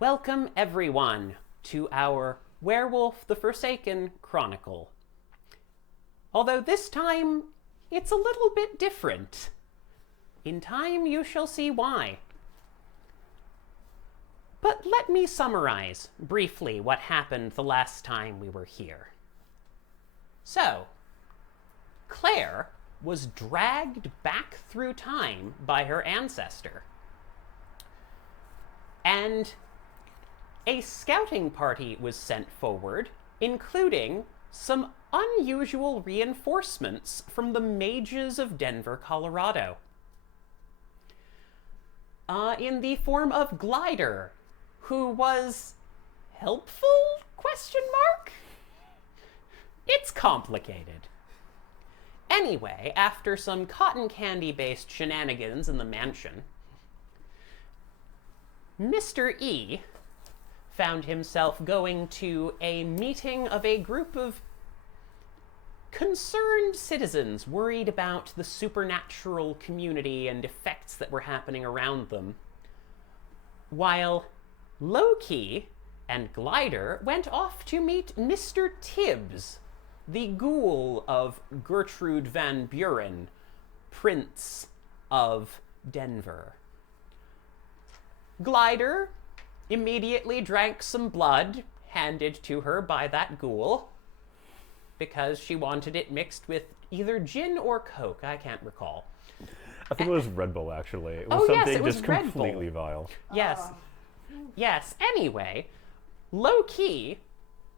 Welcome, everyone, to our Werewolf the Forsaken Chronicle. Although this time, it's a little bit different. In time, you shall see why. But let me summarize briefly what happened the last time we were here. So, Claire was dragged back through time by her ancestor. And a scouting party was sent forward, including some unusual reinforcements from the mages of Denver, Colorado. In the form of Glider, who was helpful? Question mark? It's complicated. Anyway, after some cotton candy-based shenanigans in the mansion, Mr. E found himself going to a meeting of a group of concerned citizens worried about the supernatural community and effects that were happening around them, while Loki and Glider went off to meet Mr. Tibbs, the ghoul of Gertrude Van Buren, Prince of Denver. Glider immediately drank some blood handed to her by that ghoul because she wanted it mixed with either gin or Coke. I can't recall. I think it was Red Bull, actually. It was something it was just Red completely Bull. vile. Yes. Yes. Anyway, low-key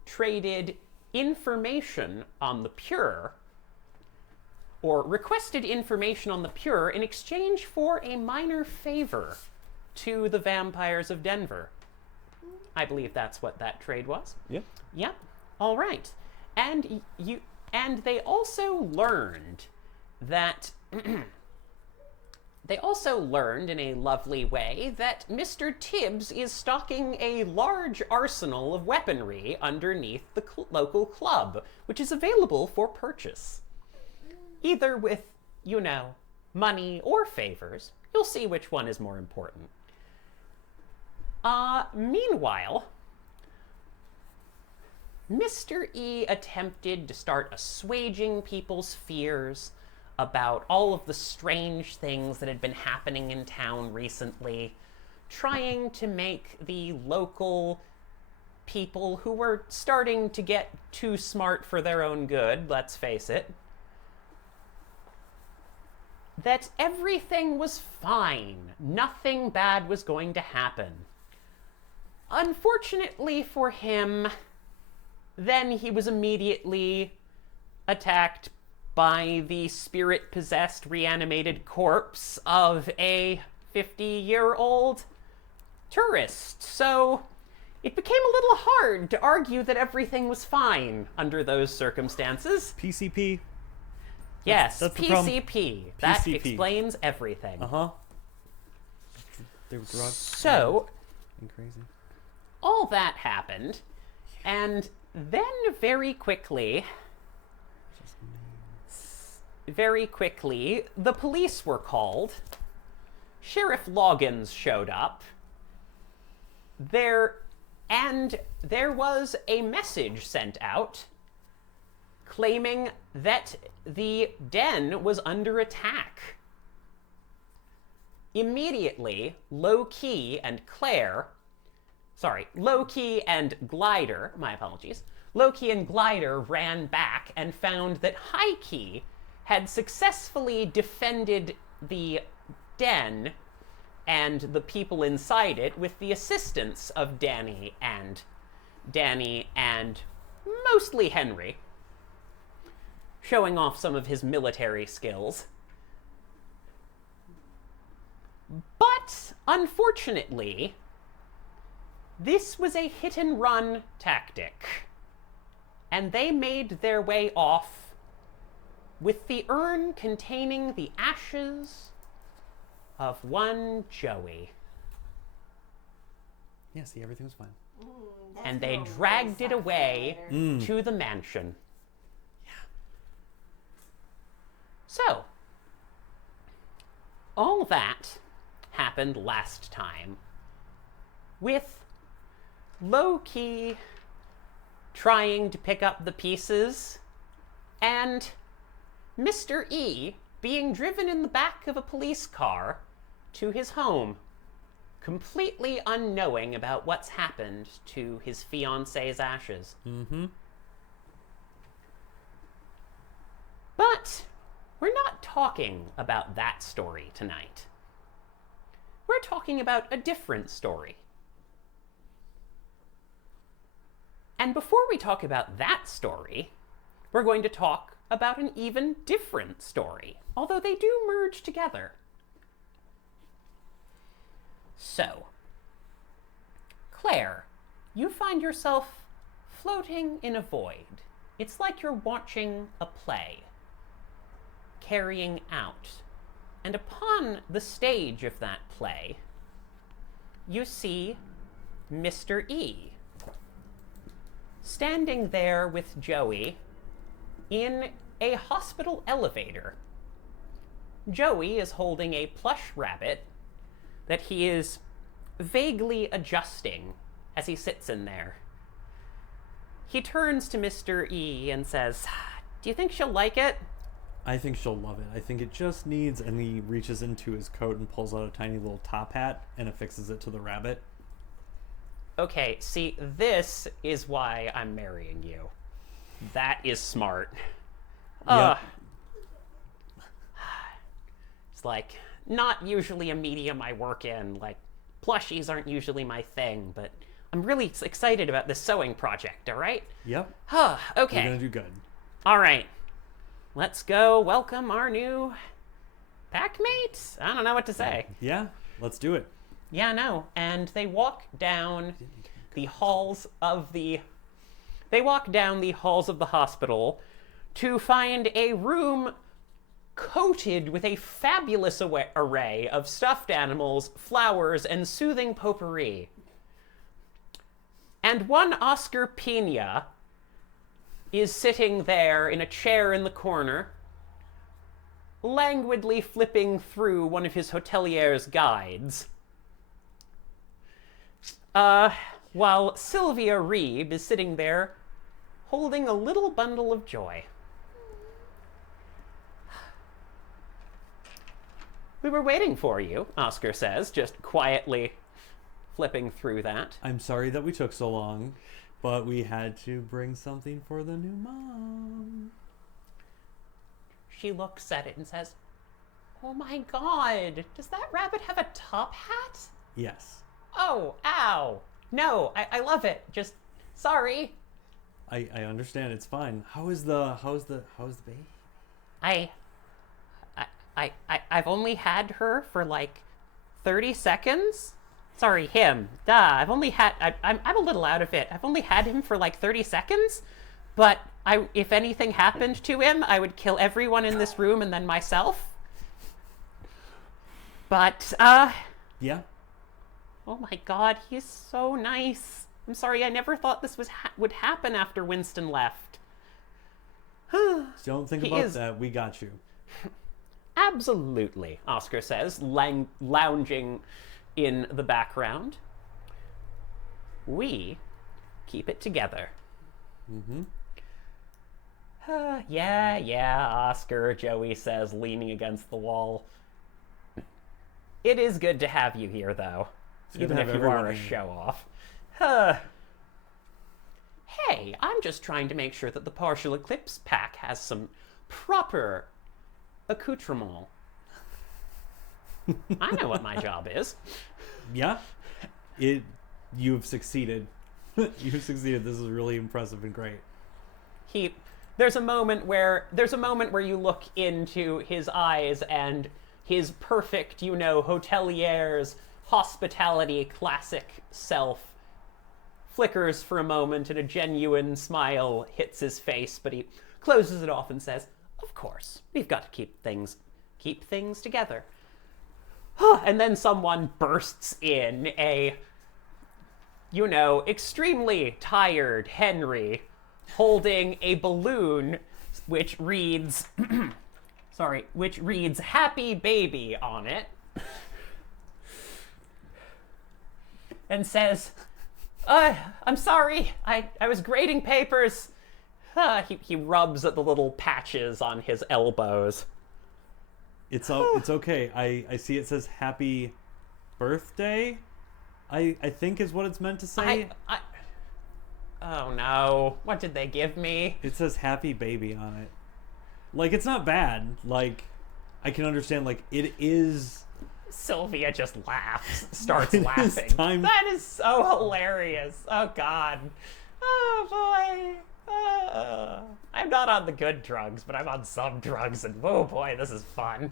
traded information on the Pure, or requested information on the Pure in exchange for a minor favor to the vampires of Denver. I believe that's what that trade was. Yeah. Yep. All right. And they also learned that they also learned in a lovely way that Mr. Tibbs is stocking a large arsenal of weaponry underneath the local club, which is available for purchase. Either with, money or favors. You'll see which one is more important. Meanwhile, Mr. E attempted to start assuaging people's fears about all of the strange things that had been happening in town recently, trying to make the local people who were starting to get too smart for their own good, let's face it, that everything was fine. Nothing bad was going to happen. Unfortunately for him, then he was immediately attacked by the spirit-possessed, reanimated corpse of a 50-year-old tourist. So it became a little hard to argue that everything was fine under those circumstances. PCP. Yes, that's PCP. That PCP. explains everything. They were drugged. So, and crazy. all that happened, and then very quickly, the police were called. Sheriff Loggins showed up. There was a message sent out claiming that the den was under attack. Immediately, Low-Key and Glider, my apologies, Low-Key and Glider ran back and found that High-Key had successfully defended the den and the people inside it with the assistance of Danny and mostly Henry, showing off some of his military skills. But, unfortunately, this was a hit-and-run tactic, and they made their way off with the urn containing the ashes of one Joey. Yeah, see, everything was fine. And they dragged it away to the mansion. So, all that happened last time, with low-key trying to pick up the pieces, and Mr. E being driven in the back of a police car to his home, completely unknowing about what's happened to his fiancée's ashes. Mm-hmm. But we're not talking about that story tonight. We're talking about a different story. And before we talk about that story, we're going to talk about an even different story, although they do merge together. So, Claire, you find yourself floating in a void. It's like you're watching a play, carrying out. And upon the stage of that play, you see Mr. E standing there with Joey in a hospital elevator. Joey is holding a plush rabbit that he is vaguely adjusting as he sits in there. He turns to Mr. E and says, "Do you think she'll like it?" I think she'll love it. I think it just needs, and he reaches into his coat and pulls out a tiny little top hat and affixes it to the rabbit. Okay, see, this is why I'm marrying you. That is smart. Yep. It's like, not usually a medium I work in. Like, plushies aren't usually my thing, but I'm really excited about this sewing project, all right? Yep. Okay. You're gonna do good. All right. Let's go welcome our new packmate? I don't know what to say. Yeah, let's do it. Yeah, no. And they walk down the halls of the hospital to find a room coated with a fabulous array of stuffed animals, flowers, and soothing potpourri. And one Oscar Pena is sitting there in a chair in the corner, languidly flipping through one of his hotelier's guides. While Sylvia Reeb is sitting there holding a little bundle of joy. "We were waiting for you," Oscar says, just quietly flipping through that. I'm sorry that we took so long, but we had to bring something for the new mom. She looks at it and says, "Oh my God, does that rabbit have a top hat?" Yes. "Oh, ow. No, I love it. Just, sorry." I understand. It's fine. How's the baby? I've only had her for like 30 seconds. Sorry, him. I'm a little out of it. I've only had him for like 30 seconds, but if anything happened to him, I would kill everyone in this room and then myself. But, Yeah. oh my God, he's so nice. I'm sorry, I never thought this would happen after Winston left. Don't think He about is- that. We got you. Absolutely, Oscar says, lounging in the background. "We keep it together." Mm-hmm. Yeah, Oscar, Joey says, leaning against the wall. "It is good to have you here, though, good even to if have you are a everyone here. show-off." Hey, I'm just trying to make sure that the Partial Eclipse pack has some proper accoutrement. I know what my job is. Yeah. You've succeeded. You've succeeded. This is really impressive and great. There's a moment where you look into his eyes and his perfect, hotelier's hospitality classic self flickers for a moment and a genuine smile hits his face, but he closes it off and says, "Of course, we've got to keep things together." And then someone bursts in, extremely tired Henry, holding a balloon which reads "Happy Baby" on it, and says, I'm sorry. I was grading papers. He rubs at the little patches on his elbows. It's okay. I see it says happy birthday. I think is what it's meant to say. Oh no. What did they give me? It says happy baby on it. Like, it's not bad. Like, I can understand, like, it is... Sylvia just laughs, starts It laughing. is time- That is so hilarious. Oh god. Oh boy. I'm not on the good drugs, but I'm on some drugs, and oh boy, this is fun.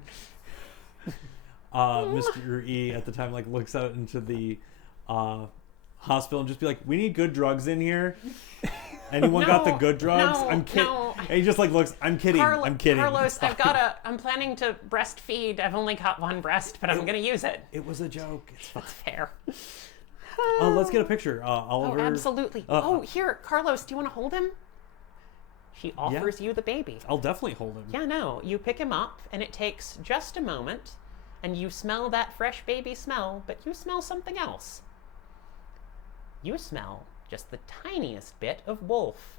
Mr. E at the time, like, looks out into the hospital and just be like, we need good drugs in here. Anyone got the good drugs? No, I'm kidding. no. And he just like looks, I'm kidding. I'm kidding. Carlos, I'm planning to breastfeed. I've only got one breast, but I'm gonna use it. It was a joke. It's fine. That's fair. Let's get a picture. Oliver. Oh, absolutely. Here, Carlos, do you want to hold him? She offers you the baby. I'll definitely hold him. Yeah, no. You pick him up, and it takes just a moment, and you smell that fresh baby smell, but you smell something else. You smell just the tiniest bit of wolf.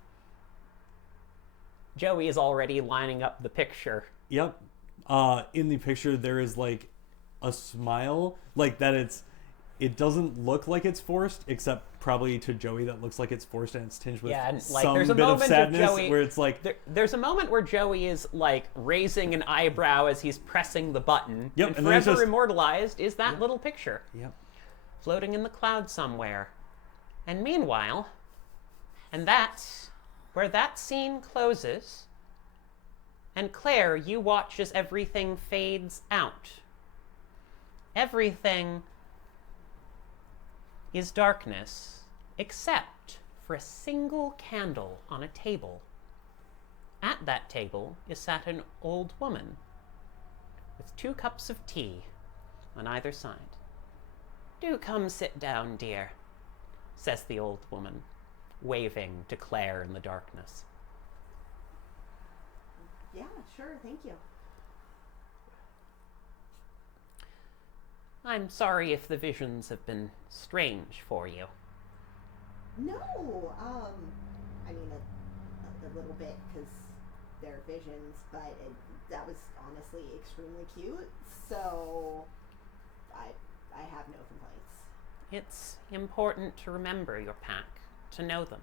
Joey is already lining up the picture. Yep. In the picture, there is like a smile, like that it doesn't look like it's forced, except probably to Joey that looks like it's forced and it's tinged with And, like, some there's a bit of moment of sadness Joey- where it's like... There's a moment where Joey is, like, raising an eyebrow as he's pressing the button. Yep, and and then it's forever just- immortalized is that little picture. Yep. Floating in the clouds somewhere. And meanwhile, and that's where that scene closes. And Claire, you watch as everything fades out. Everything is darkness, except for a single candle on a table. At that table is sat an old woman with 2 cups of tea on either side. "Do come sit down, dear," says the old woman, waving to Claire in the darkness. Yeah, sure, thank you. "I'm sorry if the visions have been strange for you." No, I mean a little bit because they're visions, but that was honestly extremely cute. So I have no complaints. It's important to remember your pack, to know them.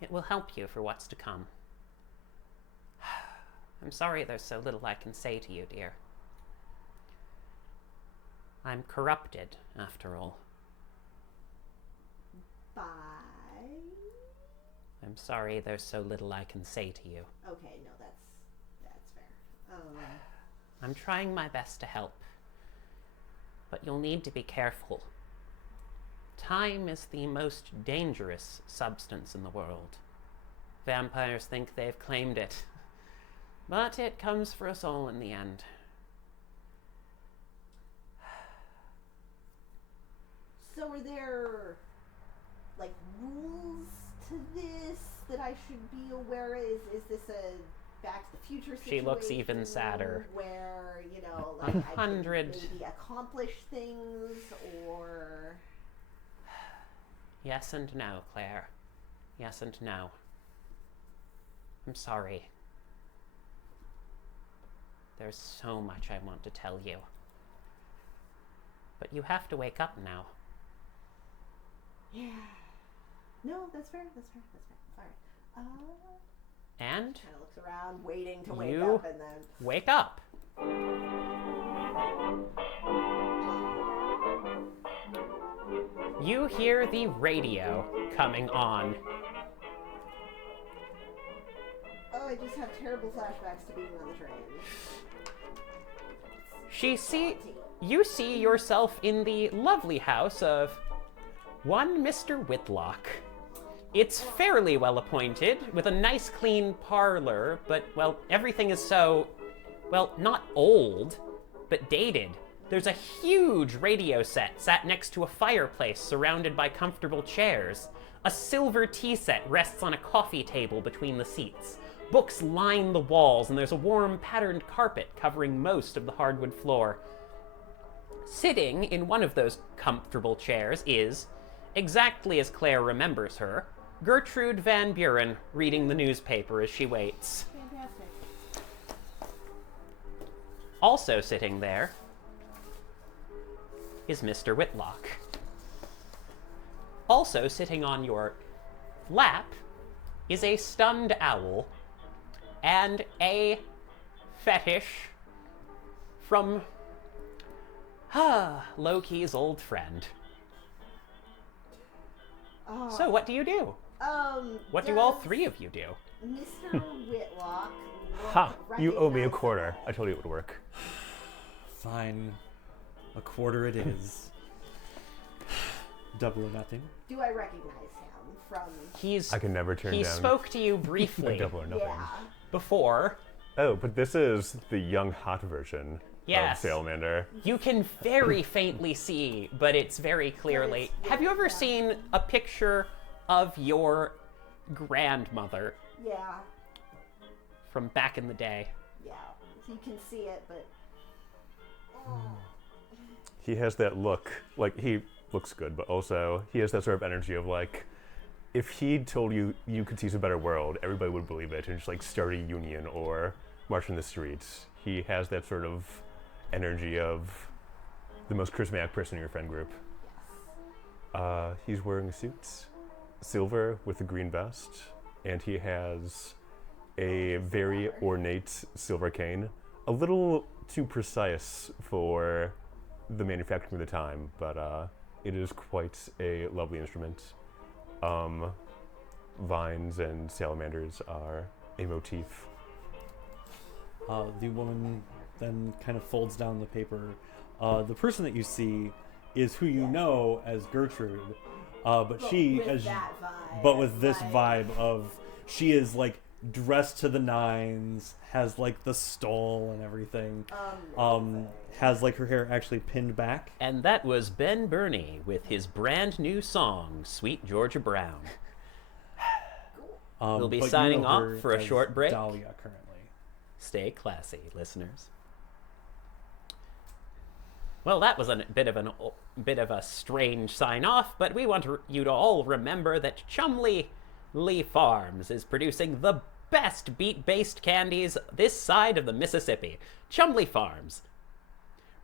It will help you for what's to come. I'm sorry there's so little I can say to you, dear. I'm corrupted, after all. Bye. I'm sorry there's so little I can say to you. Okay, no, that's fair. I'm trying my best to help, but you'll need to be careful. Time is the most dangerous substance in the world. Vampires think they've claimed it, but it comes for us all in the end. So are there like rules to this that I should be aware of? Is this a Back to the Future situation? She looks even sadder. Where, you know, like I can 100. maybe accomplish things, or Yes and no, Claire. Yes and no. I'm sorry. There's so much I want to tell you. But you have to wake up now. yeah. No, that's fair. All right. And Kind of looks around, waiting to wake You- up, and then wake up. You hear the radio coming on. oh, I just have terrible flashbacks to being on the train. You see yourself in the lovely house of one Mr. Whitlock. It's fairly well appointed, with a nice clean parlor, but, well, everything is so, well, not old, but dated. There's a huge radio set sat next to a fireplace surrounded by comfortable chairs. A silver tea set rests on a coffee table between the seats. Books line the walls, and there's a warm patterned carpet covering most of the hardwood floor. Sitting in one of those comfortable chairs is exactly as Claire remembers her, Gertrude Van Buren reading the newspaper as she waits. Fantastic. Also sitting there is Mr. Whitlock. Also sitting on your lap is a stunned owl and a fetish from Loki's old friend. So what do you do? What do all three of you do? Mr. Whitlock. Ha! You owe me a recognize- quarter. I told you it would work. Fine. A quarter it is. Double or nothing. Do I recognize him from? I can never turn He down spoke to you a briefly double or nothing. Yeah. before. Oh, but this is the young, hot version Yes. of Salamander. You can very faintly see, but it's very clearly. But it's Have you ever yeah. seen a picture of your grandmother Yeah. from back in the day? Yeah. You can see it, but. He has that look, like, he looks good, but also he has that sort of energy of, like, if he told you you could see a better world, everybody would believe it and just, like, start a union or march in the streets. He has that sort of energy of the most charismatic person in your friend group. He's wearing a suit, silver with a green vest, and he has a very ornate silver cane. A little too precise for the manufacturing of the time, but it is quite a lovely instrument. Vines and salamanders are a motif. The woman then kind of folds down the paper. The person that you see is who you know as Gertrude, but she, with as that vibe, but with this like- vibe of she is like dressed to the nines, has like the stole and everything. Has like her hair actually pinned back. And that was Ben Burney with his brand new song, Sweet Georgia Brown. We'll be but you signing know off her for a as short break. Dahlia currently. Stay classy, listeners. Well, that was a bit of a strange sign off, but we want you to all remember that Chumley Lee Farms is producing the best beet-based candies this side of the Mississippi. Chumley Farms.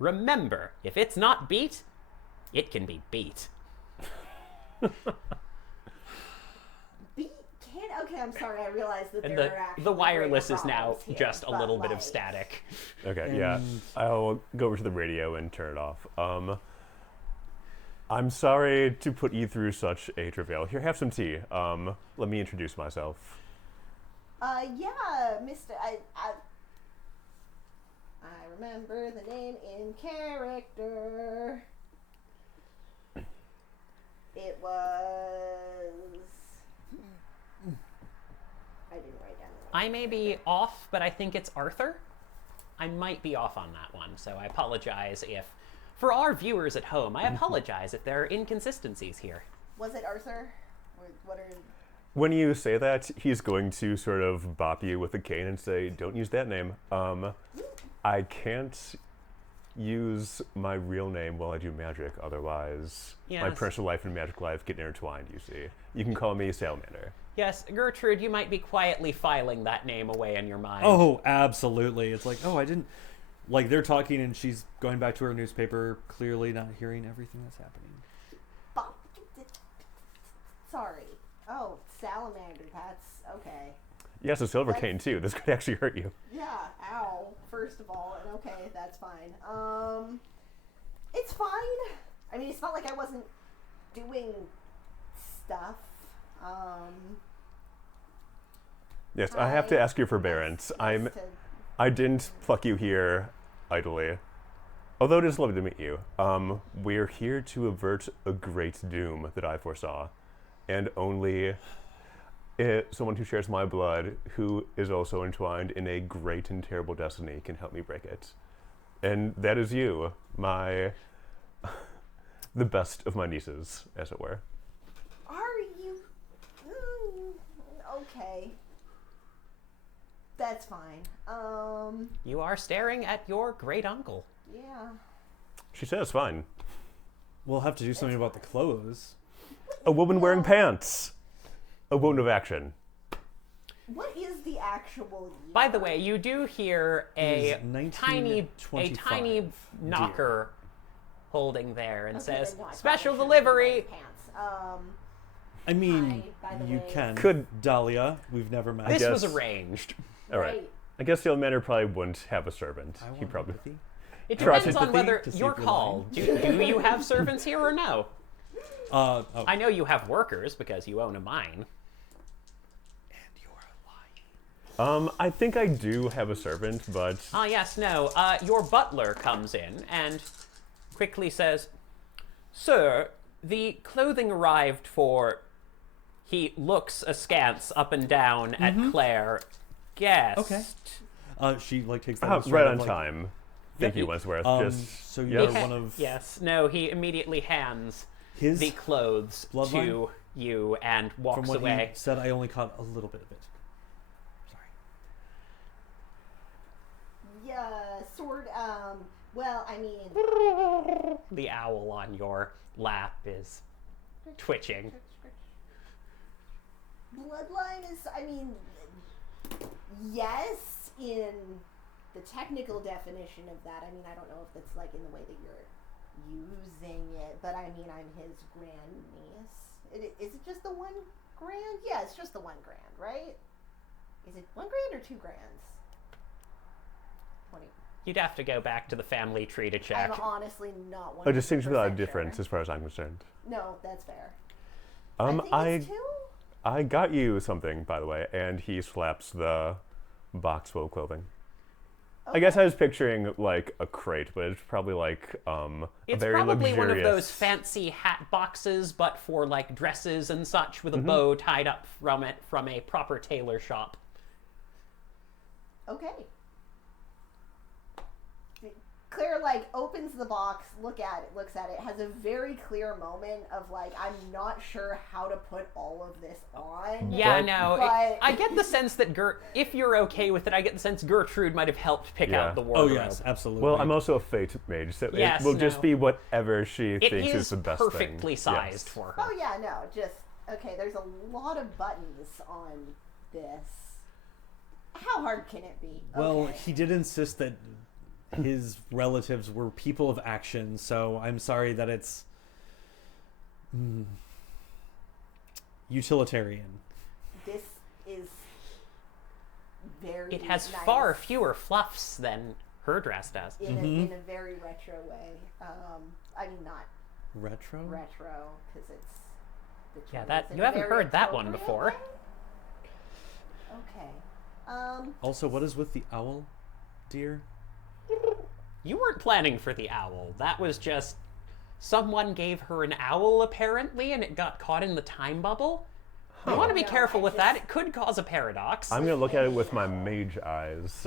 Remember, if it's not beet, it can be beat. Okay, I'm sorry. I realized that And there are actually the wireless greater is now problems here, just a but, little bit of like, static. Okay, yeah. And- I'll go over to the radio and turn it off. I'm sorry to put you through such a travail. Here, have some tea. Let me introduce myself. Yeah, Mr. I remember the name in character. It was. I didn't write down the name. I may be off, but I think it's Arthur. I might be off on that one, so I apologize if, for our viewers at home, I apologize if there are inconsistencies here. Was it Arthur? What are? When you say that, he's going to sort of bop you with a cane and say, "Don't use that name." I can't use my real name while I do magic, otherwise my Yes. personal life and magic life get intertwined, you see. You can call me Salamander. Yes, Gertrude, you might be quietly filing that name away in your mind. Oh, absolutely. It's like, oh, I didn't. Like, they're talking and she's going back to her newspaper, clearly not hearing everything that's happening. Sorry. Oh, salamander. That's okay. Yes, a silver cane too. This could actually hurt you. Yeah. Ow. First of all, and okay, that's fine. It's fine. I mean, it's not like I wasn't doing stuff. Yes, I have to ask your forbearance. I didn't pluck you here idly. Although it is lovely to meet you. We're here to avert a great doom that I foresaw. And only someone who shares my blood, who is also entwined in a great and terrible destiny, can help me break it. And that is you, the best of my nieces, as it were. Are you? Okay. That's fine. You are staring at your great uncle. Yeah. She says fine. We'll have to do something about the clothes. A woman wearing pants. A woman of action. What is the actual year? By the way, you do hear a Is tiny 1925, knocker holding there and Okay, says, then no, I "Special probably shouldn't be delivery." wearing Pants. I mean, Hi, by the you way. can. Could- Dahlia, we've never met. This was guess- arranged. All right. I guess the old man probably wouldn't have a servant. I He want probably. empathy. It Trust depends on sympathy whether to see your if you're call. Do you have servants here or no? Oh. I know you have workers because you own a mine. And you're lying. I think I do have a servant, but Ah, yes, no. Your butler comes in and quickly says, "Sir, the clothing arrived for." He looks askance up and down at Claire. Guest. Okay. She like takes that oh, as sort right of, on like, time. Thank Yeah, you, Wentworth. Just so yes. you're one of Yes. No. He immediately hands his. the clothes bloodline? to you and From walks what away. he said, I only caught a little bit of it. Sorry. Yeah, sword. Well, I mean, The owl on your lap is twitching. bloodline is. I mean, yes, in the technical definition of that. I mean, I don't know if that's like in the way that you're using it, but I mean, I'm his grandniece. Is it just the one grand? Yeah, it's just the 1 grand, right? Is it 1 grand or 2 grands? 20. You'd have to go back to the family tree to check. I'm honestly not 100% A distinction without a sure. difference, as far as I'm concerned. No, that's fair. I I think it's 2. I got you something, by the way, and he slaps the box full of clothing. I guess I was picturing like a crate, but it's probably like a It's very probably luxurious. one of those fancy hat boxes, but for like dresses and such, with a bow tied up from it from a proper tailor shop. Okay. Claire like opens the box, looks at it, has a very clear moment of like, I'm not sure how to put all of this on. Yeah, But- no. but- I get the sense that if you're okay with it, I get the sense Gertrude might have helped pick Yeah. out the Oh wardrobe. yes, absolutely. Well, I'm also a fate mage, so Yes, it will just no. be whatever she It thinks is is the best perfectly thing. sized Yes. for her. Oh yeah, no, just okay. There's a lot of buttons on this. How hard can it be? Well, Okay. he did insist that his relatives were people of action, so I'm sorry that it's utilitarian. This is very. It has nice far fewer fluffs than her dress does. in a very retro way. I mean, not Retro? retro because it's. The Yeah, choice that in you a haven't very heard that one appropriate before. way. Okay. Also, what is with the owl, dear? You weren't planning for the owl. That was just someone gave her an owl apparently, and it got caught in the time bubble. You want to be No, careful I with that. just- It could cause a paradox. I'm gonna look at it with my mage eyes.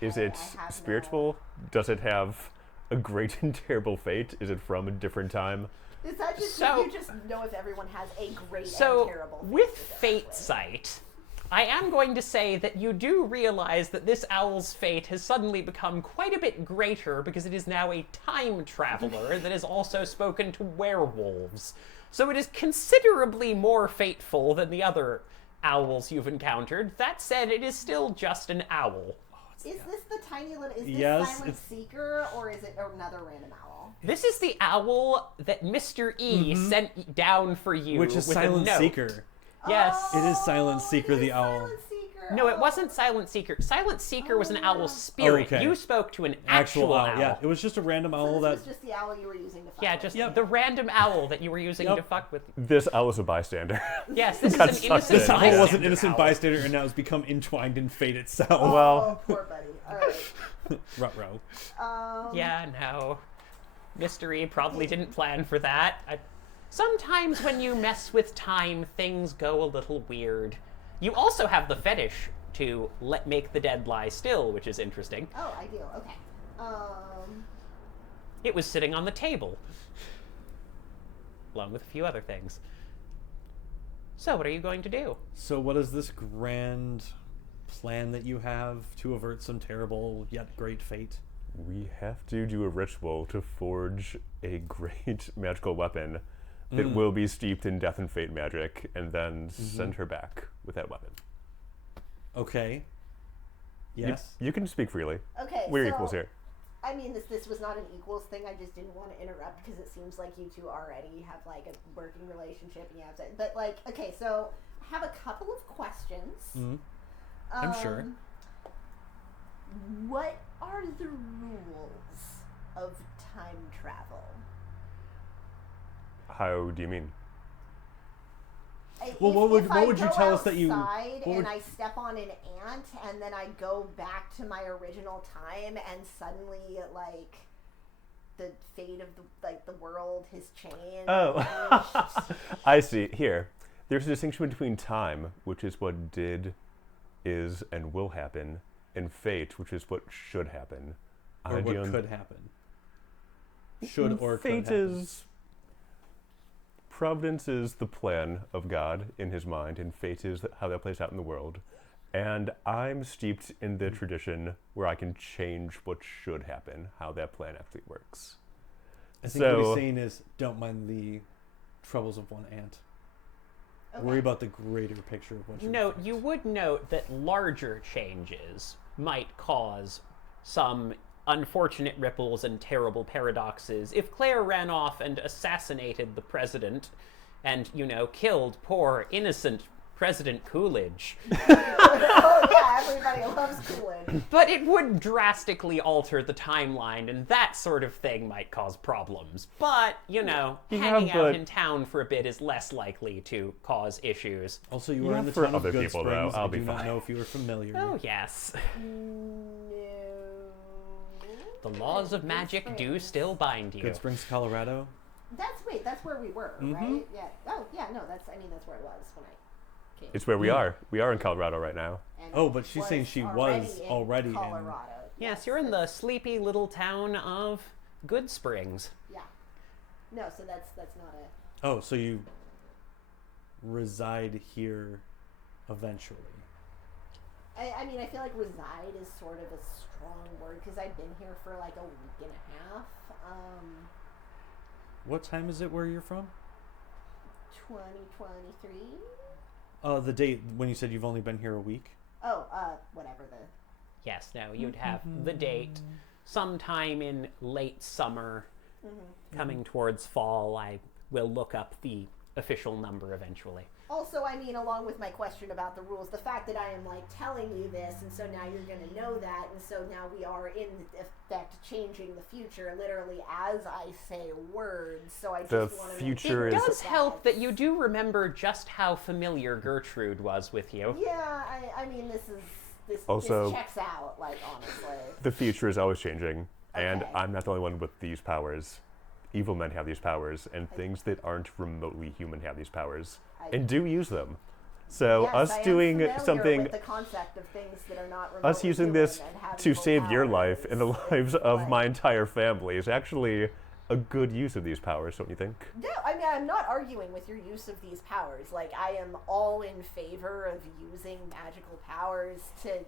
Is it I have spiritual? Does it have a great and terrible fate? Is it from a different time? Is that just So- you just know if everyone has a great and So, terrible fate with to deal Fate with? Sight, I am going to say that you do realize that this owl's fate has suddenly become quite a bit greater because it is now a time traveler that has also spoken to werewolves. So it is considerably more fateful than the other owls you've encountered. That said, it is still just an owl. Is this the tiny little? Is this Yes, Silent it's- Seeker or is it another random owl? This is the owl that Mr. E sent down for you, Which is with a Silent note. Seeker. Yes. It is Silent Oh, Seeker it the is owl. Silent Seeker. No, it Oh. wasn't Silent Seeker. Silent Seeker was an Oh. owl spirit. Okay. You spoke to an Actual owl. owl. Yeah, it was just a random So owl this that. was just the owl you were using to fuck Yeah, with. just Yep. the random owl that you were using Yep. to fuck with. This owl is a bystander. Yes, this Got is an sucked innocent in. This owl bystander was an innocent owl. bystander and now has become entwined in fate itself. Oh, Well- poor buddy. All right. Ruh-roh. Yeah, no. Mystery probably didn't plan for that. Sometimes when you mess with time, things go a little weird. You also have the fetish to make the dead lie still, which is interesting. Oh, I do. Okay. It was sitting on the table, along with a few other things. So, what are you going to do? So, what is this grand plan that you have to avert some terrible yet great fate? We have to do a ritual to forge a great magical weapon that will be steeped in death and fate magic, and then send her back with that weapon. Okay. Yes. You can speak freely. Okay, We're so, equals here. I mean, this was not an equals thing. I just didn't want to interrupt because it seems like you two already have like a working relationship, and you have to. But like, okay, so I have a couple of questions. Mm-hmm. I'm sure. What are the rules of time travel? How do you mean? Well, what would you tell us that you? And I step on an ant, and then I go back to my original time, and suddenly, like, the fate of the world has changed. Oh, I see. Here, there's a distinction between time, which is what did, is, and will happen, and fate, which is what should happen. Or what could happen. Should or could happen. Fate is. Providence is the plan of God in his mind, and fate is how that plays out in the world. And I'm steeped in the tradition where I can change what should happen, how that plan actually works. I think what he's saying is, don't mind the troubles of one ant. Okay. Worry about the greater picture of what you're You would note that larger changes might cause some unfortunate ripples and terrible paradoxes. If Claire ran off and assassinated the president and, killed poor, innocent President Coolidge. Oh, yeah, everybody loves Coolidge. But it would drastically alter the timeline, and that sort of thing might cause problems. But, hanging out in town for a bit is less likely to cause issues. Also, you were in the for town of other Good people, Springs. though. I'll I be do not fine. know if you were familiar. Oh, yes. No. The laws of magic do still bind you. Good Springs, Colorado. That's where we were, right? Yeah. Oh, yeah. No, that's where I was when I came. It's where we are. We are in Colorado right now. And but she's saying she was already in Colorado. Yes, you're in the sleepy little town of Good Springs. Yeah. No, so that's not a. Oh, so you reside here eventually. I mean, I feel like reside is sort of a strong word because I've been here for like a week and a half. What time is it where you're from? 2023. The date when you said you've only been here a week? Oh, whatever the. Yes, no, you'd have the date sometime in late summer, coming towards fall. I will look up the official number eventually. Also, I mean, along with my question about the rules, the fact that I am, like, telling you this, and so now you're going to know that, and so now we are, in effect, changing the future, literally, as I say words, so I just want to future It does help that you do remember just how familiar Gertrude was with you. Yeah, I mean, this Also, checks out, like, honestly. The future is always changing, and Okay. I'm not the only one with these powers. Evil men have these powers, and things that aren't remotely human have these powers, and do use them. So Yes, us I am doing familiar something, with the concept of things that are not remotely us using human this and have to evil save your life powers. and the lives of Like- my entire family is actually a good use of these powers, don't you think? No, I mean, I'm not arguing with your use of these powers. Like, I am all in favor of using magical powers to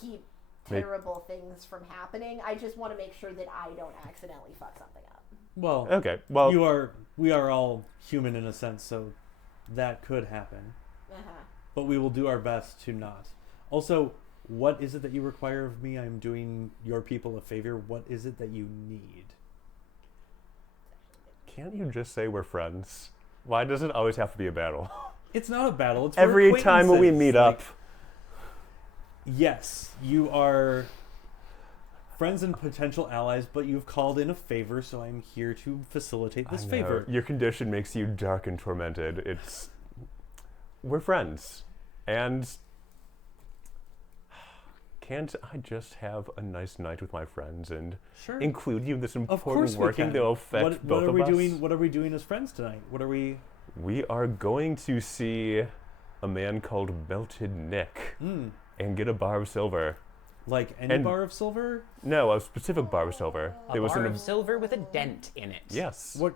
keep terrible things from happening. I just want to make sure that I don't accidentally fuck something up. Well, Okay, well, we are all human in a sense, so that could happen. But we will do our best to not. Also, what is it that you require of me? I'm doing your people a favor. What is it that you need? can't you just say we're friends? Why does it always have to be a battle? It's not a battle. It's Every time we meet up. Yes, you are friends and potential allies, but you've called in a favor, so I'm here to facilitate this favor. Your condition makes you dark and tormented. We're friends. And can't I just have a nice night with my friends and include you in this Of important course we working can. that will affect both of us? What are we doing as friends tonight? What are we? We are going to see a man called Melted Nick and get a bar of silver. Like any bar of silver? No, a specific bar of silver. A bar of silver with a dent in it. Yes. What?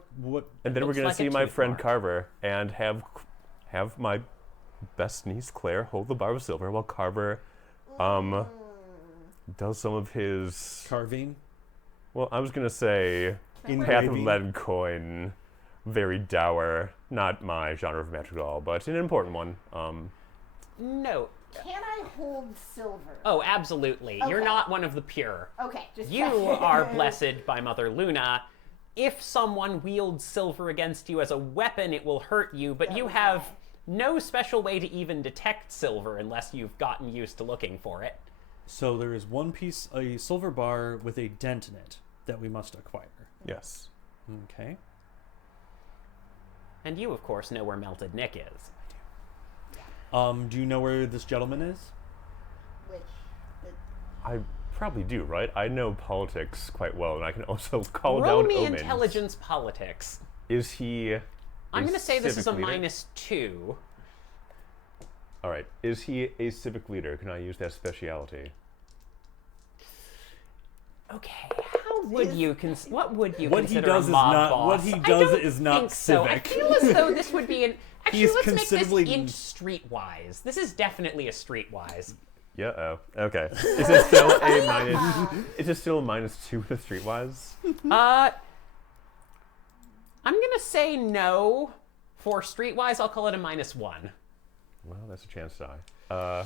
And then we're Looks going like to a see my tooth friend mark. Carver and have my best niece Claire hold the bar of silver while Carver does some of his Carving? Well, I was going to say Engraving? Path of Lead Coin very dour, not my genre of magic at all, but an important one. No. Can I hold silver? Oh, absolutely. You're Okay. not one of the pure. Okay, just You checking. are blessed by Mother Luna. If someone wields silver against you as a weapon, it will hurt you, but you have Okay. no special way to even detect silver unless you've gotten used to looking for it. So there is one piece, a silver bar with a dent in it that we must acquire. Yes. Okay. And you, of course, know where Melted Nick is. Do you know where this gentleman is? Which, I probably do, right? I know politics quite well, and I can also call Roll down me omens. intelligence politics. Is he? I'm going to say this is a civic leader? -2. All right. Is he a civic leader? Can I use that speciality? Okay, how would you what would you What he consider does a is mob not- boss? what he I does don't is not think so. I civic. feel as though this would be an. Actually, He's let's make this considerably- inch streetwise. This is definitely a streetwise. Yeah. Oh. Okay. Is it still a minus? Is it still a -2 with streetwise? I'm gonna say no. For streetwise, I'll call it a -1. Well, that's a chance die.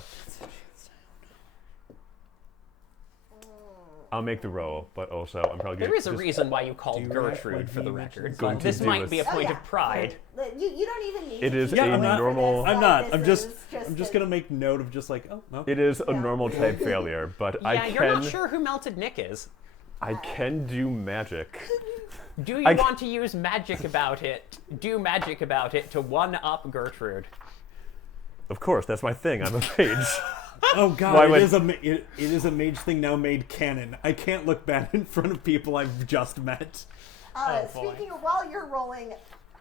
I'll make the roll, but also I'm probably There gonna is a just- reason why you called you react Gertrude like for the he record, mentions Going but to this do might is- be a point of pride. You don't even need It to is keep a going for normal- this, I'm like, not. this I'm just. is I'm just a- gonna make note of just like, oh, okay. It is a Yeah. normal type failure, but Yeah, I you're not can. sure who Melted Nick is. I can do magic. Do you I- want to use magic about it? Do magic about it to one-up Gertrude. Of course, that's my thing. I'm a mage. Oh god, Why it would- is it is a mage thing now made canon. I can't look bad in front of people I've just met. Oh, boy. Speaking of, while you're rolling,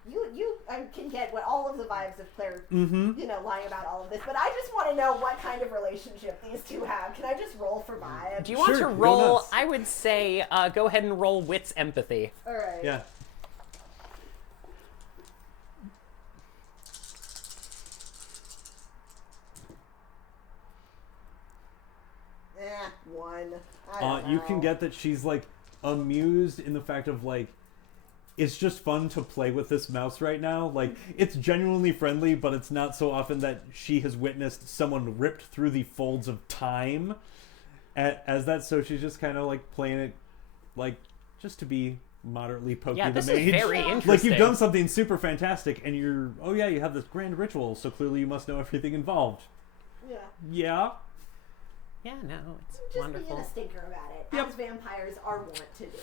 you can get what all of the vibes of Claire, lying about all of this. But I just want to know what kind of relationship these two have. Can I just roll for vibes? Do you want Sure, to go roll? nuts. I would say go ahead and roll Wits Empathy. All right. Yeah. One. I don't You can know. get that she's like amused in the fact of like it's just fun to play with this mouse right now. Like it's genuinely friendly, but it's not so often that she has witnessed someone ripped through the folds of time as that. So she's just kind of like playing it like just to be moderately pokey Yeah, the this mage. is very interesting. Like you've done something super fantastic, and you have this grand ritual, so clearly you must know everything involved. Yeah. Yeah. Yeah, no, it's Just wonderful. being a stinker about it, Yep. as vampires are wont to do.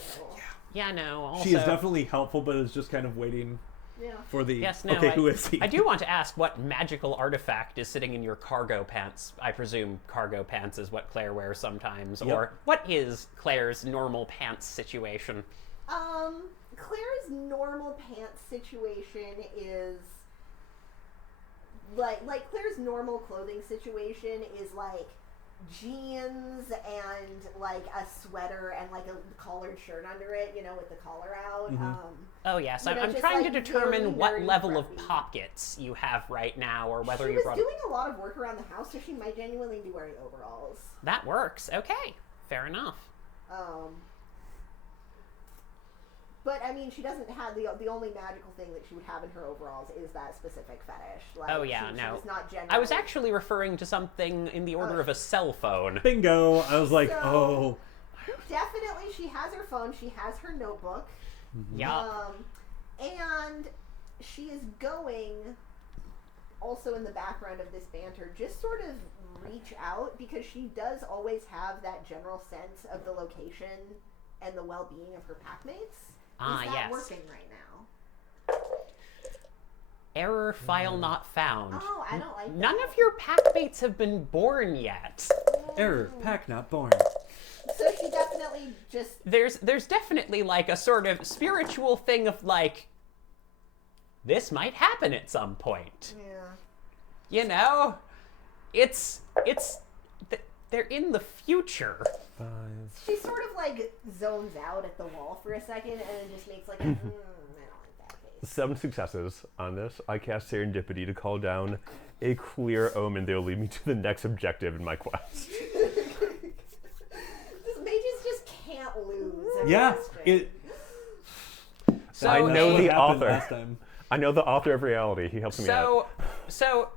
Yeah, no. Also, She is definitely helpful, but is just kind of waiting Yeah. for the. Yes, no. Okay, I, who is he? I do want to ask what magical artifact is sitting in your cargo pants. I presume cargo pants is what Claire wears sometimes. Yep. Or what is Claire's normal pants situation? Claire's normal pants situation is like Claire's normal clothing situation is like jeans and like a sweater and like a collared shirt under it, with the collar out. Oh yes, You know, I'm just, trying like, to determine very what nerdy level of preppy. pockets you have right now, or whether She you was brought. doing a lot of work around the house, so she might genuinely be wearing overalls. That works. Okay, fair enough. But I mean, she doesn't have the only magical thing that she would have in her overalls is that specific fetish. Like, Oh yeah, she no. was not I was generally- actually referring to something in the order of a cell phone. Bingo! I was like, So- oh. Definitely, she has her phone. She has her notebook. Yeah. And she is going, also in the background of this banter, just sort of reach out because she does always have that general sense of the location and the well-being of her packmates. Is that Yes. working right now? Error file not found. Oh, I don't like that. None of your packmates have been born yet. Error. Pack not born. So she definitely just... There's definitely like a sort of spiritual thing of like, this might happen at some point. Yeah. They're in the future. She sort of like zones out at the wall for a second and then just makes like a, I don't like that face. 7 successes on this. I cast Serendipity to call down a clear omen that will lead me to the next objective in my quest. Mages just can't lose. at Yeah, this rate. So I know What the happened author. last time. I know the author of reality. He helps me out. So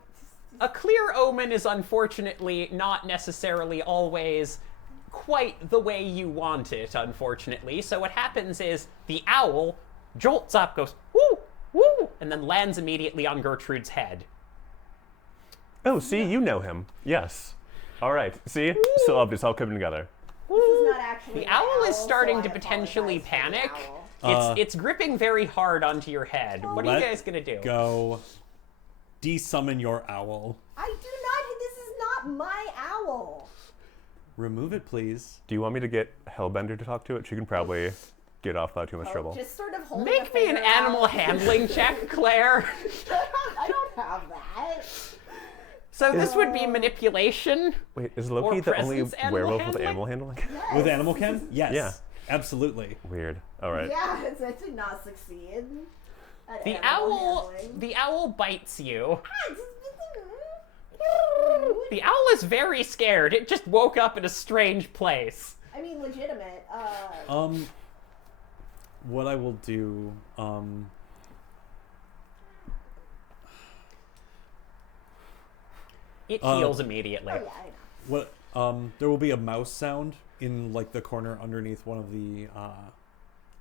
a clear omen is unfortunately not necessarily always quite the way you want it, unfortunately. So what happens is the owl jolts up, goes, woo, woo, and then lands immediately on Gertrude's head. Oh, see, you know him. Yes. All right. See? So it's all coming together. This is not actually The an owl is so starting I to potentially apologize for the panic. owl. It's gripping very hard onto your head. What are you Let guys gonna do? Go. Desummon your owl. I do not. This is not my owl. Remove it, please. Do you want me to get Hellbender to talk to it? She can probably get off without too much trouble. Just sort of holding Make a me an finger animal out. handling check, Claire. I don't have that. So this would be manipulation. Wait, is Loki Or the only presence animal werewolf with handling? animal handling? Yes. With animal ken? Yes. Yeah. Absolutely. Weird. All right. Yeah, that did not succeed. At The animal owl, handling. the owl bites you. Ah, The owl is very scared. It just woke up in a strange place. I mean, legitimate. What I will do, It heals immediately. Oh yeah, I know. what, there will be a mouse sound in, like, the corner underneath one of the,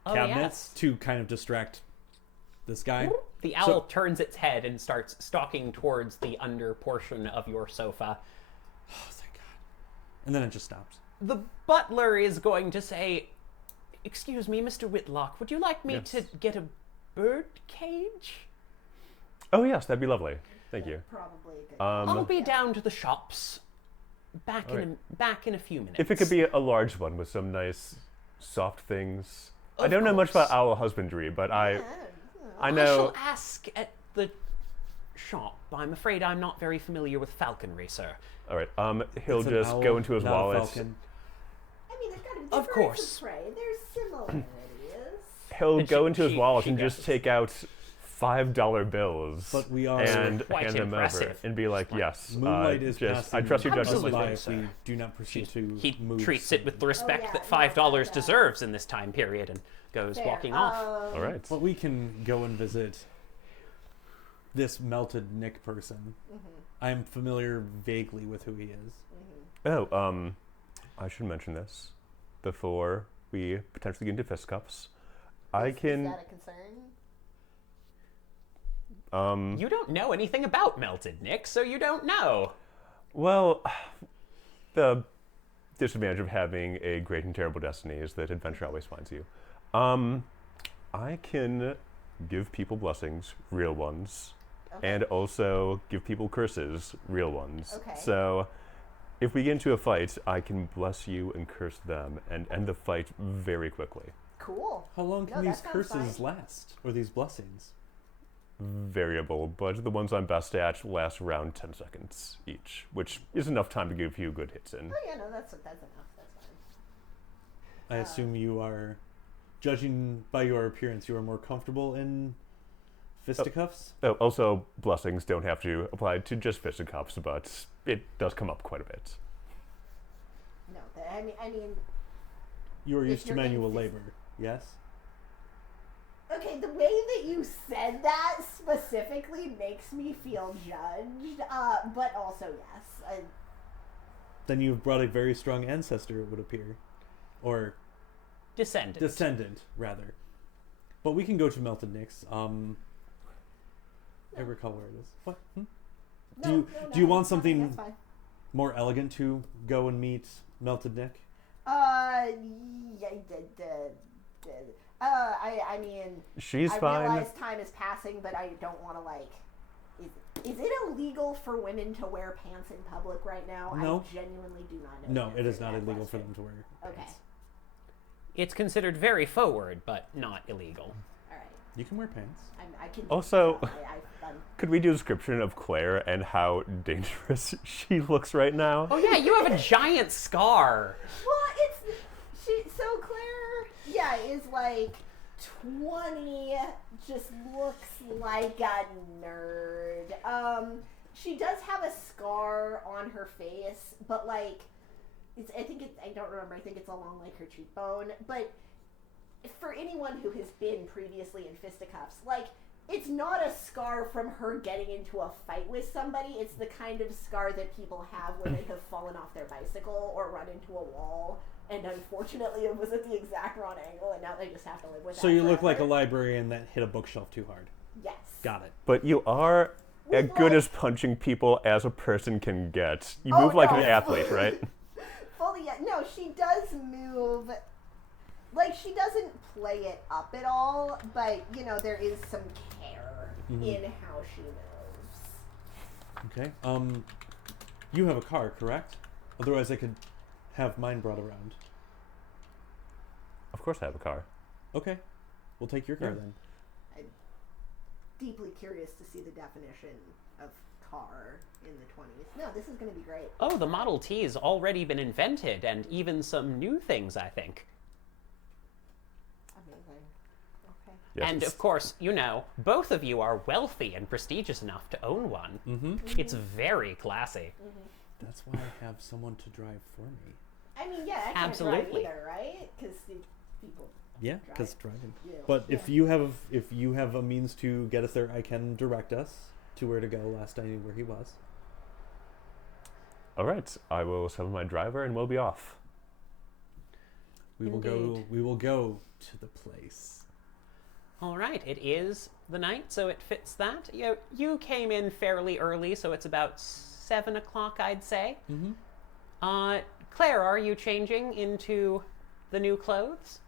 Oh, cabinets yes. to kind of distract this guy. The owl turns its head and starts stalking towards the under portion of your sofa. Oh, thank God. And then it just stops. The butler is going to say, "Excuse me, Mr. Whitlock, would you like me Yes. to get a bird cage?" Oh, yes, that'd be lovely. Thank you. Probably a good. I'll be down to the shops. Back in a few minutes. If it could be a large one with some nice, soft things. I don't know much about owl husbandry, but I I know. shall ask at the shop. I'm afraid I'm not very familiar with falconry, sir. All right. He'll It's an just owl, go into his not a wallet. falcon. I mean, they've got to be Of birds course. of prey. There's similarities. He'll And go she- into his she- wallet she and just does. take out $5 bills. But we are and quite hand them over impressive. and be like, yes. Moonlight is just I passing trust your us judgment. by Absolutely, if we sir. do not proceed to He move. treats it with the respect yeah, that no, $5 that- deserves in this time period and goes Fair. walking off. All right. But we can go and visit this melted Nick person. I am familiar vaguely with who he is. Oh, I should mention this before we potentially get into fisticuffs. I Is can. that a concern? You don't know anything about Melted Nick, so you don't know. Well, the disadvantage of having a great and terrible destiny is that adventure always finds you. I can give people blessings, real ones, and also give people curses, real ones. Okay. So, if we get into a fight, I can bless you and curse them and end the fight very quickly. Cool. How long No, can that these sounds curses fine. last? Or these blessings? Variable, but the ones I'm best at last around 10 seconds each, which is enough time to give you good hits in. Oh yeah, no, that's enough. That's fine. I assume you are, judging by your appearance, you are more comfortable in fisticuffs? Oh, also, blessings don't have to apply to just fisticuffs, but it does come up quite a bit. No, I mean, You are If used to you're in manual fis- labor, yes? okay, the way that you said that specifically makes me feel judged, but also yes. Then you've brought a very strong ancestor, it would appear. Or Descendant. descendant, rather. But we can go to Melted Nick's. I recall where it is. What? No, do you want that's fine, something That's fine. more elegant to go and meet Melted Nick? Yeah, I mean, She's I fine. realize time is passing, but I don't want to like. Is it illegal for women to wear pants in public right now? No. I genuinely do not know. No, the it is answer to not that illegal for question. them to wear Okay. pants. It's considered very forward, but not illegal. All right. You can wear pants. I can. Also- I'm Could we do a description of Claire and how dangerous she looks right now? Oh yeah, you have a giant scar. Well, so Claire, yeah, is like 20, just looks like a nerd. She does have a scar on her face, but like, I don't remember, I think it's along like her cheekbone, but for anyone who has been previously in fisticuffs, like, it's not a scar from her getting into a fight with somebody. It's the kind of scar that people have when they have fallen off their bicycle or run into a wall, and unfortunately it was at the exact wrong angle, and now they just have to live with that. So you look forever. like a librarian that hit a bookshelf too hard. Yes. Got it. But you are as good as punching people as a person can get. You move like an athlete, right? Fully, yeah. No, she does move. Like, she doesn't play it up at all, but, you know, there is some care in how she moves. Okay. You have a car, correct? Otherwise I could have mine brought around. Of course I have a car. Okay. We'll take your car then. I'm deeply curious to see the definition of car in the 20s. No, this is going to be great. Oh, the Model T's already been invented, and even some new things, I think. Amazing. Okay. Yes, And of course, you know, both of you are wealthy and prestigious enough to own one. It's very classy. That's why I have someone to drive for me. I mean, yeah, I can't Absolutely. drive either, right? Because people... Yeah, Drive. because driving. Yeah. But if you have a means to get us there, I can direct us to where to go. Last I knew where he was. All right, I will summon my driver and we'll be off. We will go. We will go to the place. All right, it is the night, so it fits that. You came in fairly early, so it's about 7 o'clock, I'd say. Claire, are you changing into the new clothes?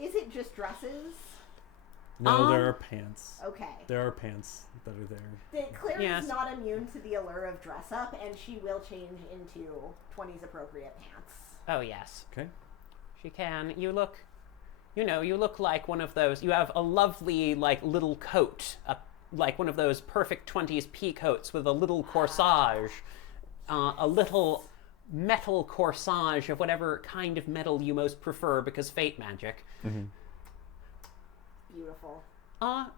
Is it just dresses? No, there are pants. Okay. There are pants that are there. Claire Yes. is not immune to the allure of dress up, and she will change into 20s appropriate pants. Oh, yes. Okay. She can. You look like one of those. You have a lovely, like, little coat, like one of those perfect 20s pea coats with a little corsage, a little metal corsage of whatever kind of metal you most prefer, because fate magic. Beautiful.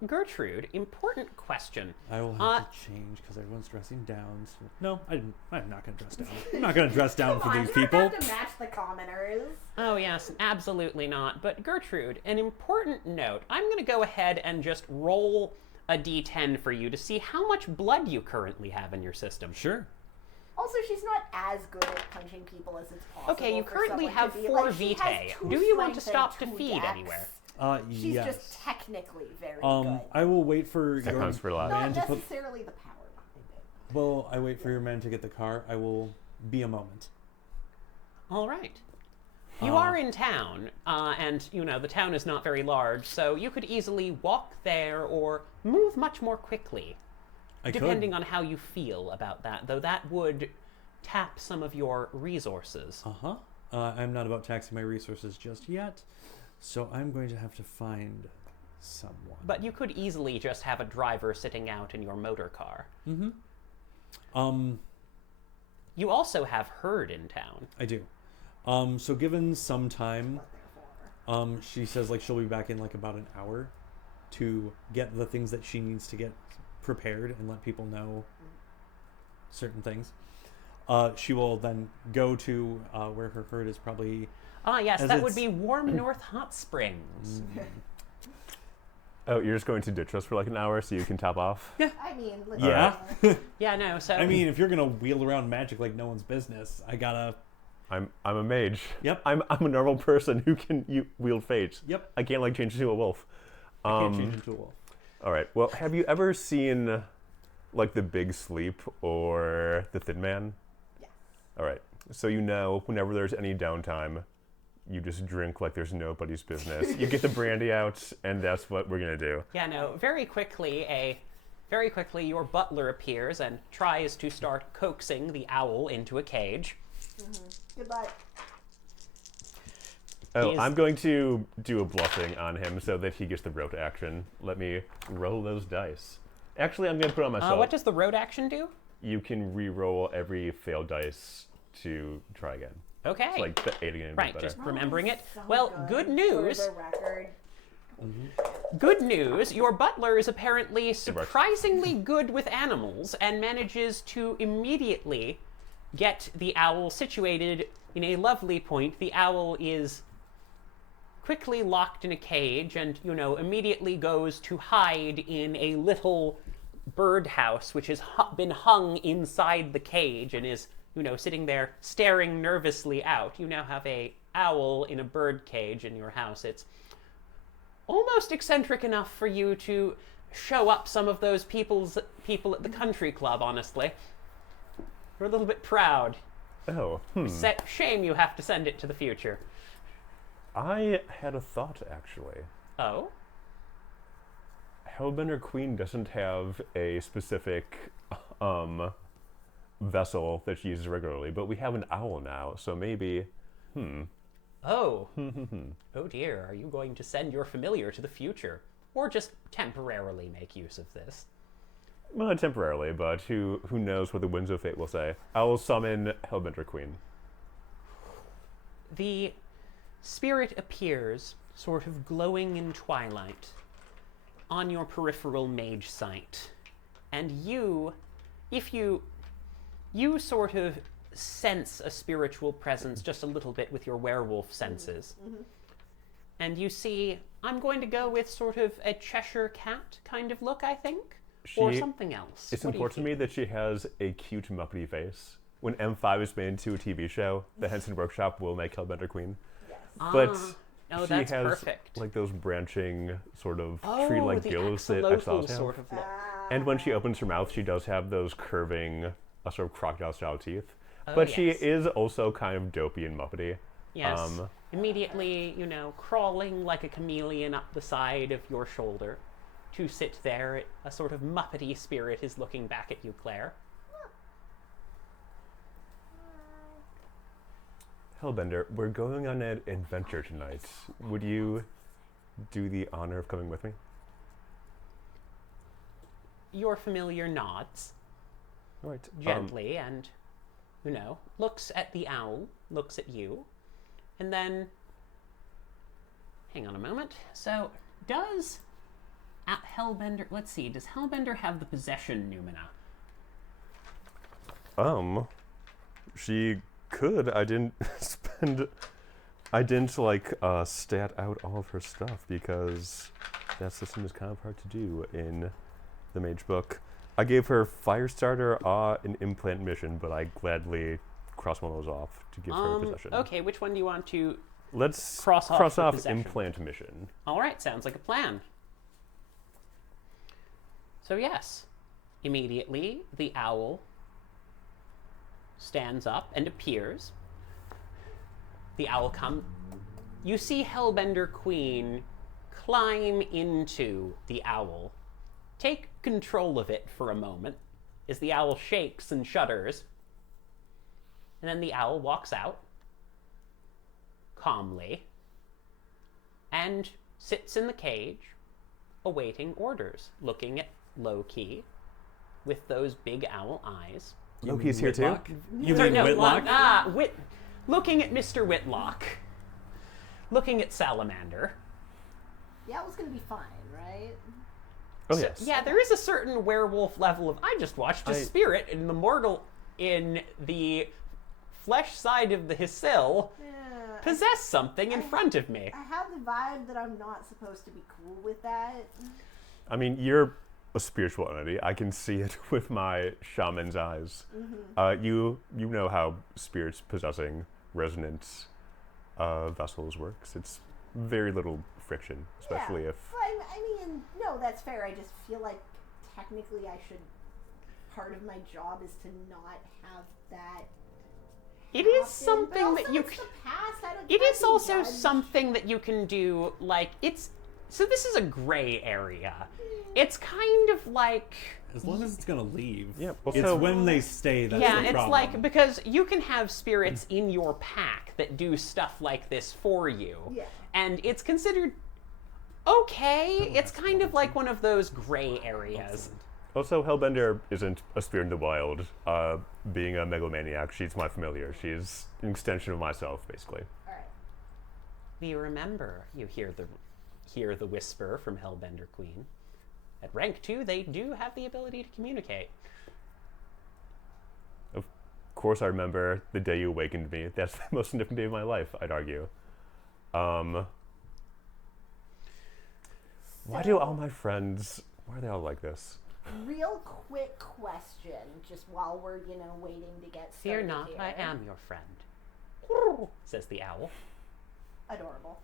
Gertrude, important question. I will have to change because everyone's dressing down. So. No, I'm not going to dress down. I'm not going to dress down for Come on, these you people. don't have to match the commoners. Oh, yes, absolutely not. But Gertrude, an important note. I'm going to go ahead and just roll a d10 for you to see how much blood you currently have in your system. Sure. Also, she's not as good at punching people as it's possible. Okay, you for currently someone have to be. 4 Like, she has vitae. 2 Do you want to strength stop and to 2 feed dex. anywhere? She's yes. just technically very good. I will wait for That your comes for life. Not man to put. necessarily the power behind it. Well, I wait for your man to get the car. I will be a moment. All right. You are in town, and, you know, the town is not very large, so you could easily walk there or move much more quickly, depending on how you feel about that, though that would tap some of your resources. I'm not about taxing my resources just yet, so I'm going to have to find someone. But you could easily just have a driver sitting out in your motor car. You also have Herd in town. I do. So given some time, she says like she'll be back in like about an hour to get the things that she needs to get prepared and let people know certain things. She will then go to where her herd is probably. Ah, yes, As that would it's- be Warm North Hot Springs. Oh, you're just going to ditch us for like an hour so you can top off? I mean, let's Yeah. Yeah, no, so... I mean, if you're gonna wheel around magic like no one's business, I gotta. I'm a mage. Yep. I'm a normal person who can wield fate. Yep. I can't like change into a wolf. I can't change into a wolf. All right. Well, have you ever seen like The Big Sleep or The Thin Man? Yeah. All right. So you know, whenever there's any downtime, you just drink like there's nobody's business. You get the brandy out, and that's what we're gonna do. Yeah, no, very quickly, your butler appears and tries to start coaxing the owl into a cage. Goodbye. Oh, He's- I'm going to do a bluffing on him so that he gets the rote action. Let me roll those dice. Actually, I'm going to put it on myself. What does the road action do? You can re-roll every failed dice to try again. Okay. It's like the 8 again. Right, better. just remembering it. So Well, good news. For the record. Good news, your butler is apparently surprisingly good with animals and manages to immediately get the owl situated in a lovely point. The owl is quickly locked in a cage and, immediately goes to hide in a little birdhouse which has been hung inside the cage and is, sitting there staring nervously out. You now have a owl in a bird cage in your house. It's almost eccentric enough for you to show up some of those people at the country club, honestly. We're a little bit proud. Oh, Shame you have to send it to the future. I had a thought, actually. Oh? Hellbender Queen doesn't have a specific vessel that she uses regularly, but we have an owl now, so maybe, Oh. Oh dear, are you going to send your familiar to the future? Or just temporarily make use of this? Well, not temporarily, but who knows what the Winds of Fate will say. I will summon Hellbender Queen. The spirit appears, sort of glowing in twilight, on your peripheral mage sight. And you sort of sense a spiritual presence just a little bit with your werewolf senses. Mm-hmm. And you see, I'm going to go with sort of a Cheshire cat kind of look, I think, or something else. It's important to me that she has a cute Muppety face. When M5 is made into a TV show, the Henson Workshop will make Hellbender Queen. Yes. But she that's has perfect. like those branching sort of tree-like gills that axolotl exiles have. sort of look. And when she opens her mouth, she does have those curving, sort of crocodile-style teeth. But yes. she is also kind of dopey and Muppety. Yes. Immediately, crawling like a chameleon up the side of your shoulder to sit there. A sort of Muppety spirit is looking back at you, Claire. Hellbender, we're going on an adventure tonight. Would you do the honor of coming with me? Your familiar nods All right. gently and, looks at the owl, looks at you, and then, hang on a moment. So, does Hellbender, let's see, does Hellbender have the possession Numina? She could. I didn't stat out all of her stuff because that system is kind of hard to do in the mage book. I gave her Firestarter, an implant mission, but I gladly cross one of those off to give her possession. Okay, which one do you want to Let's cross off for possession? implant mission. All right, sounds like a plan. So yes, immediately the owl stands up and appears. The owl comes. You see Hellbender Queen climb into the owl, take control of it for a moment as the owl shakes and shudders, and then the owl walks out calmly and sits in the cage awaiting orders, looking at Loki with those big owl eyes. Loki's here too? You mean Whitlock? Looking at Mr. Whitlock. Looking at Salamander. Yeah, it was gonna be fine, right? Oh, So, yes. yeah, there is a certain werewolf level of, I just watched a spirit in the mortal, in the flesh side of the Hisil, Yeah. possess something in front of me. I have the vibe that I'm not supposed to be cool with that. I mean, you're a spiritual entity. I can see it with my shaman's eyes. Mm-hmm. You know how spirits possessing resonant vessels works. It's very little friction, especially if... Well, I mean, no, that's fair. I just feel like technically I should... Part of my job is to not have that... It is happen, something but that you... it's the past. I don't It can't is be also judged. something that you can do, like, it's... So this is a gray area. It's kind of like... As long as it's gonna leave. Yeah, It's also- when they stay that's Yeah, the it's problem. like, because you can have spirits in your pack that do stuff like this for you. Yeah. And it's considered okay. It's kind of like one of those gray areas. Also, Hellbender isn't a spirit in the wild. Being a megalomaniac, she's my familiar. She's an extension of myself, basically. All right. You remember, you hear the whisper from Hellbender Queen. At rank 2, they do have the ability to communicate. Of course, I remember the day you awakened me. That's the most significant day of my life, I'd argue. Why do all my friends, why are they all like this? Real quick question, just while we're, waiting to get started. Fear not, here. I am your friend, says the owl. Adorable.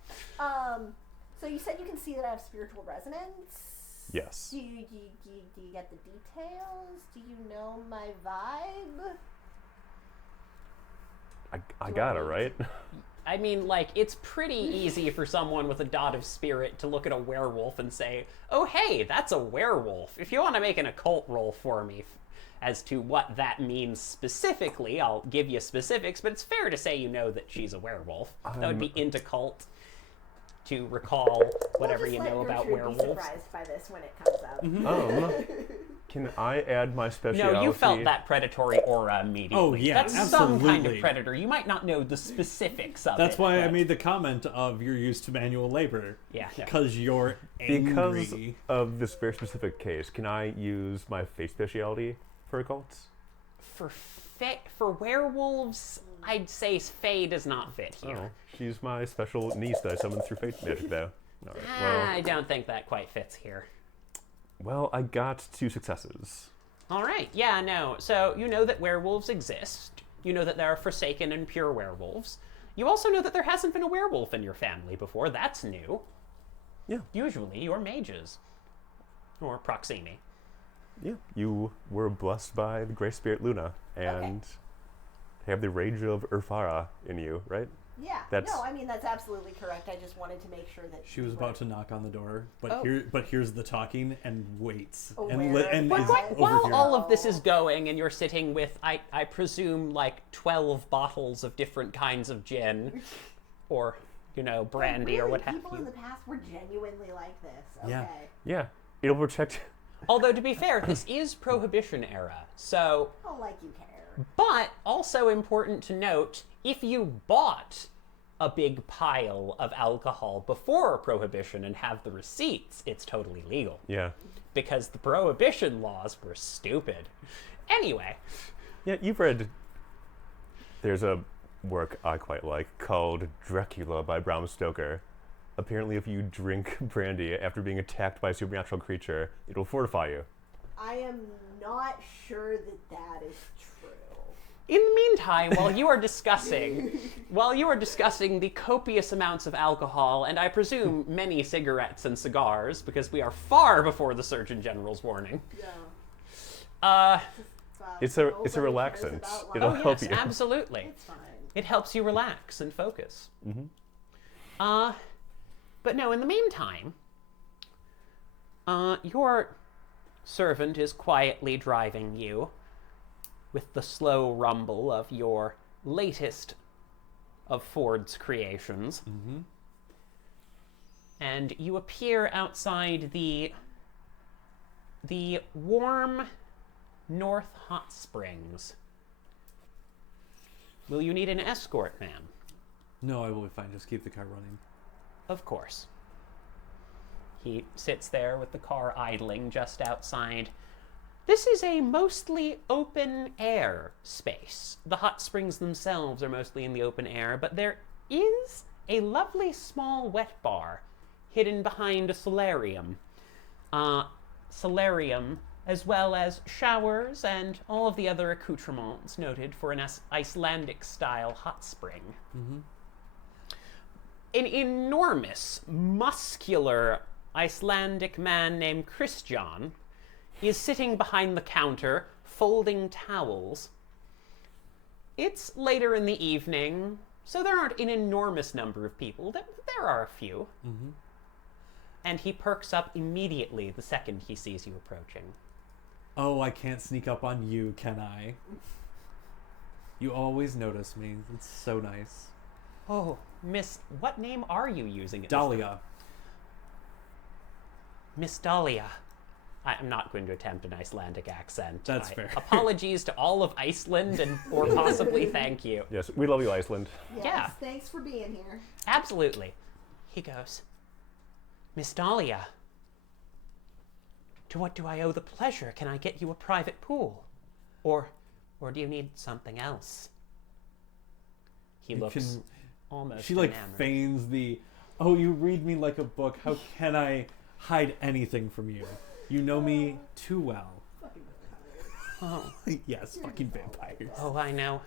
So you said you can see that I have spiritual resonance? Yes. Do you get the details? Do you know my vibe? I got it, right? I mean, it's pretty easy for someone with a dot of spirit to look at a werewolf and say, oh, hey, that's a werewolf. If you want to make an occult roll for me as to what that means specifically, I'll give you specifics, but it's fair to say you know that she's a werewolf. That would be into cult to recall whatever you know about werewolves. Be surprised by this when it comes up. Can I add my speciality? No, you felt that predatory aura immediately. Oh, yeah, That's absolutely. some kind of predator. You might not know the specifics of it. That's why I but- made the comment of you're used to manual labor. Yeah. Because you're angry. Because of this very specific case, can I use my fate speciality for occults? For werewolves, I'd say Fae does not fit here. Oh, she's my special niece that I summoned through fate magic, though. All right, I don't think that quite fits here. well, I got 2 successes. All right, yeah, no. So you know that werewolves exist. You know that there are forsaken and pure werewolves. You also know that there hasn't been a werewolf in your family before. That's new. Yeah. Usually you're mages. Or Proximi. Yeah, you were blessed by the Great Spirit Luna and have the rage of Urfara in you, right? Yeah. That's- No, I mean, that's absolutely correct. I just wanted to make sure that She was about to knock on the door, but Oh. here's the talking and waits Aware and of is what? over While here. all of this is going and you're sitting with, I presume, 12 bottles of different kinds of gin or, brandy or what have People in you. the past were genuinely like this. Okay. Yeah. Yeah, it'll protect. Although, to be fair, this is Prohibition era, so... Oh, like you care. But also important to note, if you bought a big pile of alcohol before Prohibition and have the receipts, it's totally legal. Yeah. Because the Prohibition laws were stupid. Anyway, Yeah, you've read. There's a work I quite like called Dracula by Bram Stoker. Apparently, if you drink brandy after being attacked by a supernatural creature, it'll fortify you. I am not sure that is true. in the meantime, while you are discussing the copious amounts of alcohol, and I presume many cigarettes and cigars, because we are far before the Surgeon General's warning. Yeah. It's a relaxant. It'll Oh help yes, you. absolutely. It's fine. It helps you relax and focus. But no, in the meantime, your servant is quietly driving you with the slow rumble of your latest of Ford's creations. And you appear outside the warm North Hot Springs. Will you need an escort, ma'am? No, I will be fine. Just keep the car running. Of course. He sits there with the car idling just outside. This is a mostly open air space. The hot springs themselves are mostly in the open air, but there is a lovely small wet bar hidden behind a solarium. As well as showers and all of the other accoutrements noted for an Icelandic-style hot spring. An enormous, muscular Icelandic man named Kristjan is sitting behind the counter, folding towels. It's later in the evening, so there aren't an enormous number of people. There are a few. And he perks up immediately the second he sees you approaching. Oh, I can't sneak up on you, can I? You always notice me. It's so nice. Oh, Miss, what name are you using? At Dahlia. Miss Dahlia. I'm not going to attempt an Icelandic accent. That's fair. Apologies to all of Iceland, or possibly thank you. Yes, we love you, Iceland. Yes, Yeah. Thanks for being here. Absolutely. He goes, Miss Dahlia, to what do I owe the pleasure? Can I get you a private pool? Or do you need something else? He looks almost She enamored. feigns the, oh, you read me like a book. How can I hide anything from you. You know me too well. Oh. Yes, fucking vampires. Oh, I know.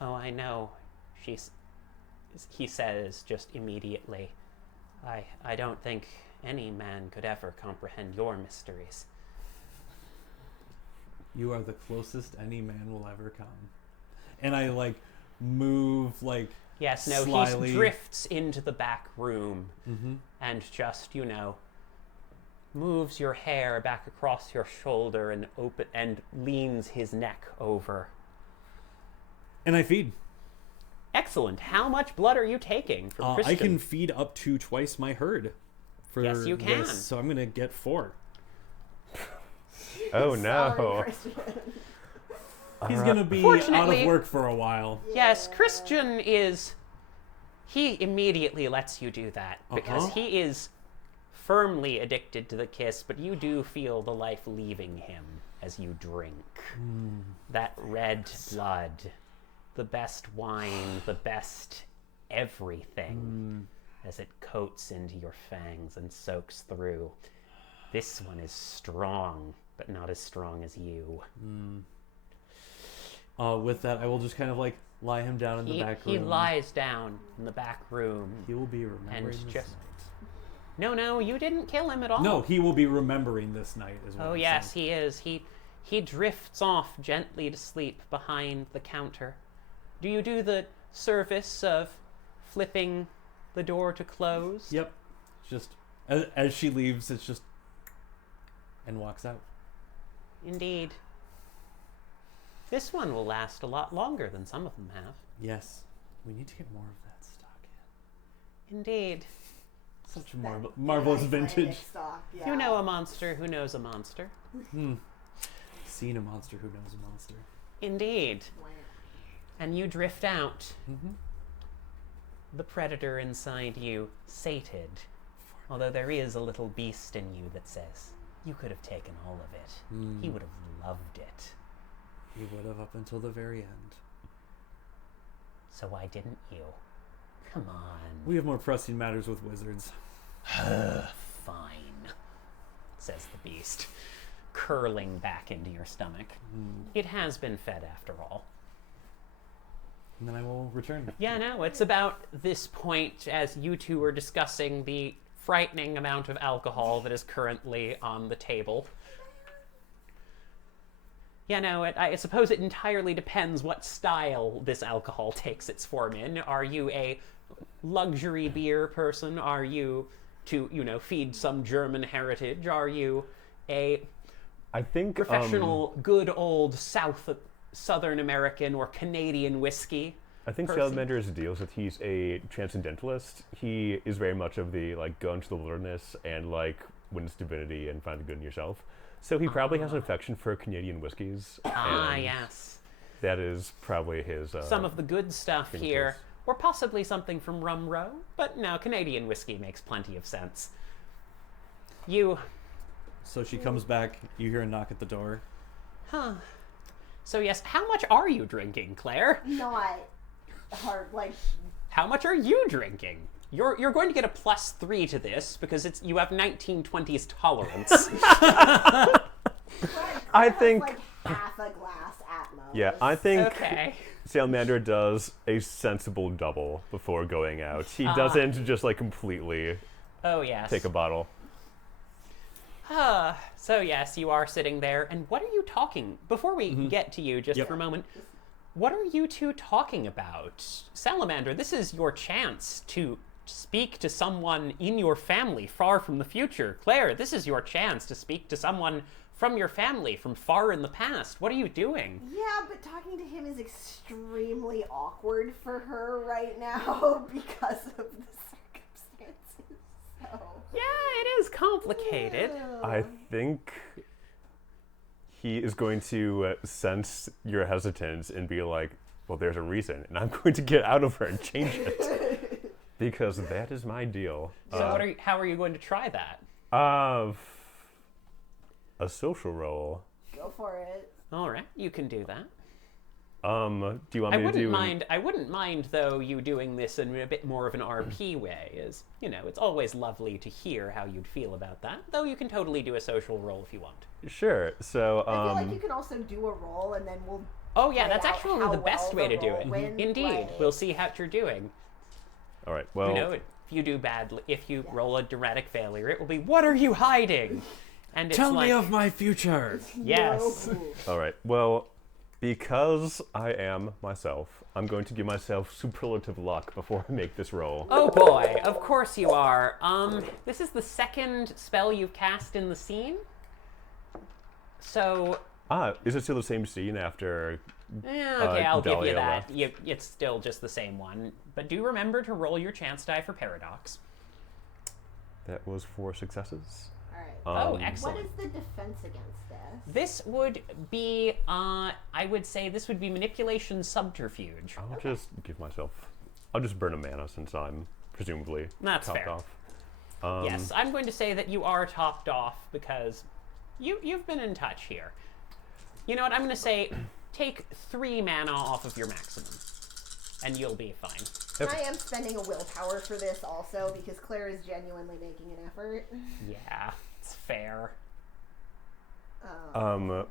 Oh, I know. He says just immediately, I don't think any man could ever comprehend your mysteries. You are the closest any man will ever come. And I, like, move, like, yes, no, slyly. He drifts into the back room Mm-hmm. and just, moves your hair back across your shoulder and leans his neck over. And I feed. Excellent. How much blood are you taking from Christian? I can feed up to twice my herd. For Yes, you can. this, so I'm going to get 4. Oh no. Sorry, Christian. He's going to be out Fortunately- of work for a while. Yes, Christian he immediately lets you do that because Uh-huh. he is firmly addicted to the kiss, but you do feel the life leaving him as you drink. That red blood, the best wine, the best everything as it coats into your fangs and soaks through. This one is strong, but not as strong as you. With that, I will just kind of like lie him down in the back room. He lies down in the back room. He will be remembering And this just- night. No, you didn't kill him at all. No, he will be remembering this night as well. Oh yes, he is. He drifts off gently to sleep behind the counter. Do you do the service of flipping the door to close? Yep. Just as she leaves, it's just and walks out. Indeed. This one will last a lot longer than some of them have. Yes. We need to get more of that stock in. Indeed. Such a marvelous vintage. Stock, yeah. You know a monster who knows a monster. Seen a monster who knows a monster. Indeed. Wow. And you drift out. Mm-hmm. The predator inside you, sated. Although there is a little beast in you that says, you could have taken all of it. He would have loved it. He would have up until the very end. So why didn't you? Come on. We have more pressing matters with wizards. Fine, says the beast, curling back into your stomach. It has been fed after all. And then I will return. Yeah, no, it's about this point as you two are discussing the frightening amount of alcohol that is currently on the table. Yeah, no, I suppose it entirely depends what style this alcohol takes its form in. Are you a luxury beer person? Are you to, feed some German heritage? Are you a I think professional, good old Southern American or Canadian whiskey? I think person? Salamanders deals with he's a transcendentalist. He is very much of the go into the wilderness and witness divinity and find the good in yourself. So he probably has an affection for Canadian whiskeys. and Yes. That is probably his. Some of the good stuff Think here, it is. or possibly something from Rum Row, but no, Canadian whiskey makes plenty of sense. So she comes back. You hear a knock at the door. So yes, how much are you drinking, Claire? Not hard, How much are you drinking? You're going to get a +3 to this because you have 1920s tolerance. I think. half a glass at most. Yeah, I think Okay. Salamander does a sensible double before going out. He doesn't just completely Oh yes. take a bottle. So yes, you are sitting there, and what are you talking? Before we get to you, just Yep. for a moment, what are you two talking about? Salamander, this is your chance to speak to someone in your family far from the future. Claire, this is your chance to speak to someone from your family from far in the past. What are you doing? Yeah, but talking to him is extremely awkward for her right now because of the circumstances. So. Yeah, it is complicated. I think he is going to sense your hesitance and be like, well, there's a reason, and I'm going to get out of her and change it. Because that is my deal. So how are you going to try that? A social role. Go for it. All right, you can do that. Do you want me to do? I wouldn't mind though you doing this in a bit more of an RP way. Is it's always lovely to hear how you'd feel about that. Though you can totally do a social roll if you want. Sure. So I feel like you can also do a roll and then we'll. Oh yeah, play that's out actually how the best well way to the do roll it. went, Indeed, like- we'll see how you're doing. all right. Well, If you do badly, if you roll a dramatic failure, it will be, "What are you hiding?" And it's Tell like, me of my future. Yes. No. all right. Well, because I am myself, I'm going to give myself superlative luck before I make this roll. Oh boy, of course you are. This is the second spell you've cast in the scene. So, Is it still the same scene after? okay, I'll give you Dahlia that. left? It's still just the same one. But do remember to roll your chance die for paradox. That was 4 successes. Alright. Oh, excellent. What is the defense against this? This would be, I would say this would be manipulation subterfuge. I'll just give myself. I'll just burn a mana since I'm presumably That's topped fair. off. Yes, I'm going to say that you are topped off because you've been in touch here. You know what, I'm going to say take 3 mana off of your maximum, and you'll be fine. I am spending a willpower for this also because Claire is genuinely making an effort. Yeah, it's fair.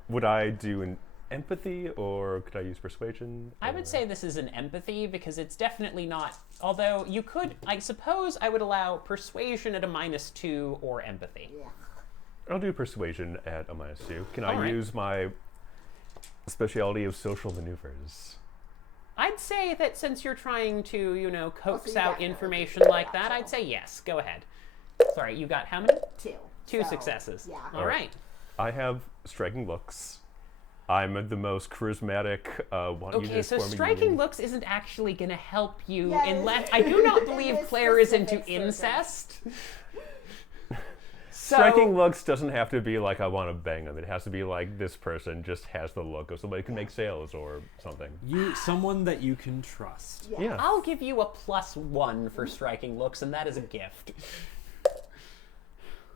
Would I do an empathy or could I use persuasion? I would say this is an empathy because it's definitely not. Although you could, I suppose, I would allow persuasion at a -2 or empathy. Yeah. I'll do persuasion at a -2. Can I All right. use my specialty of social maneuvers? I'd say that since you're trying to, coax you out definitely information could do like that, that, I'd so. say yes. Go ahead. Sorry, you got how many? 2. 2 So, successes. Yeah. All right. I have striking looks. I'm the most charismatic one. Okay, so striking looks isn't actually going to help you Yes. unless I do not In believe this Claire is into specific incest. So, Striking looks doesn't have to be like I want to bang them. It has to be like this person just has the look of somebody who can make sales or something. Someone that you can trust. Yeah. I'll give you a +1 for striking looks, and that is a gift.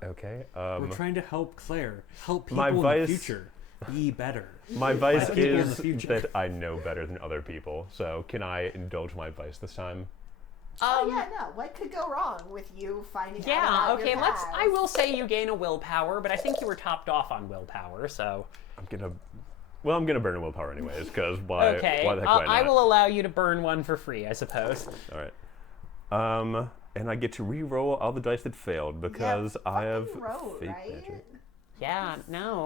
Okay. We're trying to help Claire. Help people My in vice- the future. Be better. My vice People in the is future. that I know better than other people. So can I indulge my vice this time? Oh yeah, no. What could go wrong with you finding out Yeah, about okay, your let's. past? I will say you gain a willpower, but I think you were topped off on willpower, so. I'm gonna burn a willpower anyways, because why? Okay, Why the heck would I I not? will allow you to burn one for free, I suppose. All right. And I get to re-roll all the dice that failed because I have fucking road, fate right? magic. Yeah, no.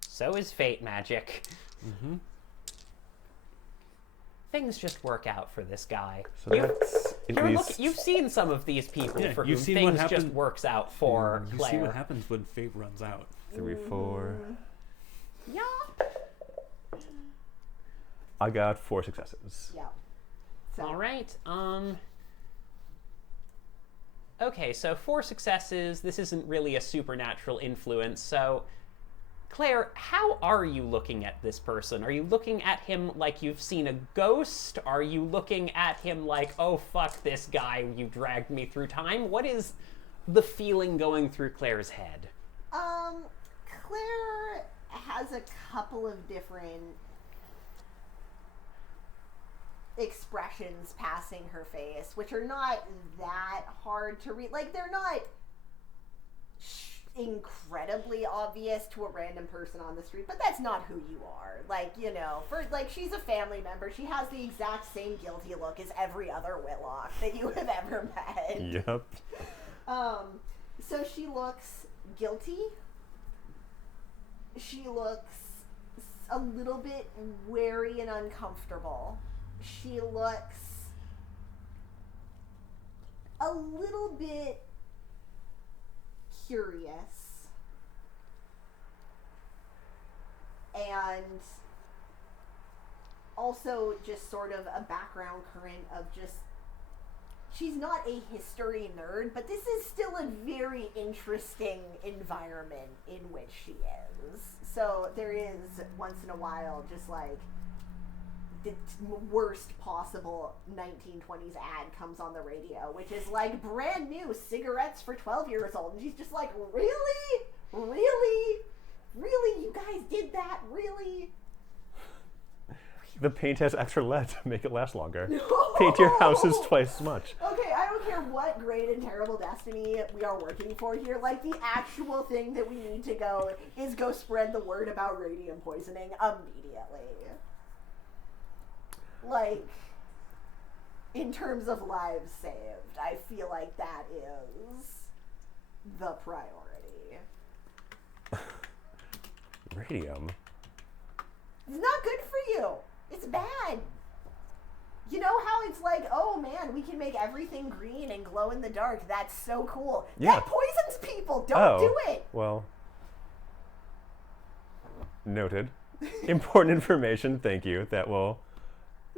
So is fate magic. Mm-hmm. Things just work out for this guy. So that's at least. You've seen some of these people Yeah, for you've whom seen what things just happened- works out for You Claire. see what happens when fate runs out. 3, 4. Yeah. I got 4 successes. Yeah. So, All right. Okay, so 4 successes. This isn't really a supernatural influence. So, Claire, how are you looking at this person? Are you looking at him like you've seen a ghost? Are you looking at him like, oh, fuck this guy, you dragged me through time? What is the feeling going through Claire's head? Claire has a couple of different expressions passing her face, which are not that hard to read. Like, they're not incredibly obvious to a random person on the street, but that's not who you are. Like, she's a family member. She has the exact same guilty look as every other Whitlock that you have ever met. Yep. So she looks guilty. She looks a little bit wary and uncomfortable. She looks a little bit curious. And also just sort of a background current of just, she's not a history nerd, but this is still a very interesting environment in which she is. So there is, once in a while, just like the worst possible 1920s ad comes on the radio, which is like brand new cigarettes for 12 years old. And she's just like, really? Really? Really? You guys did that? Really? The paint has extra lead to make it last longer. Paint your houses twice as much. Okay, I don't care what great and terrible destiny we are working for here. Like, the actual thing that we need to go is go spread the word about radium poisoning immediately. Like, in terms of lives saved, I feel like that is the priority. Radium? It's not good for you. It's bad. You know how it's like, oh man, we can make everything green and glow in the dark. That's so cool. Yeah. That poisons people. Don't do it. Well, noted. Important information. Thank you. That will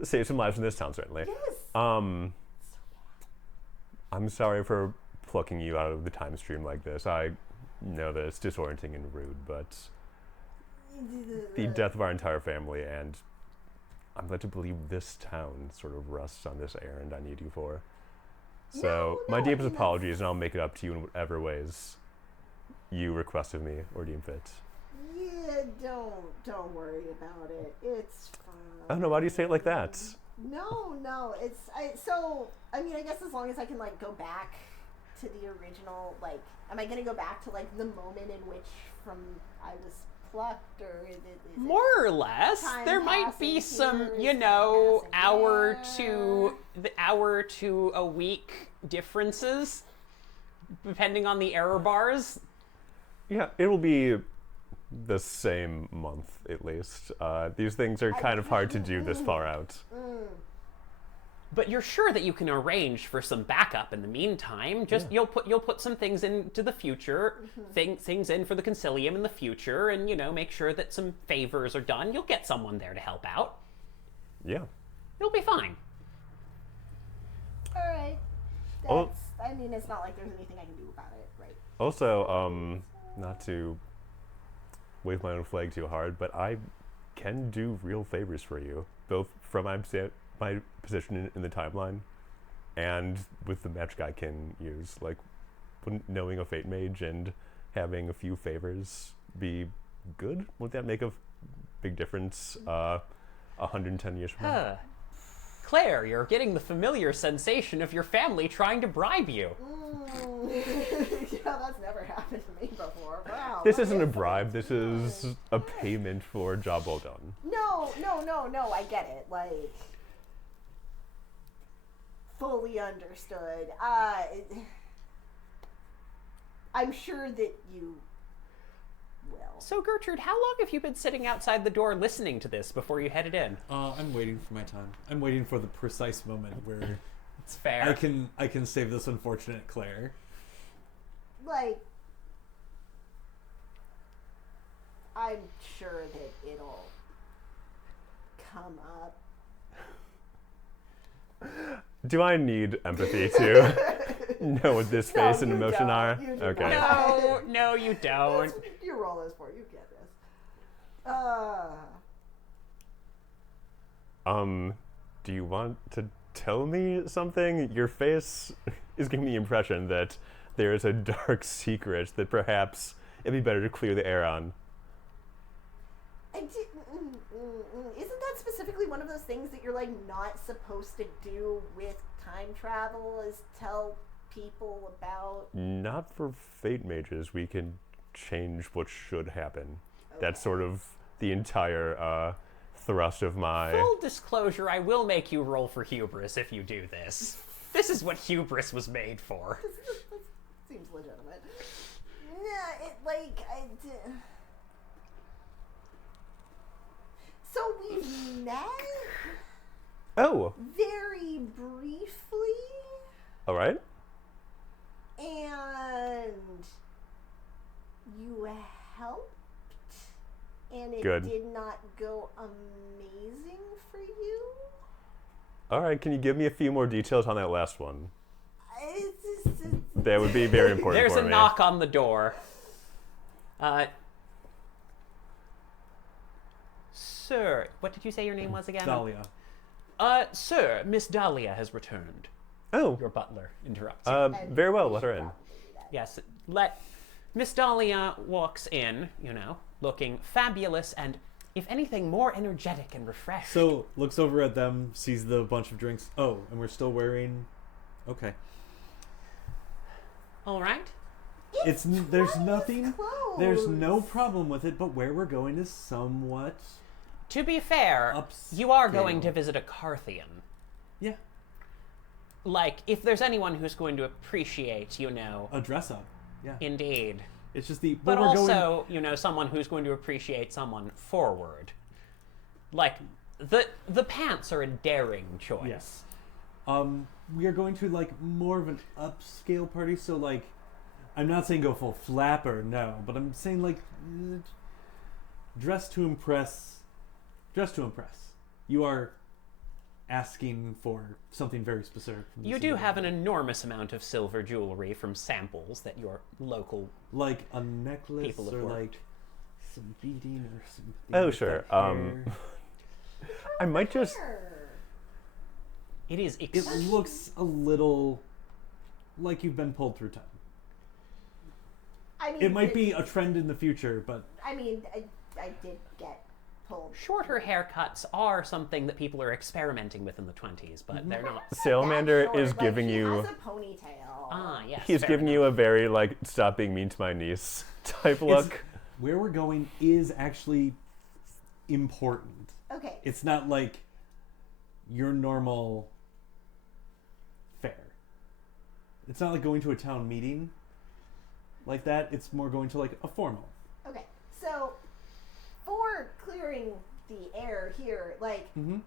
save some lives in this town, certainly. Yes. I'm sorry for plucking you out of the time stream like this. I know that it's disorienting and rude, but the death of our entire family, and I'm led to believe this town sort of rests on this errand I need you for. So, my deepest apologies, and I'll make it up to you in whatever ways you request of me or deem fit. Yeah, don't worry about it. It's fine. I don't know, why do you say it like that? No, I mean, I guess as long as I can, like, go back to the original, like, am I going to go back to, like, the moment in which I was plucked, or is it more or less? There might be some, hour to a week differences, depending on the error bars. Yeah, it will be the same month, at least. These things are kind of hard to do this far out. But you're sure that you can arrange for some backup in the meantime. Just you'll put some things into the future, things in for the Concilium in the future, and make sure that some favors are done. You'll get someone there to help out. Yeah. You'll be fine. All right. I mean, it's not like there's anything I can do about it, right? Also, not to wave my own flag too hard, but I can do real favors for you, both from my position in the timeline and with the magic I can use. Like, wouldn't knowing a fate mage and having a few favors be good? Wouldn't that make a big difference 110 years from now? Claire, you're getting the familiar sensation of your family trying to bribe you. Yeah, that's never happened to me before. Wow. This isn't a bribe. This is a payment for a job well done. No. I get it. Like, fully understood. I'm sure that you will. So, Gertrude, how long have you been sitting outside the door listening to this before you headed in? I'm waiting for my time. I'm waiting for the precise moment where It's fair. I can save this unfortunate Claire. Like, I'm sure that it'll come up. Do I need empathy to know what this face and emotion are? Okay. No, you don't. That's what your role is for. You get this. Do you want to tell me something? Your face is giving me the impression that there is a dark secret that perhaps it'd be better to clear the air on. Isn't that specifically one of those things that you're, like, not supposed to do with time travel, is tell people about? Not for fate mages. We can change what should happen. Okay. That's sort of the entire thrust of my... Full disclosure, I will make you roll for hubris if you do this. This is what hubris was made for. That seems legitimate. So we've met? Oh. Very briefly. All right. And you helped, and it Good. did not go amazing for you? All right, can you give me a few more details on that last one? That would be very important There's for a me. knock on the door. Sir, what did you say your name was again? Dahlia. Sir, Miss Dahlia has returned. Oh. Your butler interrupts you. Very well, let her in. Yes, let Miss Dahlia walks in, looking fabulous and if anything, more energetic and refreshed. So, looks over at them, sees the bunch of drinks. Oh, and we're still wearing... Okay. All right. There's nothing... clothes. There's no problem with it, but where we're going is somewhat... To be fair, you are going Upscale. to visit a Carthian. Yeah. Like, if there's anyone who's going to appreciate, A dress up. Yeah. Indeed. It's just the... But we're also, someone who's going to appreciate someone forward. Like, the pants are a daring choice. Yes. We are going to, like, more of an upscale party, so, like... I'm not saying go full flapper, no. But I'm saying, like... Dress to impress. Dress to impress. You are asking for something very specific. From this You do individual. have an enormous amount of silver jewelry from samples that your local... Like a necklace People have or worked. like some beading or something. Oh, with sure. that hair. I might just... It is It looks a little like you've been pulled through time. I mean, It might be a trend in the future, but I mean, I did get pulled. Shorter haircuts are something that people are experimenting with in the 20s, but they're not. Salamander That short, is like, giving he you... has a ponytail. Ah, yes. He's fair giving enough. you a very, like, stop being mean to my niece type look. where we're going is actually important. Okay. It's not like your normal fair. It's not like going to a town meeting like that. It's more going to like a formal. Okay. So, for clearing the air here, like, Mm-hmm.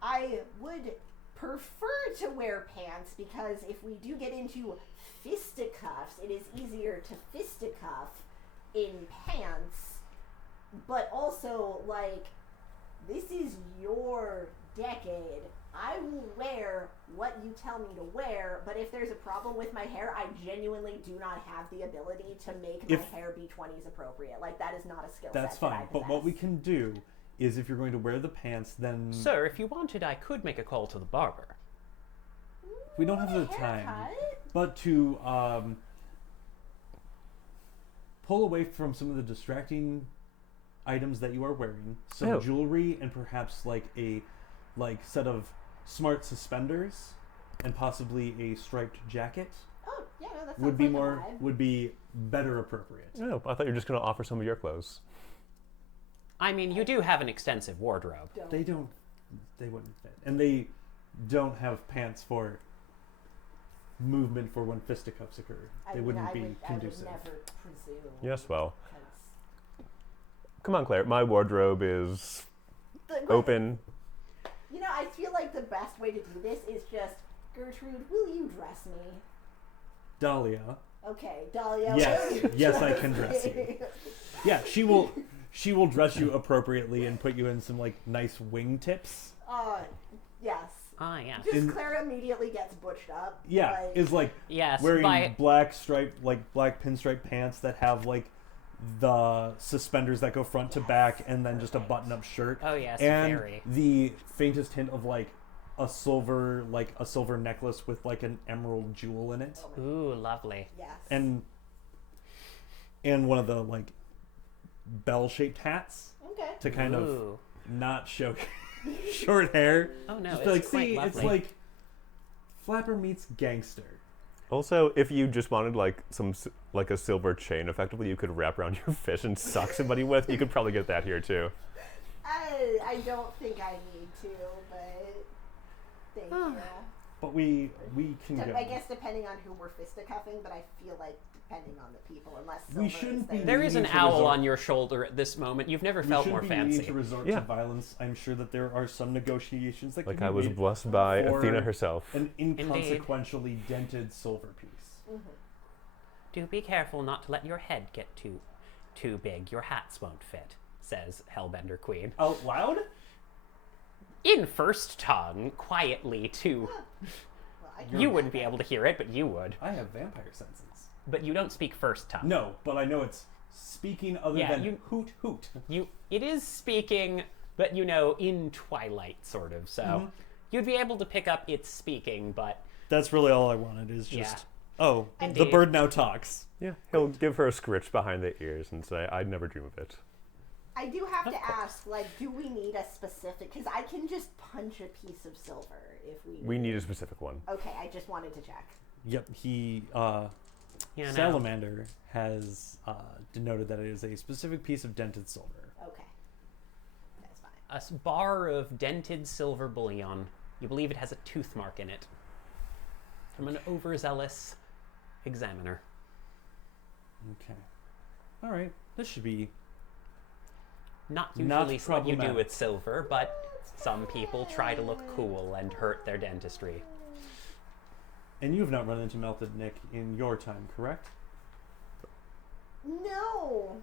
I would prefer to wear pants because if we do get into fisticuffs, it is easier to fisticuff in pants. But also, like, this is your decade. I will wear what you tell me to wear, but if there's a problem with my hair, I genuinely do not have the ability to make my hair be 20s appropriate. Like, that is not a skill That's set that I fine. But what possess. we can do is if you're going to wear the pants, then Sir, if you wanted, I could make a call to the barber. we don't have the time. Haircut? But to pull away from some of the distracting items that you are wearing, some Oh. jewelry and perhaps like a set of smart suspenders and possibly a striped jacket Oh, yeah, no, that sounds would be like a more vibe. would be better appropriate. No, I thought you were just going to offer some of your clothes. I mean, you do have an extensive wardrobe. They wouldn't fit. And they don't have pants for movement for when fisticuffs occur. They wouldn't be conducive. I would never presume. Yes, well. 'cause Come on, Claire. My wardrobe is open. You know, I feel like the best way to do this is just, Gertrude, will you dress me? Dahlia. Okay, Dahlia. Yes, will you yes, I can dress you. me? Yeah, she will dress you appropriately and put you in some like nice wingtips. Yes. Ah, yes. Just Clara immediately gets butched up. Yeah, like, is like Yes, wearing black pinstripe pants that have like the suspenders that go front to back and then just a button-up shirt. Oh, yes, and very. the faintest hint of like a silver necklace with like an emerald jewel in it, Ooh, lovely. Yes. and one of the like bell-shaped hats Okay. to kind of Ooh. not show short hair. Oh, no, Just it's be like, quite see, lovely. it's like flapper meets gangster. Also, if you just wanted like a silver chain, effectively, you could wrap around your fish and sock somebody with. You could probably get that here too. I don't think I need to, but thank you. But we can go. I guess depending on who we're fisticuffing, but I feel like depending on the people, unless We Silver shouldn't is be there. There is an needing to owl resort- on your shoulder at this moment. You've never We felt shouldn't more be needing fancy. to resort Yeah. to violence. I'm sure that there are some negotiations that Like can I be was made blessed by for Athena herself. an inconsequentially dented silver piece. Do be careful not to let your head get too big. Your hats won't fit, says Hellbender Queen. Out loud? In first tongue, quietly too. Well, I You wouldn't be able to hear it, but you would. I have vampire senses. But you don't speak first tongue. No, but I know it's speaking other Yeah, than you- hoot hoot. It is speaking, but in twilight, sort of. So you'd be able to pick up its speaking, but That's really all I wanted is just oh, the Indeed. bird now talks. Yeah, he'll give her a scritch behind the ears and say, "I'd never dream of it." I do have to ask, like, do we need a specific... Because I can just punch a piece of silver if we... We need a specific one. Okay, I just wanted to check. Yep, he, Yeah, Salamander has denoted that it is a specific piece of dented silver. Okay. That's fine. A bar of dented silver bullion. You believe it has a tooth mark in it. From an overzealous examiner. Okay. All right. This should be Not usually not what you do problematic. with silver, but some people try to look cool and hurt their dentistry. And you have not run into Melted Nick in your time, correct? No.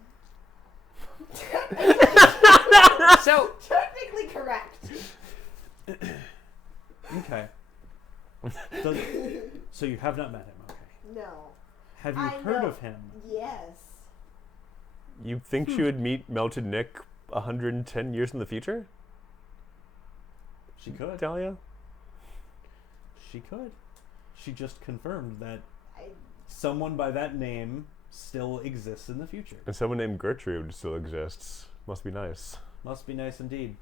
So, Technically correct. Okay. So you have not met him, okay. No. Have you I heard know. of him? Yes. You think she would meet Melted Nick 110 years in the future? She could. Dahlia? She could. She just confirmed that I... someone by that name still exists in the future. And someone named Gertrude still exists. Must be nice. Must be nice indeed.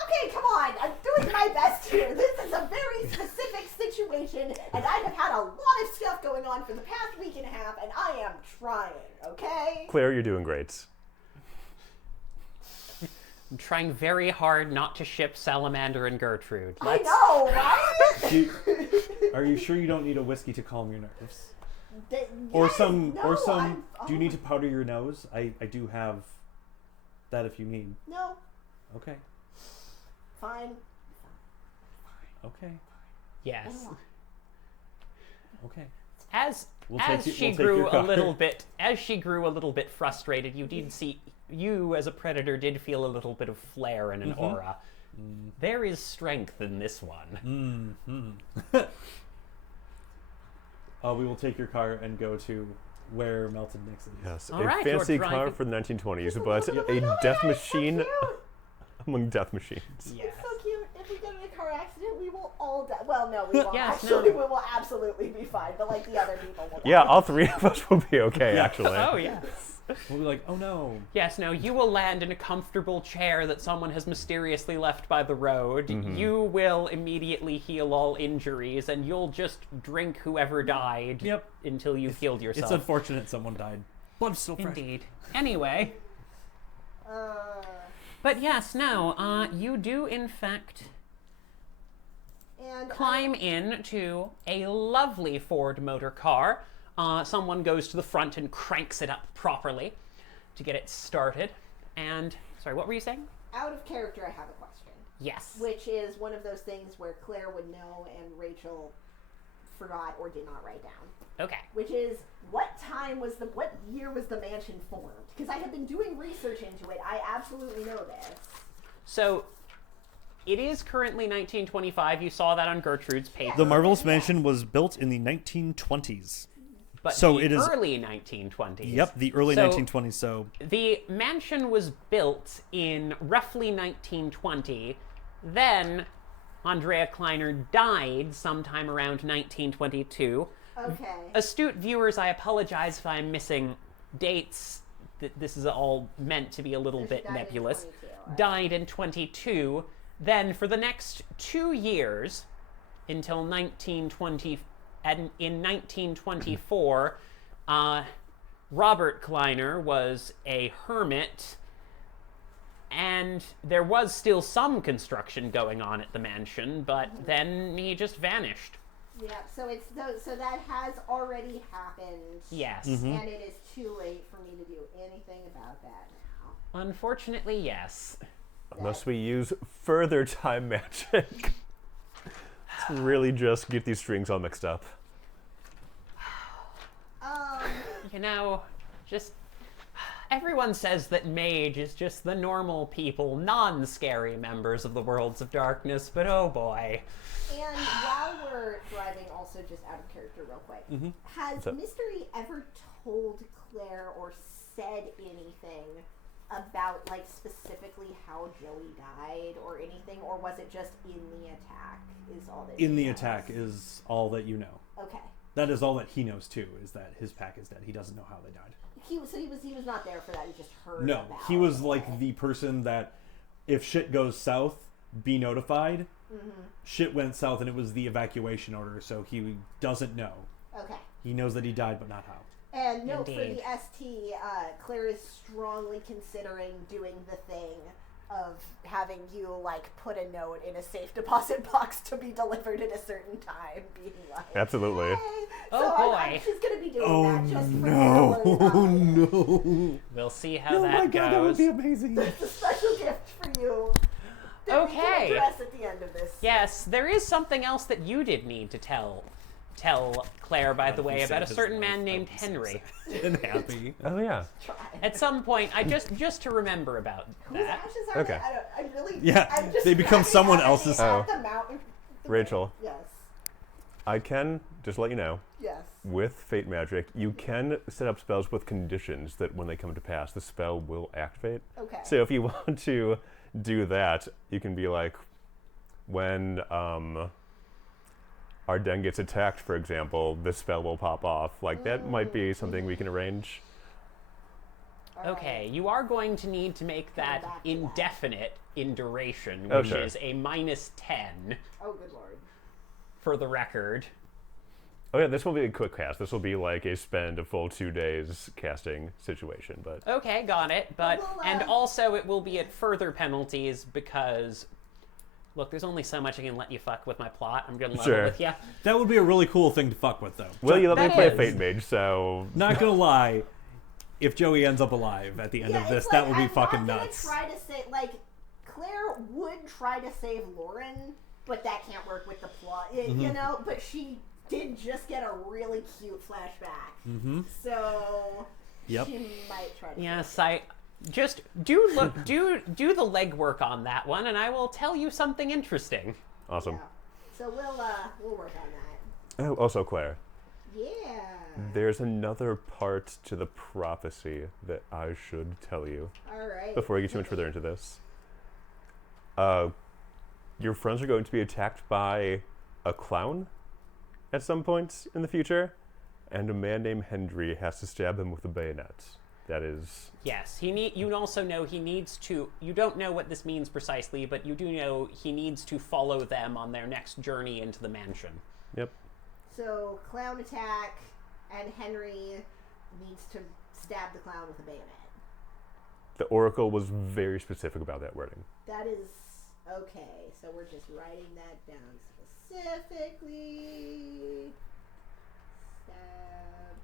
Okay, come on. I'm doing my best here. This is a very specific situation, and I have had a lot of stuff going on for the past week and a half, and I am trying, okay? Claire, you're doing great. I'm trying very hard not to ship Salamander and Gertrude. I know, right? Are you sure you don't need a whiskey to calm your nerves? Yes, Or some, I'm- do you need to powder your nose? I do have that if you need. No, Okay. fine. Okay. Yes. Okay. As We'll as take she your grew a car. little bit frustrated, you did see you as a predator did feel a little bit of flare and an aura. There is strength in this one. We will take your car and go to where Melted Nix is. Yes, All a right, fancy we're car driving- for the 1920s, but a death machine among death machines. Yes. It's so cute. If we get in a car accident, we will all die. Well, no, we won't. Yes, Actually, no. we will absolutely be fine, but like the other people will die. Yeah, all three of us will be okay, actually. Oh yes. We'll be like, oh no. Yes, no, you will land in a comfortable chair that someone has mysteriously left by the road. You will immediately heal all injuries, and you'll just drink whoever died Yep. until you've healed yourself. It's unfortunate someone died. Blood's still fresh. Indeed. Anyway, but yes, no, you do in fact And climb into a lovely Ford motor car. Someone goes to the front and cranks it up properly to get it started. And, sorry, what were you saying? out of character, I have a question. Yes. Which is one of those things where Claire would know and Rachel forgot or did not write down. Okay. Which is, what year was the mansion formed? Because I have been doing research into it. I absolutely know this. So, it is currently 1925. You saw that on Gertrude's paper. The Marvelous Mansion was built in the 1920s. But so the it is- early 1920s. Yep, the early So- 1920s. So The mansion was built in roughly 1920. Then Andrea Kleiner died sometime around 1922. Okay. Astute viewers, I apologize if I'm missing dates. This is all meant to be a little So she bit died in nebulous. 22, right? Died in 22. Then for the next 2 years, until 1920, and in 1924, Robert Kleiner was a hermit, and there was still some construction going on at the mansion, but then he just vanished. Yeah, so that has already happened. Yes. And it is too late for me to do anything about that now. Unfortunately, yes. Unless we use further time magic to really just get these strings all mixed up. You know, just everyone says that mage is just the normal people, non-scary members of the Worlds of Darkness, but oh boy. And while we're driving, also just out of character real quick, has What's up? Mystery ever told Claire or said anything about, like, specifically how Joey died or anything, or was it just in the attack is all that in she the knows? attack is all that you know. Okay. That is all that he knows too, is that his pack is dead. He doesn't know how they died. he was not there for that. He just heard. No, about he was it. like the person that, if shit goes south, be notified. Shit went south, and it was the evacuation order, so he doesn't know. Okay. He knows that he died, but not how. And note for Indeed. the ST, Claire is strongly considering doing the thing of having you, like, put a note in a safe deposit box to be delivered at a certain time, being like, Absolutely. Hey. Oh, so boy. she's going to be doing Oh that just for no! you to Oh learn about it. no! We'll see how Oh that my goes. god, that would be amazing. It's a special gift for you that we Okay. can address at the end of this. Yes, there is something else that you did need to tell Claire, by the way, He about a saved his certain life. man named That would be so Henry. sad and happy. Oh yeah. Try. At some point, I just to remember about Whose that. ashes are Okay. they? I really... Yeah, I'm just they become cracking someone up at else's- the- Oh. at the mountain. Rachel. Yes. I can just let you know, Yes. with Fate Magic, you can set up spells with conditions that when they come to pass, the spell will activate. Okay. So if you want to do that, you can be like, when Arden gets attacked, for example, the spell will pop off. Like, that might be something we can arrange. All right. Okay, you are going to need to make that back to that. indefinite in duration, Oh, which sure. is a -10 Oh, good lord. for the record. Oh yeah, this will be a quick cast. This will be like a spend a full 2 days casting situation, but Okay, got it. But Well, and also it will be at further penalties because look, there's only so much I can let you fuck with my plot. I'm gonna level Sure. with you. That would be a really cool thing to fuck with, though. well, you let me That play is. a Fate Mage, so Not gonna lie, if Joey ends up alive at the end of this, it's that like, would be I'm fucking not nuts. Gonna try to say, like, Claire would try to save Lauren, but that can't work with the plot, you know. But she did just get a really cute flashback, so Yep. she might try to. Yes, I just do do the legwork on that one, and I will tell you something interesting. awesome. Yeah. So we'll work on that. Oh, also, Claire, Yeah. there's another part to the prophecy that I should tell you All right. before we get too much further into this. Your friends are going to be attacked by a clown at some point in the future, and a man named Henry has to stab him with a bayonet. That is... Yes, you also know he needs to. You don't know what this means precisely, but you do know he needs to follow them on their next journey into the mansion. Yep. So clown attack, and Henry needs to stab the clown with a bayonet. The Oracle was very specific about that wording. That is okay. So we're just writing that down specifically. Stab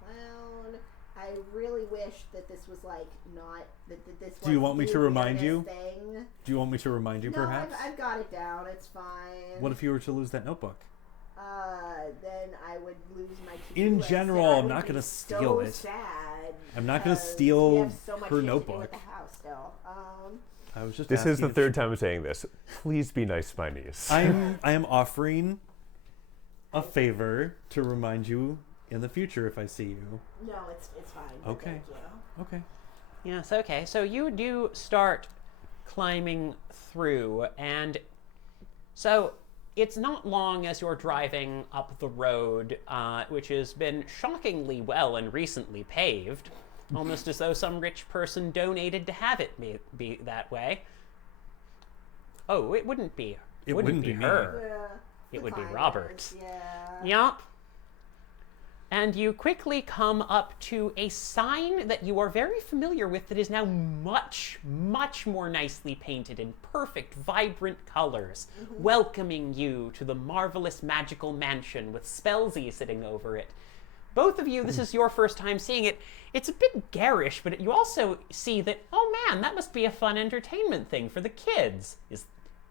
clown. I really wish that this was like not that this. Do you wasn't want me the to remind awareness you? Thing. Do you want me to remind you, No, perhaps? I've got it down. It's fine. What if you were to lose that notebook? Then I would lose my to-do In list, general, and I I'm would not be gonna so steal it. Sad I'm not gonna because steal we have so much her shit to do notebook. at the house still. I was just. This is asking the if third time I'm saying this. Please be nice to my niece. I am offering a favor to remind you in the future if I see you. No, it's fine. but Okay. Thank you. Okay. Yes, okay. So you do start climbing through, and so it's not long as you're driving up the road, which has been shockingly well and recently paved, almost as though some rich person donated to have it be that way. Oh, it wouldn't be. It wouldn't wouldn't be be me. her. Yeah. It would be climbers, Robert. Yeah. Yep. And you quickly come up to a sign that you are very familiar with that is now much, much more nicely painted in perfect, vibrant colors, welcoming you to the marvelous magical mansion with Spellsy sitting over it. Both of you, this is your first time seeing it. It's a bit garish, but you also see that, oh man, that must be a fun entertainment thing for the kids.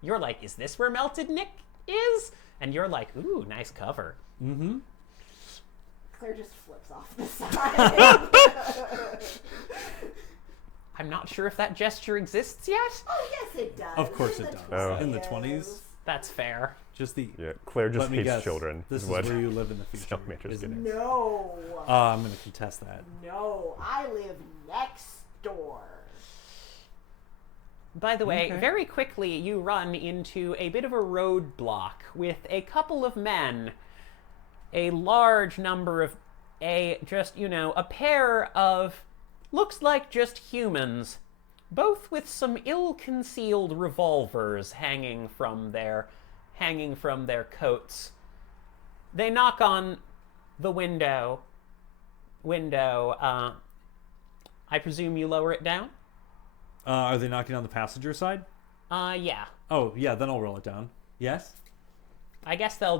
You're like, is this where Melted Nick is? And you're like, ooh, nice cover. Mm-hmm. Claire just flips off the side. I'm not sure if that gesture exists yet. Oh yes, it does. Of course In it the does. Oh. In the 20s. 20s. That's fair. Just the. Yeah, Claire just Let me hates guess. children. This is what where you live in the future. Spellmancer's isn't getting. it? No. I'm going to contest that. No, I live next door. By the way, Okay. very quickly you run into a bit of a roadblock with a couple of men, a large number of a pair of, looks like just humans, both with some ill-concealed revolvers hanging from their coats. They knock on the window. I presume you lower it down? Are they knocking on the passenger side? Yeah. Oh, yeah, then I'll roll it down. Yes? I guess they'll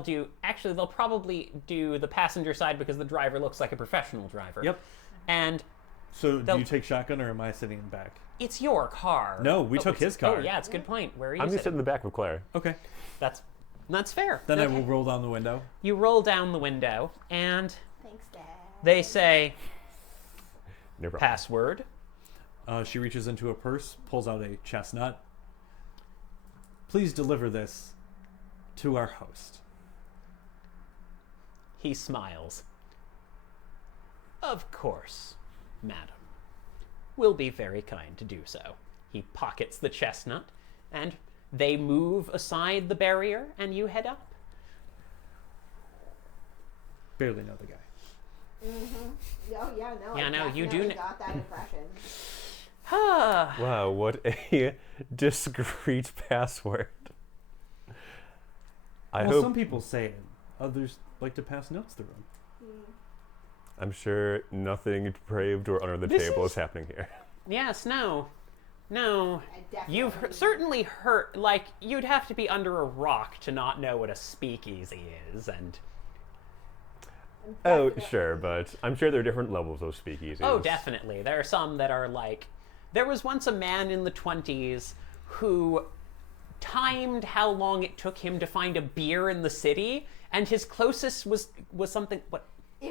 probably do the passenger side because the driver looks like a professional driver. Yep. And So do you take shotgun or am I sitting in the back? it's your car. No, we took his car. Oh, yeah, it's a good point. Where are you I'm going to sit sitting? in the back with Claire. Okay. That's fair. Then I Okay. will roll down the window. You roll down the window, and Thanks, Dad. they say, No problem. password. She reaches into a purse, pulls out a chestnut. Please deliver this to our host. He smiles. Of course, madam. Will be very kind to do so. He pockets the chestnut, and they move aside the barrier, and you head up. Barely know the guy. Mm-hmm. Oh, yeah, no. Yeah, I no, you do definitely got that impression. Wow, what a discreet password. I Well, hope. some people say it. Others like to pass notes through them. I'm sure nothing depraved or under the This table is- is happening here. Yes, no. I definitely. You've certainly heard, like, you'd have to be under a rock to not know what a speakeasy is, and... Oh, sure, but I'm sure there are different levels of speakeasies. Oh, definitely. There are some that are like... There was once a man in the 20s who timed how long it took him to find a beer in the city, and his closest was something... What?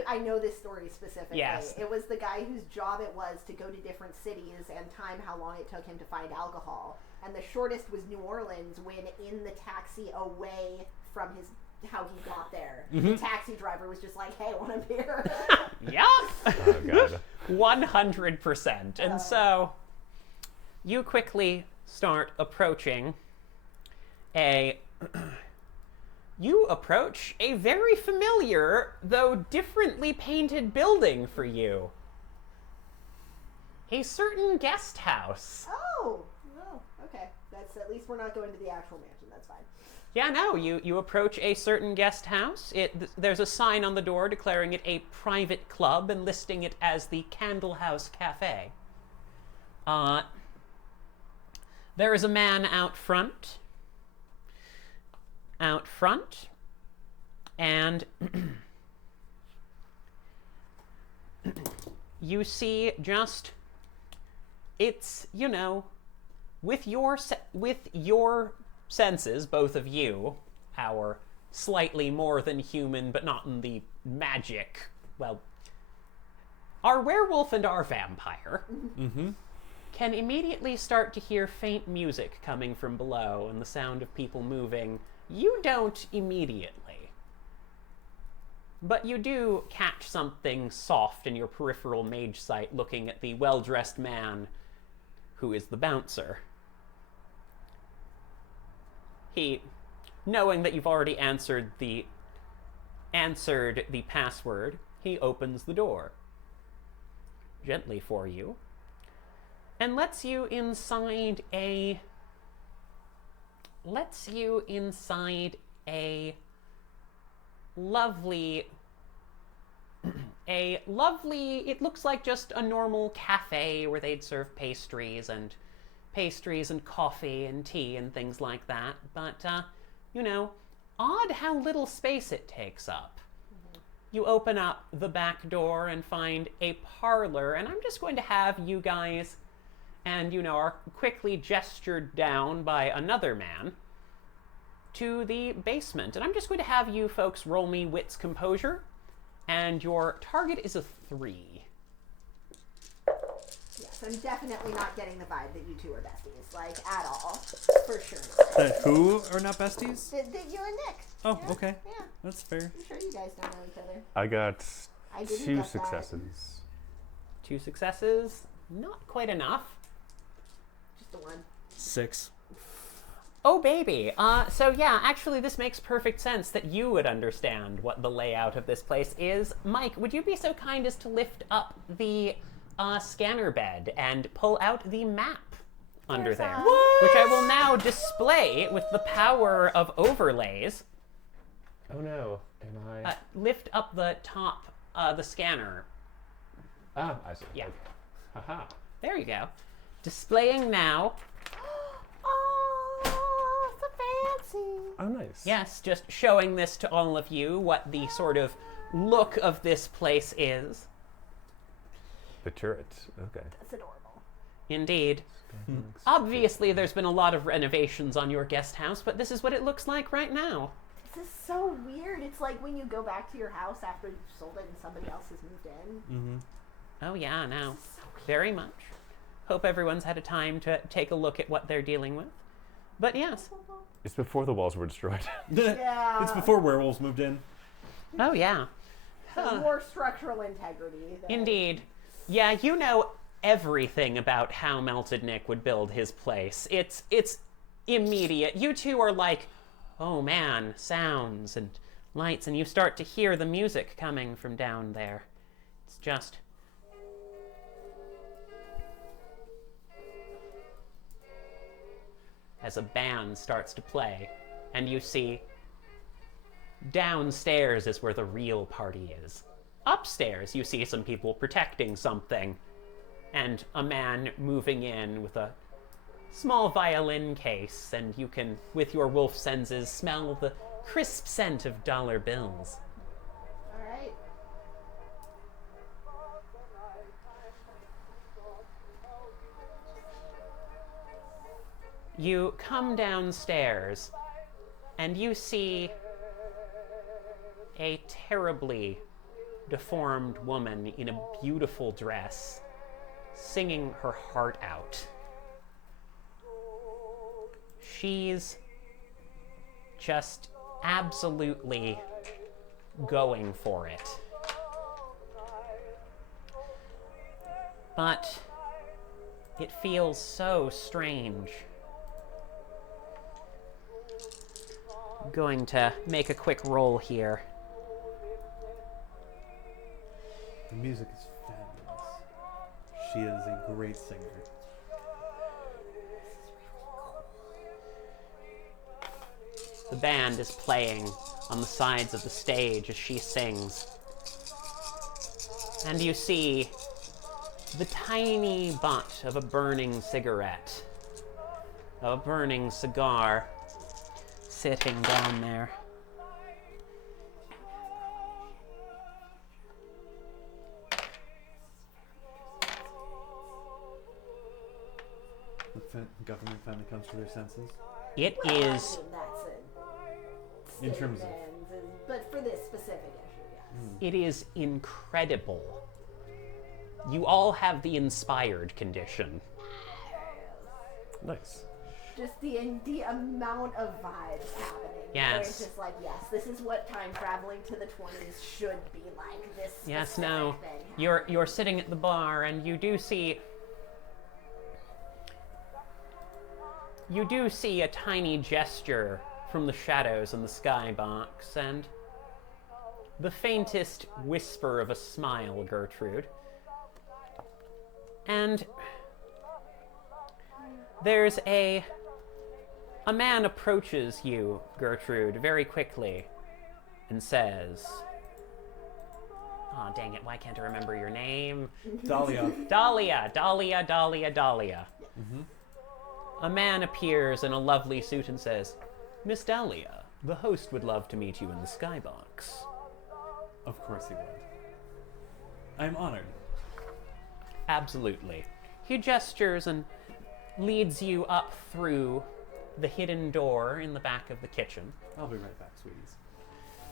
I know this story specifically. Yes. It was the guy whose job it was to go to different cities and time how long it took him to find alcohol. And the shortest was New Orleans, when in the taxi away from how he got there, the taxi driver was just like, hey, want a beer? Yeah! Oh, God. 100%. And so you quickly start approaching you approach a very familiar, though differently painted building for you. A certain guest house. Oh, okay. That's, at least we're not going to the actual mansion. That's fine. Yeah, no, you approach a certain guest house. There's a sign on the door declaring it a private club and listing it as the Candle House Cafe. There is a man out front, and you see just, it's, with your senses, both of you, our slightly more than human, but not in the magic, well, our werewolf and our vampire can immediately start to hear faint music coming from below and the sound of people moving. You don't immediately, but you do catch something soft in your peripheral mage sight looking at the well-dressed man who is the bouncer. He, knowing that you've already answered the password, he opens the door gently for you and lets you inside a lovely, it looks like just a normal cafe where they'd serve pastries and coffee and tea and things like that. But, odd how little space it takes up. You open up the back door and find a parlor, and I'm just going to have you guys, and, are quickly gestured down by another man to the basement. And I'm just going to have you folks roll me wits composure, and your target is a 3. Yes, I'm definitely not getting the vibe that you two are besties, like, at all. For sure. That who are not besties? That you and Nick. Oh, Yeah, okay. Yeah. That's fair. I'm sure you guys don't know each other. I got I didn't 2 get that. successes. 2 successes, not quite enough. Just the one. 6. Oh, baby. So yeah, actually, this makes perfect sense that you would understand what the layout of this place is. Mike, would you be so kind as to lift up the scanner bed and pull out the map under there? Which I will now display with the power of overlays. Oh no, am I? Lift up the top, the scanner. Ah, I see. Yeah. Okay. Haha. There you go. Displaying now. Oh, so fancy. Oh, nice. Yes, just showing this to all of you, what the sort of look of this place is. The turret. Okay. That's adorable. Indeed. Obviously, there's been a lot of renovations on your guest house, but this is what it looks like right now. This is so weird. It's like when you go back to your house after you've sold it and somebody else has moved in. Mm-hmm. Oh yeah, no. This is so weird. Very much. Hope everyone's had a time to take a look at what they're dealing with. But yes. It's before the walls were destroyed. Yeah. It's before werewolves moved in. Oh yeah. So more structural integrity. Indeed. Yeah, you know everything about how Melted Nick would build his place. It's immediate. You two are like, oh man, sounds and lights, and you start to hear the music coming from down there. It's just... as a band starts to play, and you see downstairs is where the real party is. Upstairs, you see some people protecting something, and a man moving in with a small violin case, and you can, with your wolf senses, smell the crisp scent of dollar bills. All right. You come downstairs, and you see a terribly deformed woman in a beautiful dress singing her heart out. She's just absolutely going for it. But it feels so strange. I'm going to make a quick roll here. The music is fabulous. She is a great singer. The band is playing on the sides of the stage as she sings. And you see the tiny butt of a burning cigarette, of a burning cigar, sitting down there. The government finally comes to their senses. It Well, I is... mean, that's In terms of- but for this specific issue, yes. It is incredible. You all have the inspired condition. Nice. Just the amount of vibes happening. Yes. Where it's just like, yes, this is what time traveling to the 20s should be like. This Yes, specific no. thing You're sitting at the bar, and you do see a tiny gesture from the shadows in the skybox, and the faintest whisper of a smile, Gertrude. And there's a man approaches you, Gertrude, very quickly, and says, "Aw, dang it, why can't I remember your name?" Dahlia. Dahlia. A man appears in a lovely suit and says, "Miss Dahlia, the host would love to meet you in the skybox." Of course he would. I'm honored. Absolutely. He gestures and leads you up through the hidden door in the back of the kitchen. I'll be right back, sweeties.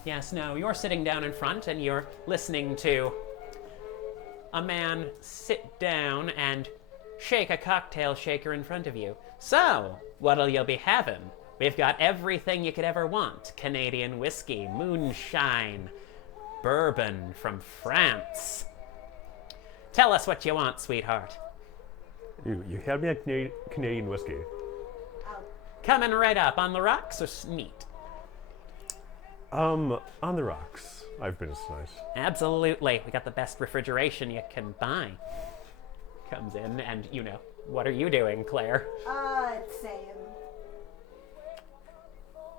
Yes, no, you're sitting down in front and you're listening to a man sit down and shake a cocktail shaker in front of you. "So, what'll you be having? We've got everything you could ever want. Canadian whiskey, moonshine, bourbon from France. Tell us what you want, sweetheart." You had me at Canadian whiskey. I'll Coming right up on the rocks or neat? On the rocks. I've been tonight. Absolutely. We got the best refrigeration you can buy. Comes in and, what are you doing, Claire? It's Sam.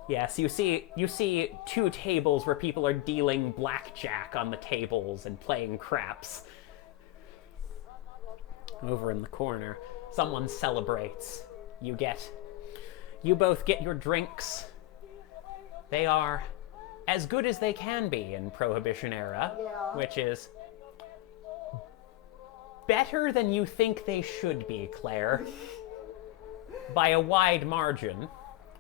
Yes, you see 2 tables where people are dealing blackjack on the tables and playing craps. Over in the corner, someone celebrates. You both get your drinks. They are as good as they can be in Prohibition era, which is better than you think they should be, Claire. By a wide margin.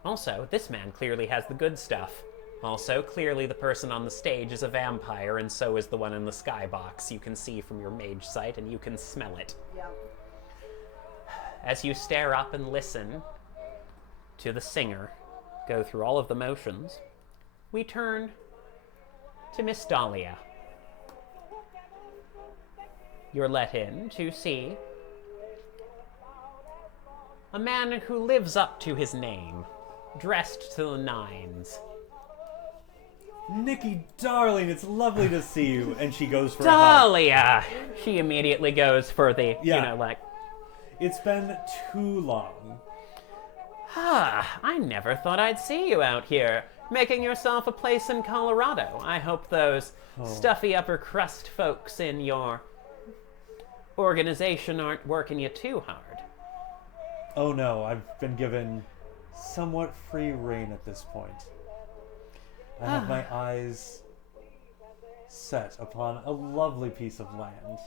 Also, this man clearly has the good stuff. Also, clearly the person on the stage is a vampire, and so is the one in the skybox. You can see from your mage sight, and you can smell it. Yep. As you stare up and listen to the singer go through all of the motions, we turn to Miss Dahlia. You're let in to see a man who lives up to his name, dressed to the nines. Nikki, darling, it's lovely to see you. And she goes for a Dahlia! She immediately goes for the, It's been too long. I never thought I'd see you out here, making yourself a place in Colorado. I hope those stuffy upper crust folks in your organization aren't working you too hard. Oh no, I've been given somewhat free rein at this point. I have my eyes set upon a lovely piece of land.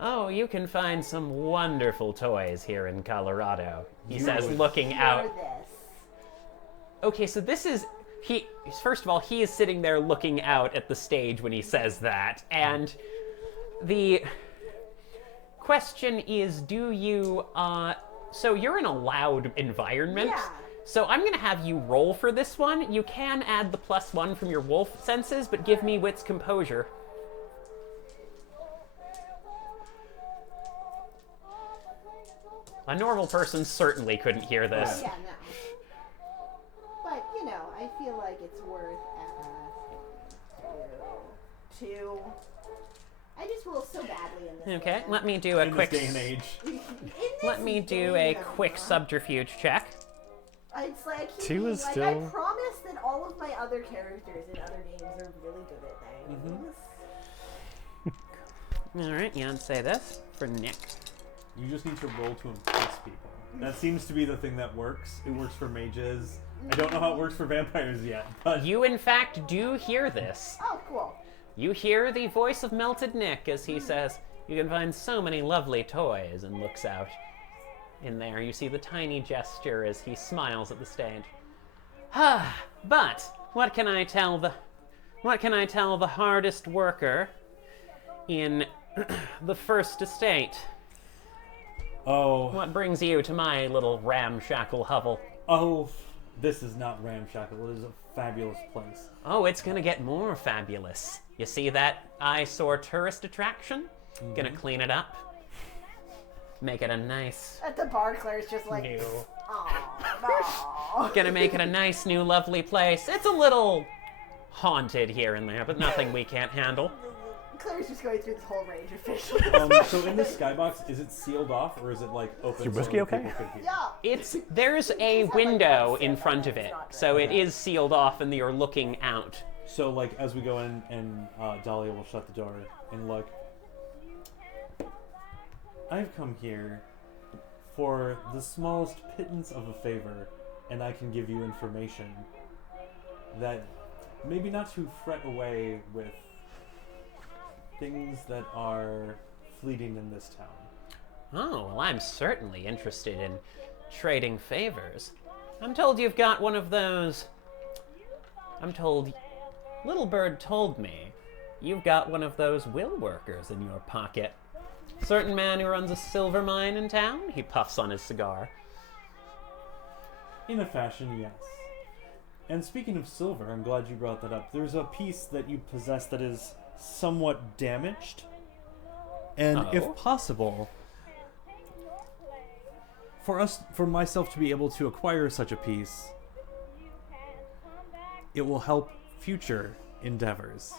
Oh, you can find some wonderful toys here in Colorado, he says, looking out. Okay, so this is... First of all, he is sitting there looking out at the stage when he says that, and the question is, do you, so you're in a loud environment. Yeah. So I'm going to have you roll for this one. You can add the +1 from your wolf senses, but give me wits composure. A normal person certainly couldn't hear this. Yeah, no. But, I feel like it's worth two. I just roll so badly in this. Okay, game. let me do a In quick... this day and age. Let me do a quick subterfuge check. It's like I keep Two being is like, still- I promise that all of my other characters in other games are really good at things. Alright, you say this for Nick. You just need to roll to impress people. That seems to be the thing that works. It works for mages. I don't know how it works for vampires yet, but... You, in fact, do hear this. Oh, cool. You hear the voice of Melted Nick as he says, "You can find so many lovely toys," and looks out. In there, you see the tiny gesture as he smiles at the stage. But what can I tell the hardest worker in the First Estate? Oh, What brings you to my little ramshackle hovel? oh, this is not ramshackle. It is a fabulous place. Oh, it's gonna get more fabulous. You see that eyesore tourist attraction? Gonna clean it up. Make it a nice At the bar, Claire's just like, new... oh, Gonna make it a nice, new, lovely place. It's a little haunted here and there, but nothing we can't handle. Claire's just going through this whole range of facial So in the skybox, is it sealed off or is it like open? Is your so whiskey other okay? people could hear? There's a window in front of it, so it is sealed off and you're looking out. So like as we go in and Dahlia will shut the door and look. I've come here for the smallest pittance of a favor, and I can give you information that maybe not to fret away with things that are fleeting in this town. Oh, well, I'm certainly interested in trading favors. I'm told you've got one of those... Little Bird told me you've got one of those will workers in your pocket. Certain man who runs a silver mine in town? He puffs on his cigar. In a fashion, yes. And speaking of silver, I'm glad you brought that up. There's a piece that you possess that is somewhat damaged. And if possible, for myself to be able to acquire such a piece, it will help future endeavors.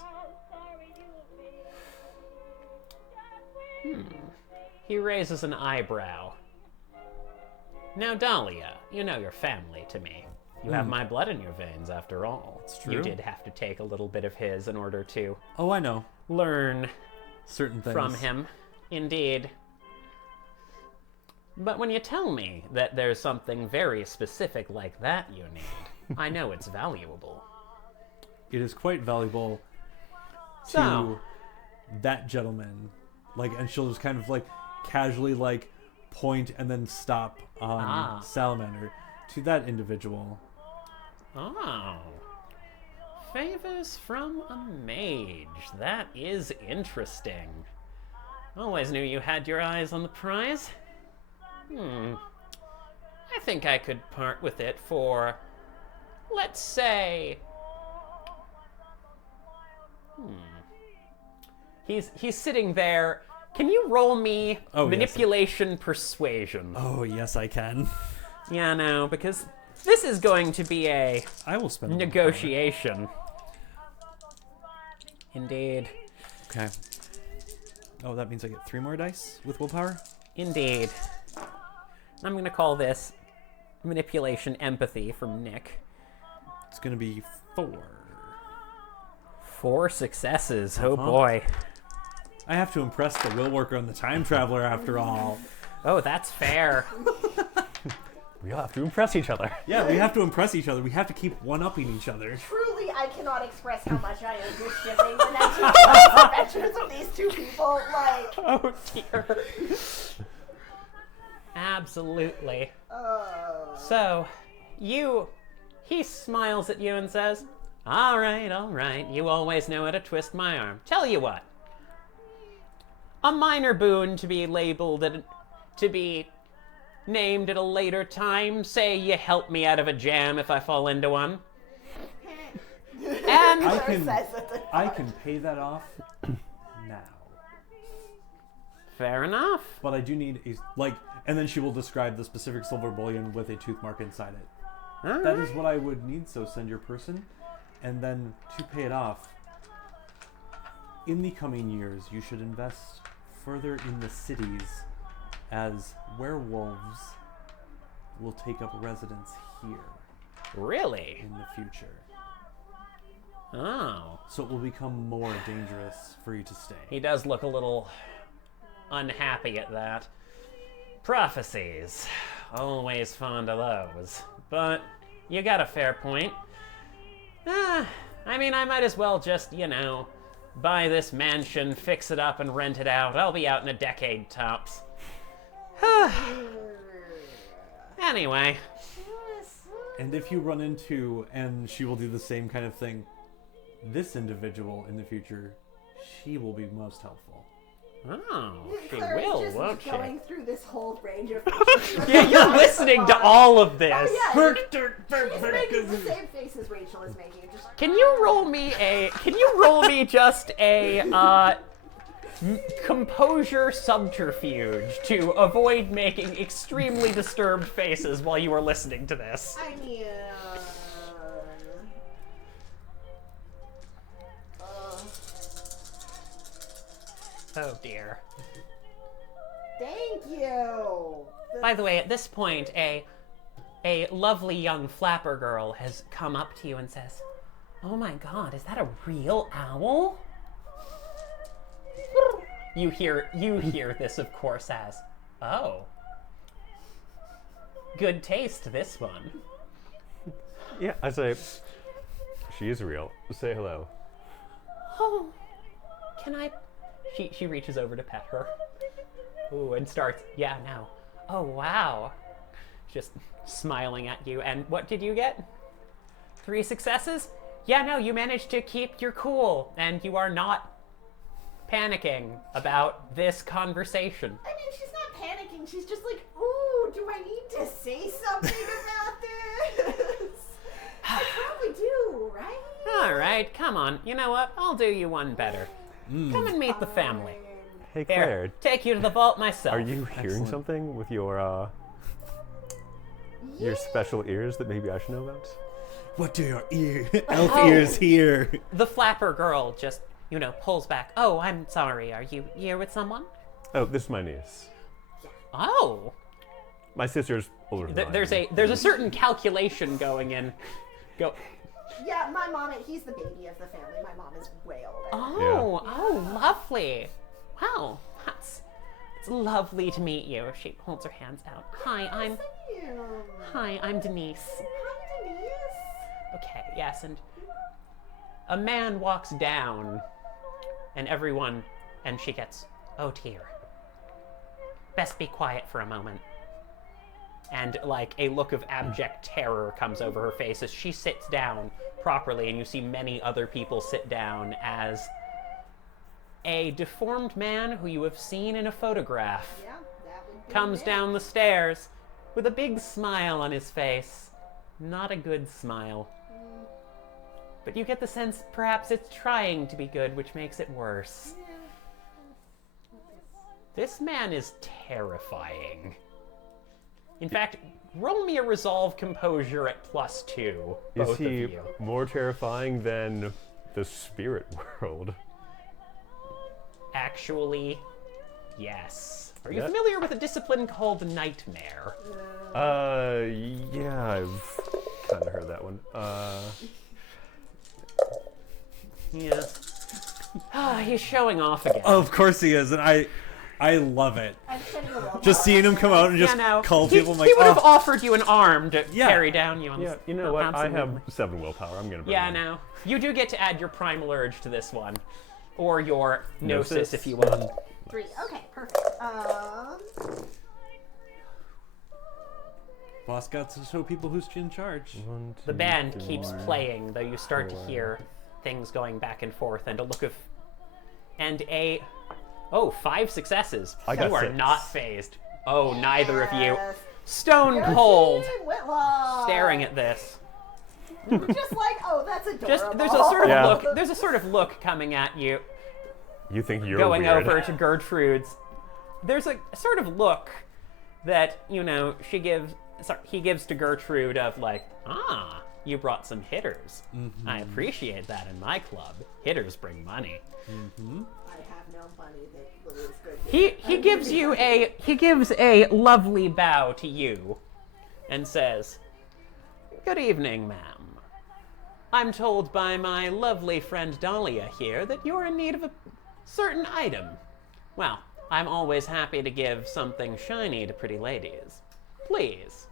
He raises an eyebrow. Now, Dahlia, you know you're family to me. You have my blood in your veins, after all. It's true. You did have to take a little bit of his in order to Oh, I know. learn Certain things. from him. Indeed. But when you tell me that there's something very specific like that you need, I know it's valuable. It is quite valuable to So- that gentleman. Like, and she'll just kind of like casually like point and then stop on Salamander. To that individual. Oh. Favors from a mage. That is interesting. Always knew you had your eyes on the prize. I think I could part with it for, let's say... He's sitting there. Can you roll me Oh, yes. manipulation persuasion? Oh, yes, I can. Yeah, no, because this is going to be a I will spend a little negotiation. Indeed. time. Okay. Oh, that means I get 3 more dice with willpower? Indeed. I'm going to call this manipulation empathy from Nick. It's going to be 4. 4 successes. Oh Uh-huh. boy. I have to impress the will worker and the time traveler after all. Oh, that's fair. We all have to impress each other. Yeah, we have to impress each other. We have to keep one-upping each other. Truly, I cannot express how much I am just shipping the next adventures of these two people. Like, Oh dear. Absolutely. So, he smiles at you and says, all right, you always know how to twist my arm. Tell you what, a minor boon to be to be named at a later time. Say you help me out of a jam if I fall into one. And I can pay that off now. fair enough. But I do need and then she will describe the specific silver bullion with a tooth mark inside it. That is what I would need, so send your person. And then to pay it off, in the coming years, you should invest further in the cities as werewolves will take up residence here Really? in the future. Oh. So it will become more dangerous for you to stay. He does look a little unhappy at that. Prophecies. Always fond of those. But you got a fair point. I mean, I might as well just, buy this mansion, fix it up, and rent it out. I'll be out in a decade tops. Anyway. And if you run into, and she will do the same kind of thing, this individual in the future, she will be most helpful. Oh, she Clara's will, just won't she? going through this whole range of. Yeah, you're listening to all of this. Oh, yeah. She's making the same face as Rachel is making. Just like, Can you roll me just a composure subterfuge to avoid making extremely disturbed faces while you are listening to this? I mean, Oh dear. thank you. By the way, at this point, a lovely young flapper girl has come up to you and says, "Oh my god, is that a real owl?" You hear this, of course, as, "Oh. Good taste, this one." Yeah, I say, she is real. Say hello. Oh, can I? She reaches over to pet her. Ooh, and starts, yeah, no. Oh, wow. Just smiling at you. And what did you get? 3 successes? Yeah, no, you managed to keep your cool, and you are not panicking about this conversation. I mean, she's not panicking. She's just like, ooh, do I need to say something about this? I probably do, right? All right, come on. You know what? I'll do you one better. Come and meet the family. Hey, Here, Claire, take you to the vault myself. are you hearing Excellent. something with your Your special ears that maybe I should know about? What do your elf ears hear? The flapper girl just, pulls back. Oh, I'm sorry. Are you here with someone? Oh, this is my niece. Oh. My sister's older than There's a certain calculation going in. Yeah, my mom, he's the baby of the family. My mom is way older. Oh, lovely. Wow, it's lovely to meet you. She holds her hands out. Hi, I'm Denise. Hi, Denise. Okay, yes, and a man walks down, and she gets, oh dear. Best be quiet for a moment. And like a look of abject terror comes over her face as she sits down properly, and you see many other people sit down as a deformed man who you have seen in a photograph comes down the stairs with a big smile on his face. Not a good smile. But you get the sense perhaps it's trying to be good, which makes it worse. This man is terrifying. In fact, roll me a resolve composure at +2. Both Is he of you. more terrifying than the spirit world? Actually, yes. Are you familiar with a discipline called Nightmare? Yeah, I've kind of heard that one. Yeah. He's showing off again. Of course he is, and I love it. Just seeing him come out and just call people. He would have offered you an arm to carry down you. Yeah, you know what? Absolutely. I have 7 willpower. I'm gonna. Yeah, no. You do get to add your primal urge to this one, or your gnosis if you want. 3. Okay, perfect. Boss got to show people who's in charge. 1, 2, The band 3, keeps playing, though you start to hear things going back and forth, and a look of, Oh, 5 successes. I got you are 6. not phased. Oh, neither of you. Stone cold. Staring at this. Just like, oh, that's adorable. There's a sort of look. There's a sort of look coming at you. You think you're going weird. over to Gertrude's. There's a sort of look that he gives to Gertrude of like, you brought some hitters. Mm-hmm. I appreciate that in my club. Hitters bring money. Mm-hmm. No money that is good. He gives a lovely bow to you and says, "Good evening, ma'am. I'm told by my lovely friend Dahlia here that you're in need of a certain item. Well, I'm always happy to give something shiny to pretty ladies. Please,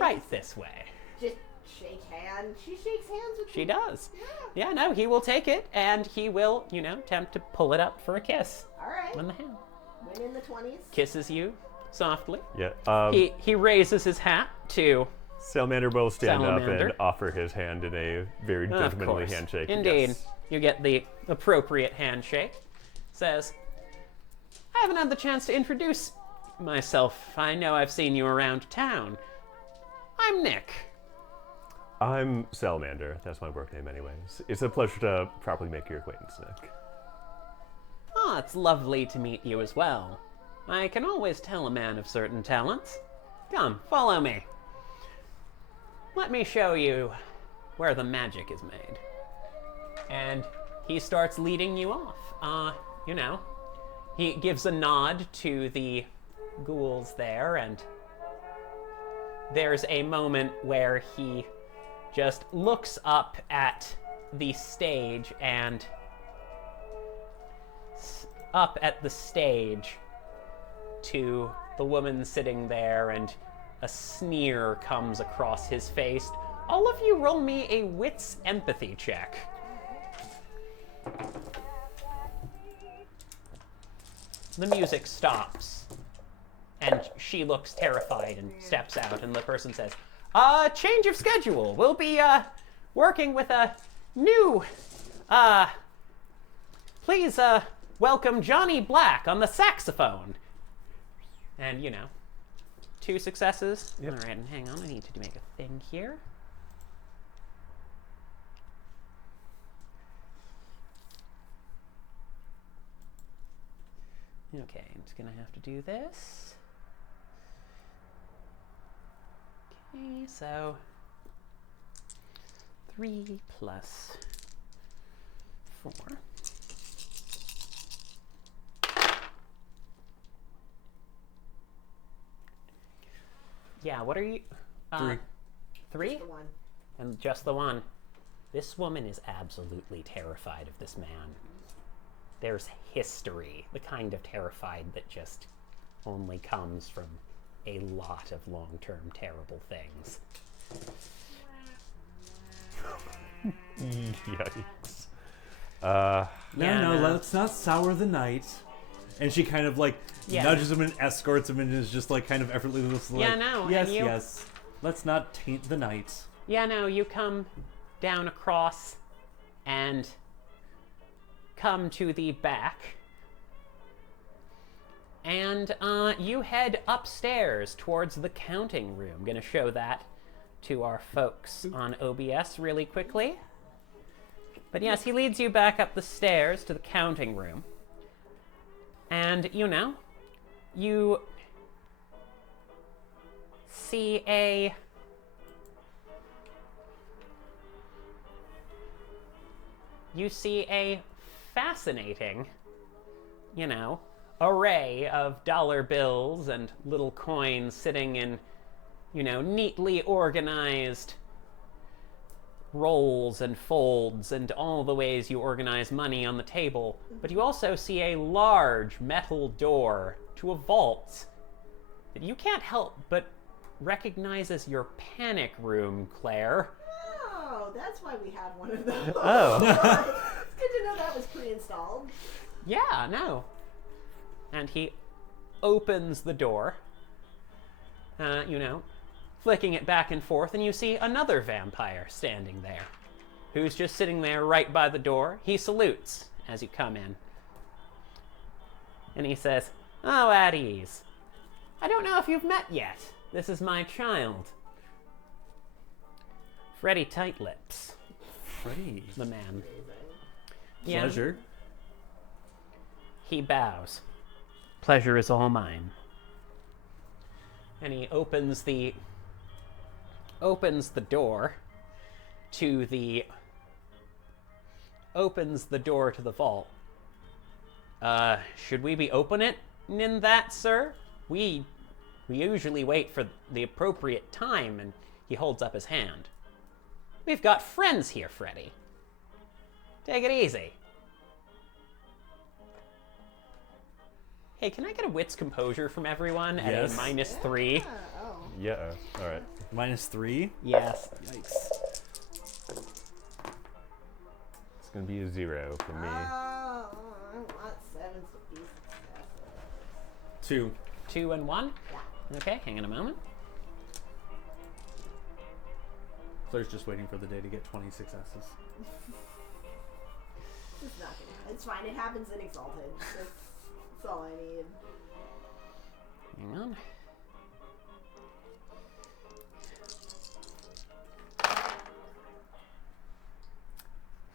right this way." Just shake hands. She shakes hands with you. She does. Yeah, no, he will take it, and he will, attempt to pull it up for a kiss. All right. On the hand. Win in the 20s. Kisses you softly. Yeah. He raises his hat to... Salamander will stand up and offer his hand in a very gentlemanly handshake. Indeed. Yes. You get the appropriate handshake. Says, "I haven't had the chance to introduce myself. I know I've seen you around town. I'm Nick." I'm Salamander. That's my work name anyways. It's a pleasure to properly make your acquaintance, Nick. It's lovely to meet you as well. I can always tell a man of certain talents. Come, follow me. Let me show you where the magic is made. And he starts leading you off. He gives a nod to the ghouls there, and there's a moment where he just looks up at the stage and up at the stage to the woman sitting there, and a sneer comes across his face. All of you roll me a wits empathy check. The music stops, and she looks terrified and steps out, and the person says, change of schedule. We'll be working with a new, please welcome Johnny Black on the saxophone. And, 2 successes. Yep. All right, and hang on, I need to make a thing here. Okay, I'm just gonna have to do this. Okay, so 3 plus 4. Yeah, what are you? 3. 3? Just the one. And just the one. This woman is absolutely terrified of this man. There's history, the kind of terrified that just only comes from a lot of long-term terrible things. Yikes. No, let's not sour the night. And she kind of like Yeah. nudges him and escorts him and is just like kind of effortlessly like, Yeah, no, yes, and you- yes. Let's not taint the night. Yeah, no, you come down across and come to the back. And you head upstairs towards the counting room. Gonna show that to our folks on OBS really quickly. But yes, he leads you back up the stairs to the counting room. And, you see a fascinating, array of dollar bills and little coins sitting in, neatly organized rolls and folds and all the ways you organize money on the table. But you also see a large metal door to a vault that you can't help but recognize as your panic room, Claire. Oh, that's why we have one of those. Oh. It's good to know that was pre-installed. Yeah, no. And he opens the door, flicking it back and forth, and you see another vampire standing there, who's just sitting there right by the door. He salutes as you come in. And he says, "Oh, at ease. I don't know if you've met yet. This is my child, Freddy Tightlips." Freddy. The man. Amazing. Yeah. Pleasure. He bows. "Pleasure is all mine." And he opens the door to the vault. Should we be opening that, sir? We usually wait for the appropriate time. And he holds up his hand. "We've got friends here, Freddy. Take it easy." Hey, can I get a wits composure from everyone at Yes. a -3? Yeah, oh. Yeah. All right. -3. Yes. Yikes. It's gonna be a 0 for me. Oh, I want 7 to be successes. 2. 2 and 1? Yeah. Okay, hang on a moment. Claire's just waiting for the day to get 20 successes. It's not gonna. It's fine. It happens in Exalted. That's all I need. Hang on.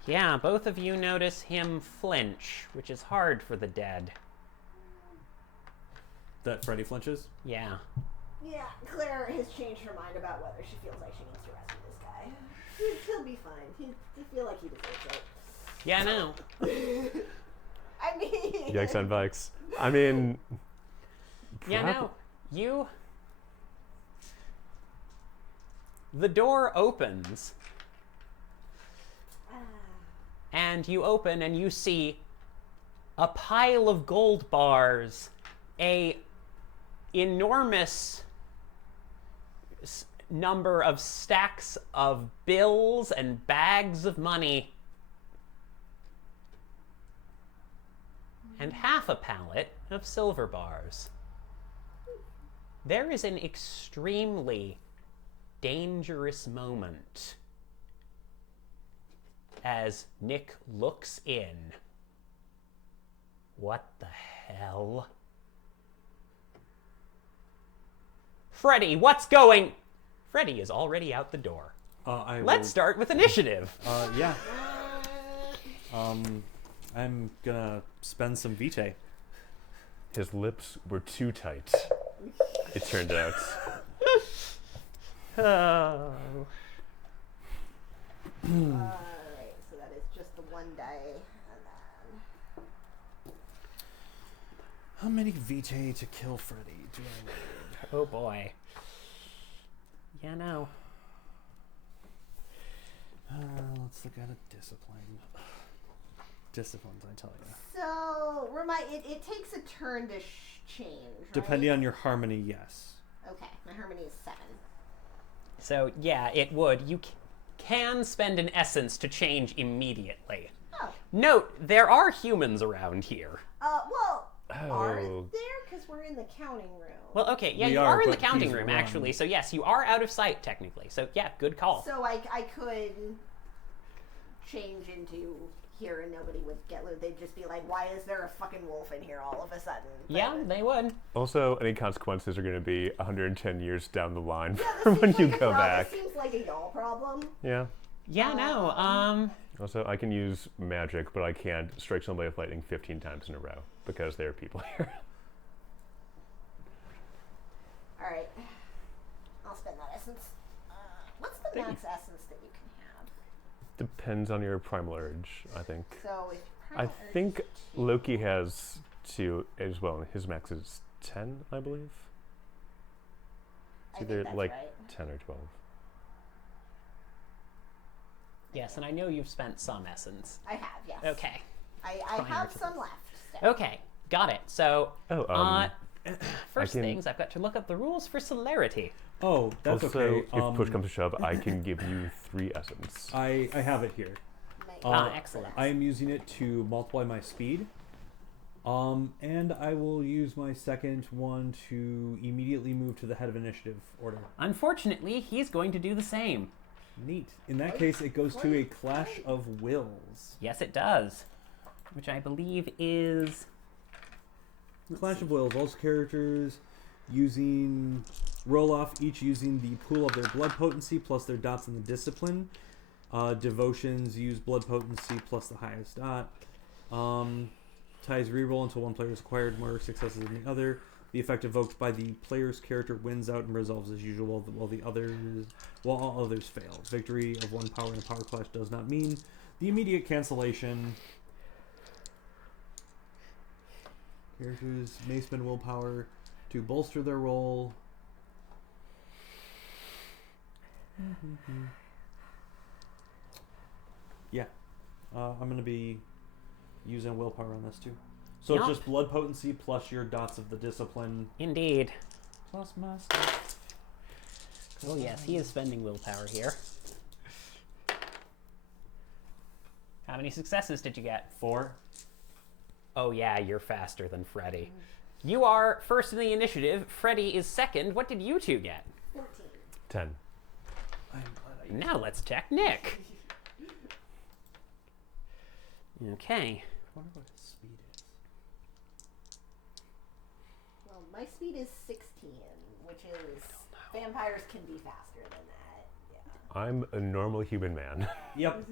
Yeah, both of you notice him flinch, which is hard for the dead. That Freddy flinches? Yeah. Yeah, Claire has changed her mind about whether she feels like she needs to rescue this guy. He'll be fine. He'll feel like he deserves it. Yeah, no. I mean... Yikes on bikes. I mean... Yeah, no. The door opens, and you open and you see a pile of gold bars, a enormous number of stacks of bills and bags of money, and half a pallet of silver bars. There is an extremely dangerous moment as Nick looks in. What the hell? Freddy, what's going? Freddy is already out the door. Let's start with initiative. Yeah. I'm gonna spend some vitae. His lips were too tight, it turned out. Oh. Alright, so that is just the one die. And then... How many vitae to kill Freddy do I need? Oh boy. Yeah, no. Let's look at a discipline. Disciplines, I tell you. So, it takes a turn to change, right? Depending on your harmony, yes. Okay, my harmony is 7. So, yeah, it would. You can spend an essence to change immediately. Oh. Note, there are humans around here. Well, are Oh. there? Because we're in the counting room. Well, okay, yeah, We you are, are in the but counting he's room, wrong. actually. So, yes, you are out of sight, technically. So, yeah, good call. So I could change into here and nobody would get loot. They'd just be like, why is there a fucking wolf in here all of a sudden? Yeah, they would. Also, any consequences are going to be 110 years down the line Yeah, this from when seems you like a go problem. back. This seems like a y'all problem. Yeah. Yeah, no, Also, I can use magic, but I can't strike somebody with lightning 15 times in a row because there are people here. Alright. I'll spend that essence. What's the max essence that you can have? Depends on your primal urge, I think. So if I primal urge think is 2, Loki has 2 as well, and his max is 10, I believe. I It's think either that's like right. 10 or 12. yes, and I know you've spent some essence. I have, yes. Okay. I Prior have to some left. So. Okay, got it. So, Oh, first can- things, I've got to look up the rules for celerity. Oh, that's also, okay. if push comes to shove, I can give you 3 essence. I have it here. Excellent. I am using it to multiply my speed. And I will use my second one to immediately move to the head of initiative order. Unfortunately, he's going to do the same. Neat. In that case, it goes to a Clash of Wills. Yes, it does. Which I believe is... Clash of Wills. All characters roll off each using the pool of their blood potency plus their dots in the discipline. Devotions use blood potency plus the highest dot. Ties reroll until one player is acquired more successes than the other. The effect evoked by the player's character wins out and resolves as usual, while all others fail. Victory of one power in a power clash does not mean the immediate cancellation. Characters may spend willpower to bolster their roll. Yeah. I'm going to be using willpower on this too. So Yep. it's just blood potency plus your dots of the discipline. Indeed. Plus my stuff. Oh yes, he is spending willpower here. How many successes did you get? 4. Oh yeah, you're faster than Freddy. You are first in the initiative. Freddy is second. What did you two get? 14. 10. I'm glad Now let's check Nick. Okay. I wonder what his speed is. Well, my speed is 16, which is... Vampires can be faster than that. Yeah. I'm a normal human man. Yep.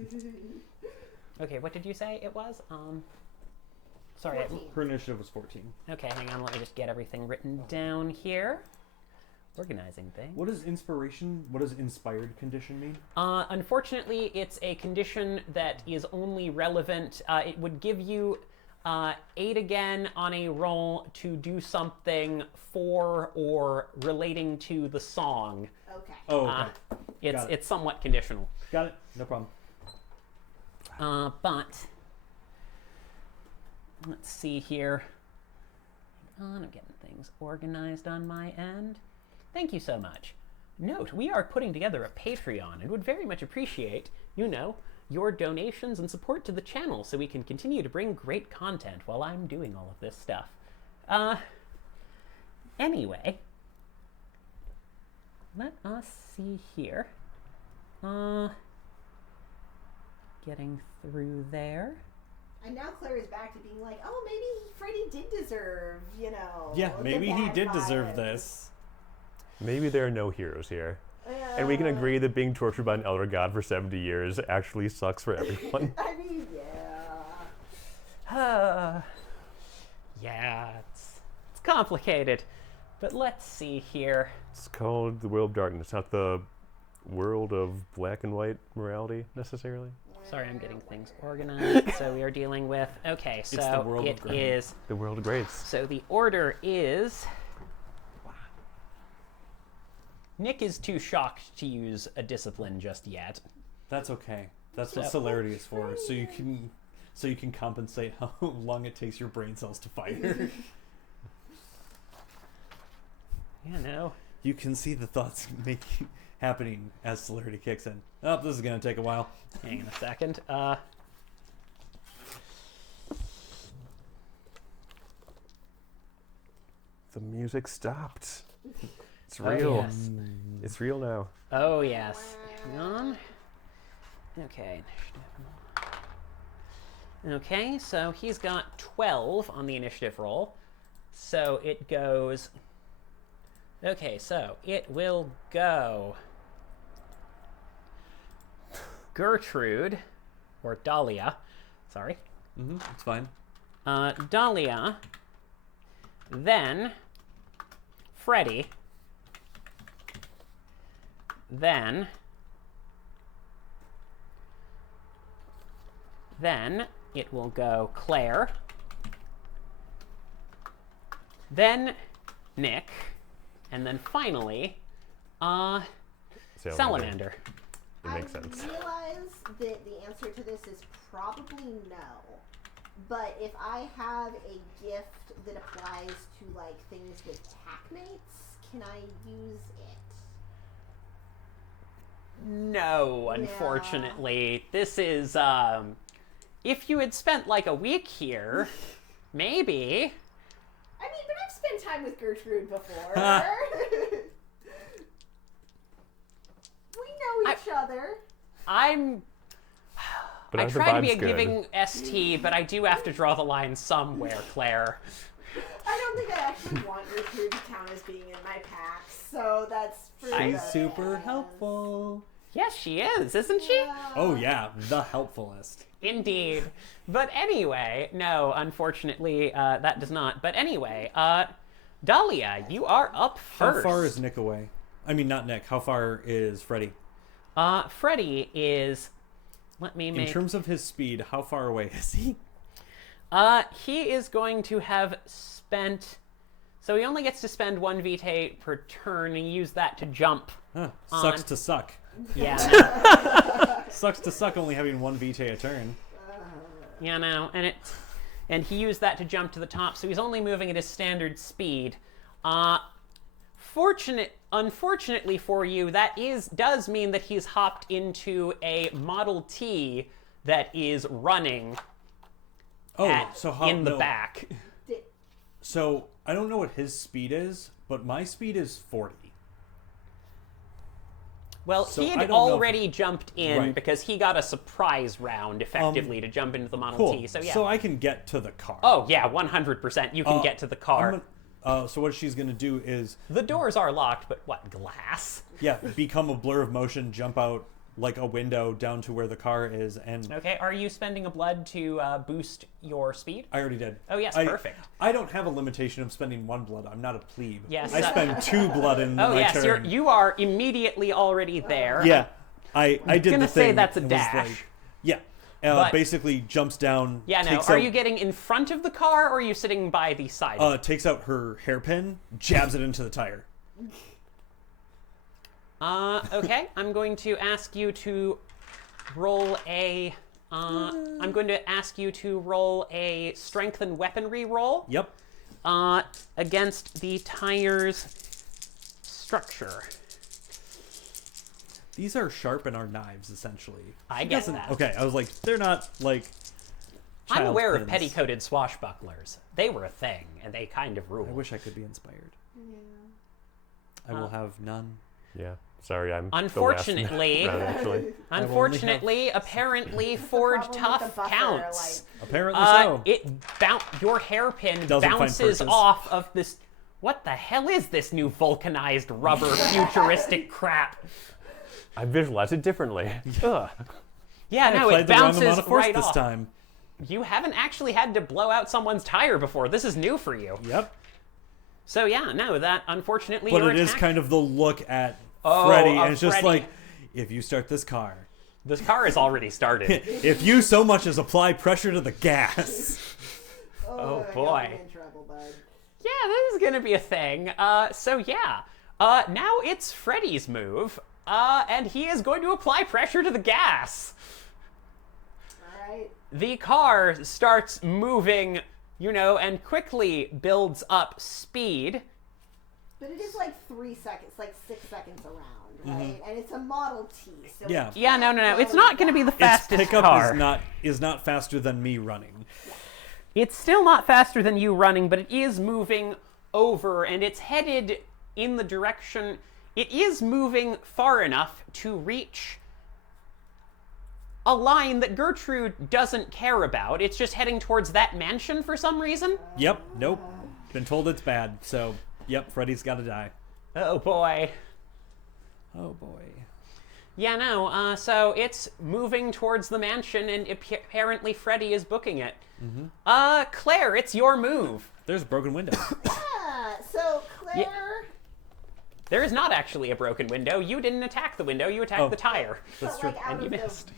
Okay, what did you say it was? Sorry. 14. Her initiative was 14. Okay, hang on. Let me just get everything written down here. Organizing things. What is inspiration? What does inspired condition mean? Unfortunately, it's a condition that is only relevant. It would give you 8 again on a roll to do something for or relating to the song. Okay. Oh, okay. Got it. It's somewhat conditional. Got it. No problem. But let's see here. Hang on, I'm getting things organized on my end. Thank you so much. Note, we are putting together a Patreon and would very much appreciate, your donations and support to the channel so we can continue to bring great content while I'm doing all of this stuff. Anyway, let us see here. Getting through there. And now Claire is back to being like, oh, maybe Freddy did deserve, Yeah, the maybe he bad did deserve vibes. this. Maybe there are no heroes here. And we can agree that being tortured by an elder god for 70 years actually sucks for everyone. I mean, yeah. Yeah, it's complicated. But let's see here. It's called the Will of Darkness, not the world of black and white morality necessarily. Sorry, I'm getting things organized. So we are dealing with. Okay, so It's the world of it gray. is. The world of grades. So the order is. Nick is too shocked to use a discipline just yet. That's okay. That's what So- celerity is for. So you can compensate how long it takes your brain cells to fire. Yeah, no. You can see the thoughts happening as celerity kicks in. Oh, this is gonna take a while. Hang on a second. The music stopped. It's Oh, real. yes. It's real now. Oh, yes. Hang on. Okay. Okay, so he's got 12 on the initiative roll. So it goes. Okay, so it will go. Gertrude, or Dahlia, sorry. It's fine. Dahlia, then Freddy, then it will go Claire, then Nick, and then finally Salamander. It makes sense. I realize that the answer to this is probably no. But if I have a gift that applies to like things with tackmates, can I use it? No, unfortunately. This is, if you had spent like a week here, maybe. I mean, but I've spent time with Gertrude before. We know each other. But I are the try to be vibes a good? giving ST, but I do have to draw the line somewhere, Claire. I don't think I actually want Gertrude to count as being in my packs, so that's for She's the super fans. helpful. Yes, she is, isn't she? Oh yeah, the helpfulest. Indeed. But anyway, no, unfortunately, that does not. But anyway, Dahlia, you are up How first. far is Nick away? I mean, not Nick. How far is Freddy? Freddy is. Let me make. In terms of his speed, how far away is he? He is going to have spent. So he only gets to spend 1 vitae per turn and use that to jump. Huh. Sucks to suck. Yeah, Sucks to suck only having 1 vitae a turn. yeah, no, and he used that to jump to the top. So he's only moving at his standard speed. Unfortunately for you, that does mean that he's hopped into a Model T that is running Oh, so how in the no. back. So I don't know what his speed is, but my speed is 40. Well, So he I had don't know already jumped in Right. because he got a surprise round, effectively, to jump into the Model Cool. T. So yeah. So I can get to the car. Oh yeah, 100%. You can get to the car. So what she's gonna do is, The doors are locked, but what, glass? yeah, become a blur of motion, jump out like a window down to where the car is, and Okay, are you spending a blood to boost your speed? I already did. Oh, yes, I- perfect. I don't have a limitation of spending 1 blood. I'm not a plebe. Yes, I spend 2 blood in Oh my yes, turn. you are immediately already there. Yeah, I did gonna the thing. say that's a and was dash. like- yeah, But- basically jumps down. Yeah, no. takes Are out, you getting in front of the car, or are you sitting by the side? takes out her hairpin, jabs it into the tire. Okay, I'm going to ask you to roll a. I'm going to ask you to roll a strength and weaponry roll. Yep. Against the tire's structure. These are sharp and are knives, essentially. I She get doesn't- that. Okay, I was like, they're not like. I'm child's aware of pins. petticoated swashbucklers. They were a thing, and they kind of ruled. I wish I could be inspired. I will have none. Yeah. Sorry, I'm Unfortunately- the last round, actually. Unfortunately, apparently, Ford problem with Tough the buffer, counts. Apparently so. Your hairpin Doesn't find bounces purchase. off of this. What the hell is this new vulcanized rubber futuristic crap? I visualize it differently. Ugh. Yeah, I no, applied it the wrong bounces amount of force right this off. time. You haven't actually had to blow out someone's tire before. This is new for you. Yep. So yeah, no, that unfortunately But your it is attack- kind of the look at Oh, Freddy, of and it's just Freddy. like if you start this car, This car has already started. if you so much as apply pressure to the gas. Oh, I boy. got me in trouble, bud. Yeah, this is gonna be a thing. So yeah. Now it's Freddy's move. And he is going to apply pressure to the gas. Alright. The car starts moving, and quickly builds up speed. But it is like 3 seconds, like 6 seconds around, right? And it's a Model T, so Yeah. it Yeah, no. can't It's go not going to be the fast. Its fastest pickup car. is not faster than me running. It's still not faster than you running, but it is moving over, and it's headed in the direction... It is moving far enough to reach a line that Gertrude doesn't care about. It's just heading towards that mansion for some reason. Yep, nope. Been told it's bad, so yep, Freddy's gotta die. Oh, boy. Oh boy. Yeah, no, so it's moving towards the mansion, and apparently Freddy is booking it. Claire, it's your move. There's a broken window. Yeah, so Claire... There is not actually a broken window. You didn't attack the window, you attacked the tire. That's but, true. like, out And you of the- missed.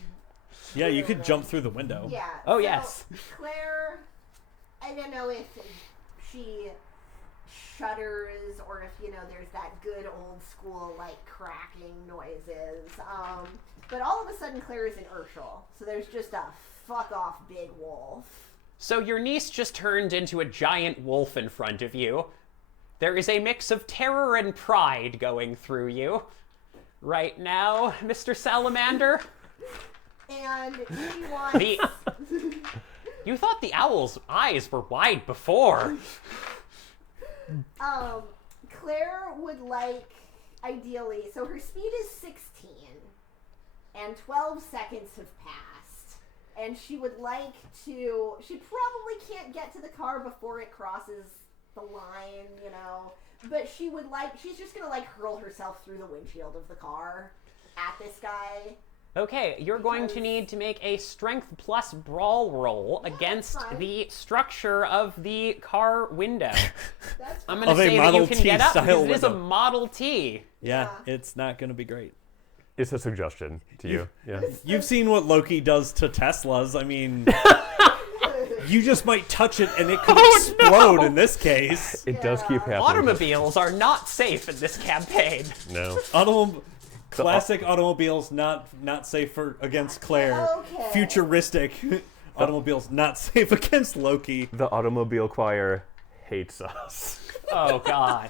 Yeah, you could jump through the window. Yeah. Oh, so yes. Claire, I don't know if she shudders or if, there's that good old school, like, cracking noises. But all of a sudden, Claire is inertial. So there's just a fuck off big wolf. So your niece just turned into a giant wolf in front of you. There is a mix of terror and pride going through you. Right now, Mr. Salamander. And she wants... You thought the owl's eyes were wide before. Claire would like, ideally, so her speed is 16, and 12 seconds have passed, and she would like to, she probably can't get to the car before it crosses the line, but she would like, she's just gonna like hurl herself through the windshield of the car at this guy. Okay, you're going to need to make a strength plus brawl roll against fine. the structure of the car window. That's I'm fine. going Of to a say that you Model can T get up style because it is a window. Model T. Yeah, Yeah. it's not gonna be great. It's a suggestion to you. Yeah. You've seen what Loki does to Teslas. I mean, you just might touch it and it could explode in this case. It does keep happening. Automobiles are not safe in this campaign. No. Classic automobiles not safe against Claire. Okay. Futuristic automobiles not safe against Loki. The automobile choir hates us. Oh, God.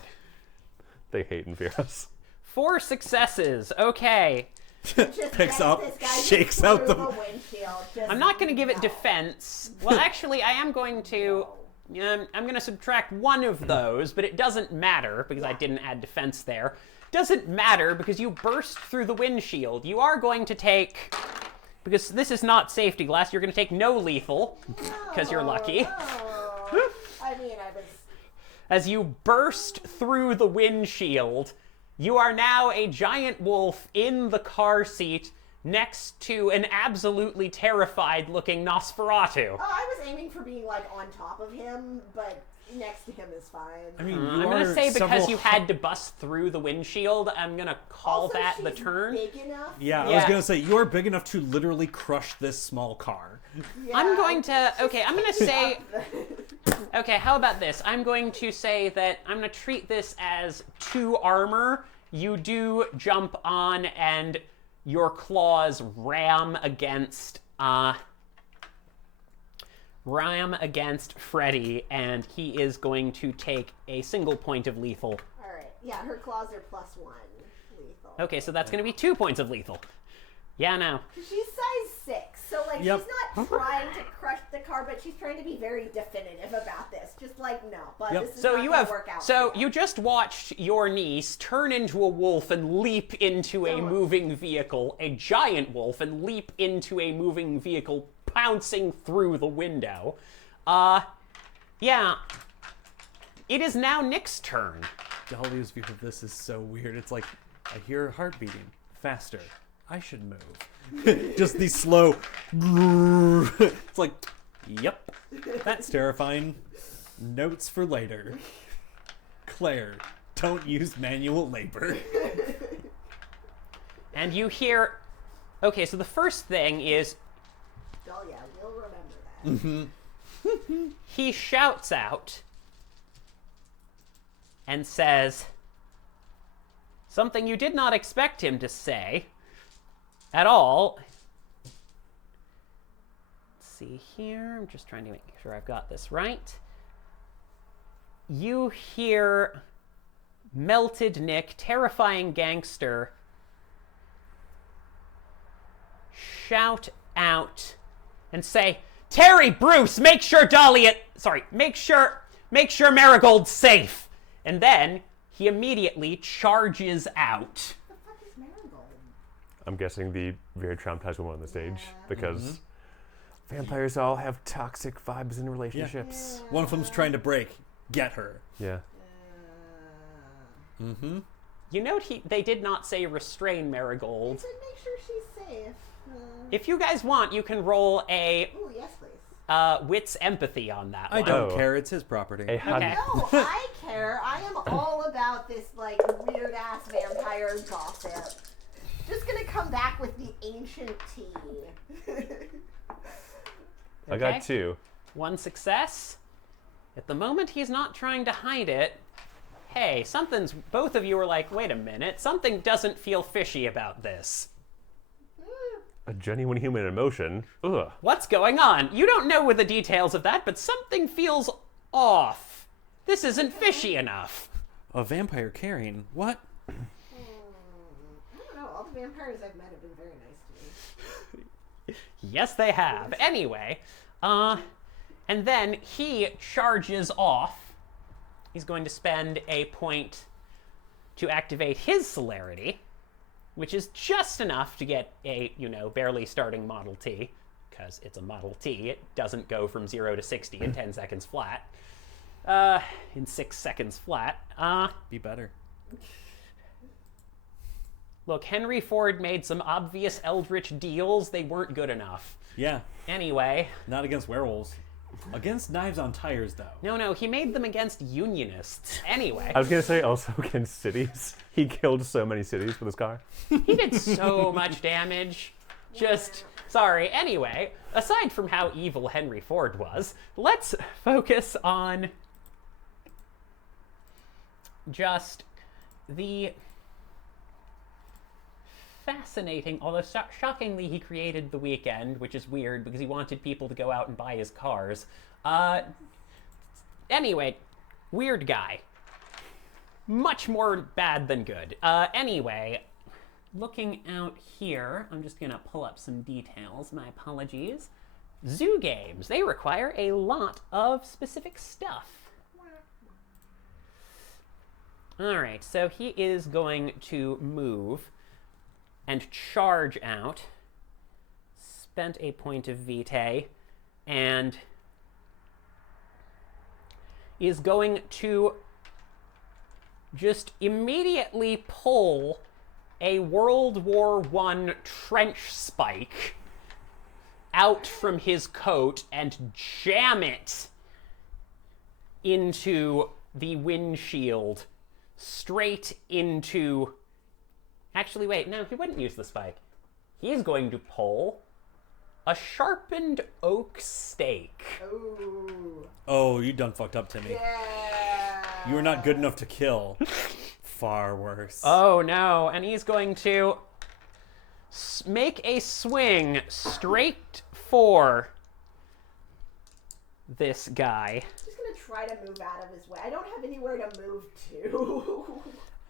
They hate and fear us. 4 successes. Okay. Just Picks gets up, this guy shakes through out the- windshield. Just I'm not going to give it no. defense. Well, actually, I am going to... I'm going to subtract one of those, but it doesn't matter because I didn't add defense there. Doesn't matter because you burst through the windshield. You are going to take... Because this is not safety glass, you're going to take no lethal because you're lucky. Oh. I mean, I was... As you burst through the windshield, you are now a giant wolf in the car seat next to an absolutely terrified-looking Nosferatu. Oh, I was aiming for being, like, on top of him, but next to him is fine. I mean, I'm going to say because you had to bust through the windshield, I'm going to call also, that the she's turn. big enough. Yeah, I was gonna say you are big enough to literally crush this small car. Yeah, I'm going to... Okay, I'm going to say... Okay, how about this? I'm going to say that I'm going to treat this as 2 armor. You do jump on and your claws ram against Freddy, and he is going to take a single point of lethal. Alright, yeah, her claws are +1 lethal. Okay, so that's going to be 2 points of lethal. Yeah, no. She's size 6, so, like, Yep. she's not trying to crush the car, but she's trying to be very definitive about this. Just like, no, but Yep. this is So not you gonna have... work out. So for you. you just watched your niece turn into a wolf and leap into a moving vehicle, a giant wolf, and leap into a moving vehicle, pouncing through the window. Yeah. It is now Nick's turn. Dahlia's view of this is so weird. It's like, I hear her heart beating faster. I should move. Just these slow. It's like, yep, that's terrifying. Notes for later. Claire, don't use manual labor. And you hear... Okay, so the first thing is... Oh yeah, we'll remember that. He shouts out and says something you did not expect him to say at all. Let's see here. I'm just trying to make sure I've got this right. You hear Melted Nick, terrifying gangster, shout out and say, "Terry, Bruce, make sure make sure Marigold's safe." And then he immediately charges out. What the fuck is Marigold? I'm guessing the very traumatized woman on the stage because vampires all have toxic vibes in relationships. One of them's trying to break. Get her. Yeah. You note they did not say restrain Marigold. He said make sure she's safe. If you guys want, you can roll a Ooh, yes, please. wits empathy on that I one. don't Oh. care. It's his property. Okay. No, I care. I am all about this, like, weird-ass vampire gossip. Just gonna come back with the ancient tea. I got 2. One success. At the moment, he's not trying to hide it. Hey, both of you are like, wait a minute, something doesn't feel fishy about this. A genuine human emotion. Ugh. What's going on? You don't know the details of that, but something feels off. This isn't fishy enough. A vampire caring. What? I don't know. All the vampires I've met have been very nice to me. Yes, they have. Anyway, and then he charges off. He's going to spend a point to activate his celerity, which is just enough to get a, barely starting Model T, because it's a Model T. It doesn't go from 0 to 60 in 10 seconds flat. In 6 seconds flat. Be better. Look, Henry Ford made some obvious Eldritch deals. They weren't good enough. Yeah. Anyway. Not against werewolves. Against knives on tires, though. No, he made them against Unionists. Anyway. I was going to say also against cities. He killed so many cities with his car. He did so much damage. Sorry. Anyway, aside from how evil Henry Ford was, let's focus on just the fascinating, although shockingly, he created the weekend, which is weird because he wanted people to go out and buy his cars. Anyway, weird guy. Much more bad than good. Anyway, looking out here, I'm just gonna pull up some details. My apologies. Zoo games, they require a lot of specific stuff. Alright, so he is going to move and charge out, spent a point of vitae, and is going to just immediately pull a World War I trench spike out from his coat and jam it into the windshield, straight into... Actually, wait, no, he wouldn't use the spike. He's going to pull a sharpened oak stake. Ooh. Oh, you done fucked up, Timmy. Yeah. You were not good enough to kill. Far worse. Oh, no, and he's going to make a swing straight for this guy. Just gonna try to move out of his way. I don't have anywhere to move to.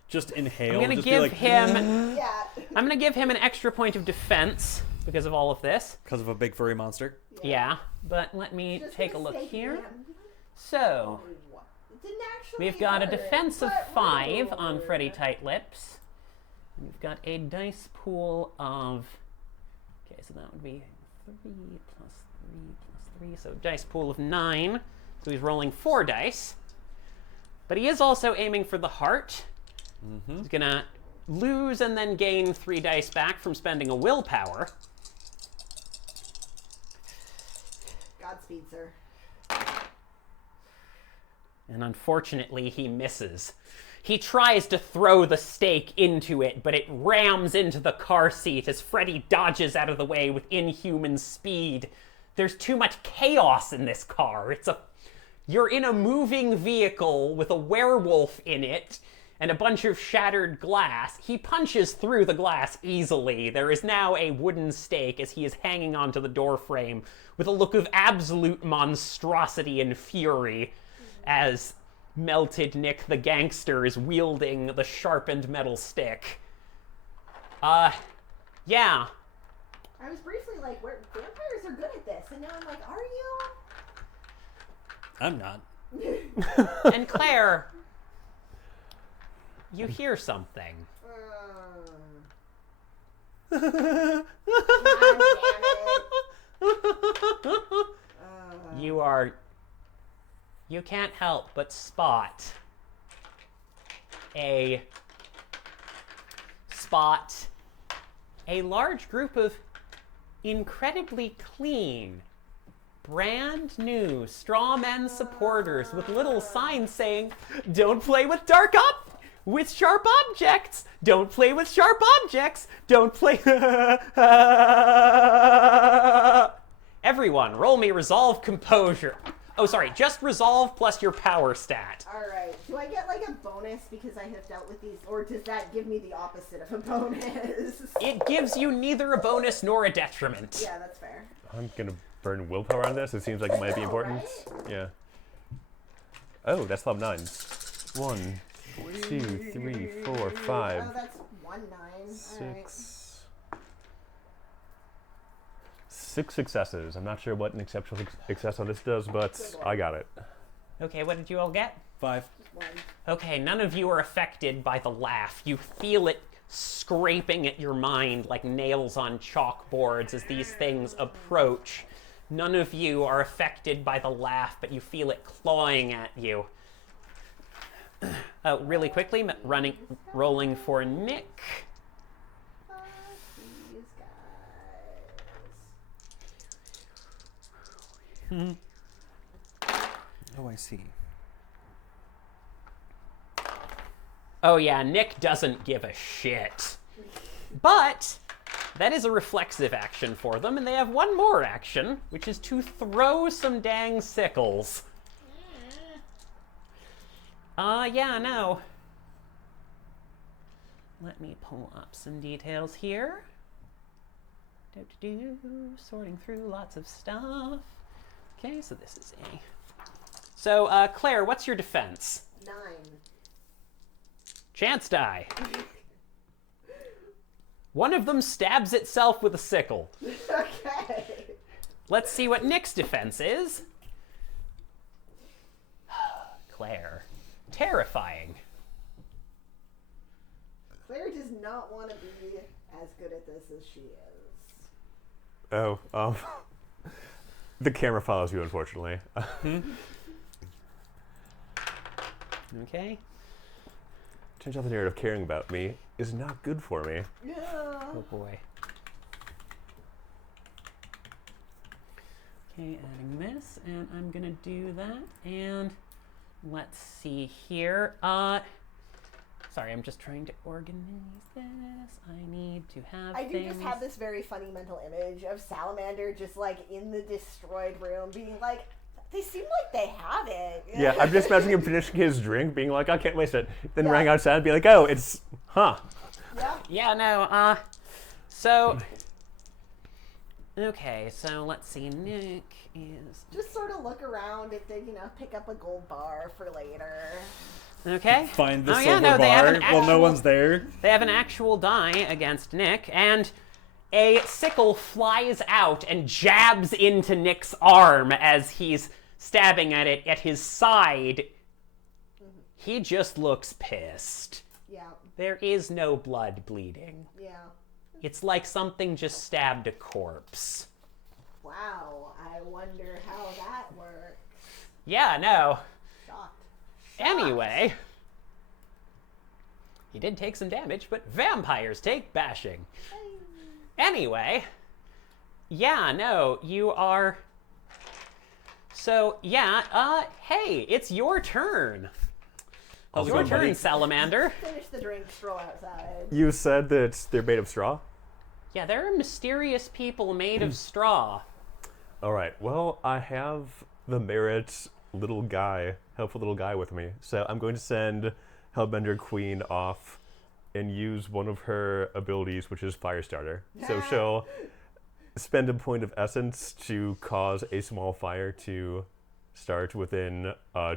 Just inhale. I'm gonna just give be like, him. Yeah. I'm gonna give him an extra point of defense because of all of this. Because of a big furry monster. Yeah, but let me Just take a gonna look stay here. him. So It didn't actually we've got a hurt, defense of but 5 on whatever. Freddy Tight Lips. We've got a dice pool of. Okay, so that would be 3 plus 3 plus 3. So dice pool of 9. So he's rolling 4 dice. But he is also aiming for the heart. He's gonna lose and then gain 3 dice back from spending a willpower. Godspeed, sir. And unfortunately, he misses. He tries to throw the stake into it, but it rams into the car seat as Freddy dodges out of the way with inhuman speed. There's too much chaos in this car. You're in a moving vehicle with a werewolf in it and a bunch of shattered glass. He punches through the glass easily. There is now a wooden stake as he is hanging onto the door frame with a look of absolute monstrosity and fury as Melted Nick the gangster is wielding the sharpened metal stick. Yeah. I was briefly like, vampires are good at this, and now I'm like, are you? I'm not. And Claire, you hear something. God damn it. You can't help but spot a large group of incredibly clean, brand new straw men supporters with little signs saying, "Don't play with with sharp objects! Don't play with sharp objects! Don't play..." Everyone, roll me resolve composure. Oh, sorry, just resolve plus your power stat. Alright, do I get like a bonus because I have dealt with these, or does that give me the opposite of a bonus? It gives you neither a bonus nor a detriment. Yeah, that's fair. I'm gonna burn willpower on this. It seems like it might be important. Right? Yeah. Oh, that's level 9. 1, 2, 3, 4, 5. Oh, that's 1 9. 6. 6 successes. I'm not sure what an exceptional success on this does, but I got it. Okay, what did you all get? 5. 1. Okay, none of you are affected by the laugh. You feel it scraping at your mind like nails on chalkboards as these things approach. None of you are affected by the laugh, but you feel it clawing at you. Really quickly, rolling for Nick. These guys. Oh, I see. Oh yeah, Nick doesn't give a shit. But that is a reflexive action for them, and they have one more action, which is to throw some dang sickles. Yeah, no. Let me pull up some details here. Sorting through lots of stuff. Okay, so this is a... So, Claire, what's your defense? 9. Chance die. One of them stabs itself with a sickle. Okay. Let's see what Nick's defense is. Claire. Terrifying. Claire does not want to be as good at this as she is. Oh, the camera follows you, unfortunately. Okay. Turns out the narrative caring about me is not good for me. Yeah. Oh boy. Okay, adding this, and I'm gonna do that, and let's see here. Sorry, I'm just trying to organize this. I need to have I do things. just have this very funny mental image of Salamander just like in the destroyed room being like, they seem like they have it. Yeah, I'm just imagining him finishing his drink, being like, I can't waste it. Then running outside and be like, oh, it's, Yeah. Yeah, no, so... Okay, so let's see, Nick is... Just sort of look around if they, pick up a gold bar for later. Okay. Find the oh, silver yeah, no, they have bar an while no actual- one's there. They have an actual die against Nick, and a sickle flies out and jabs into Nick's arm as he's stabbing at it at his side. Mm-hmm. He just looks pissed. Yeah. There is no blood bleeding. Yeah. It's like something just stabbed a corpse. Wow. I wonder how that works. Yeah, no. Shocked. Anyway, he did take some damage, but vampires take bashing. Anyway, yeah, no, you are... So, yeah, hey, it's your turn. How's it Your going, buddy? turn, Salamander. Finish the drink, stroll outside. You said that they're made of straw? Yeah, there are mysterious people made of straw. All right. Well, I have the merit helpful little guy with me. So I'm going to send Hellbender Queen off and use one of her abilities, which is Firestarter. So she'll spend a point of essence to cause a small fire to start within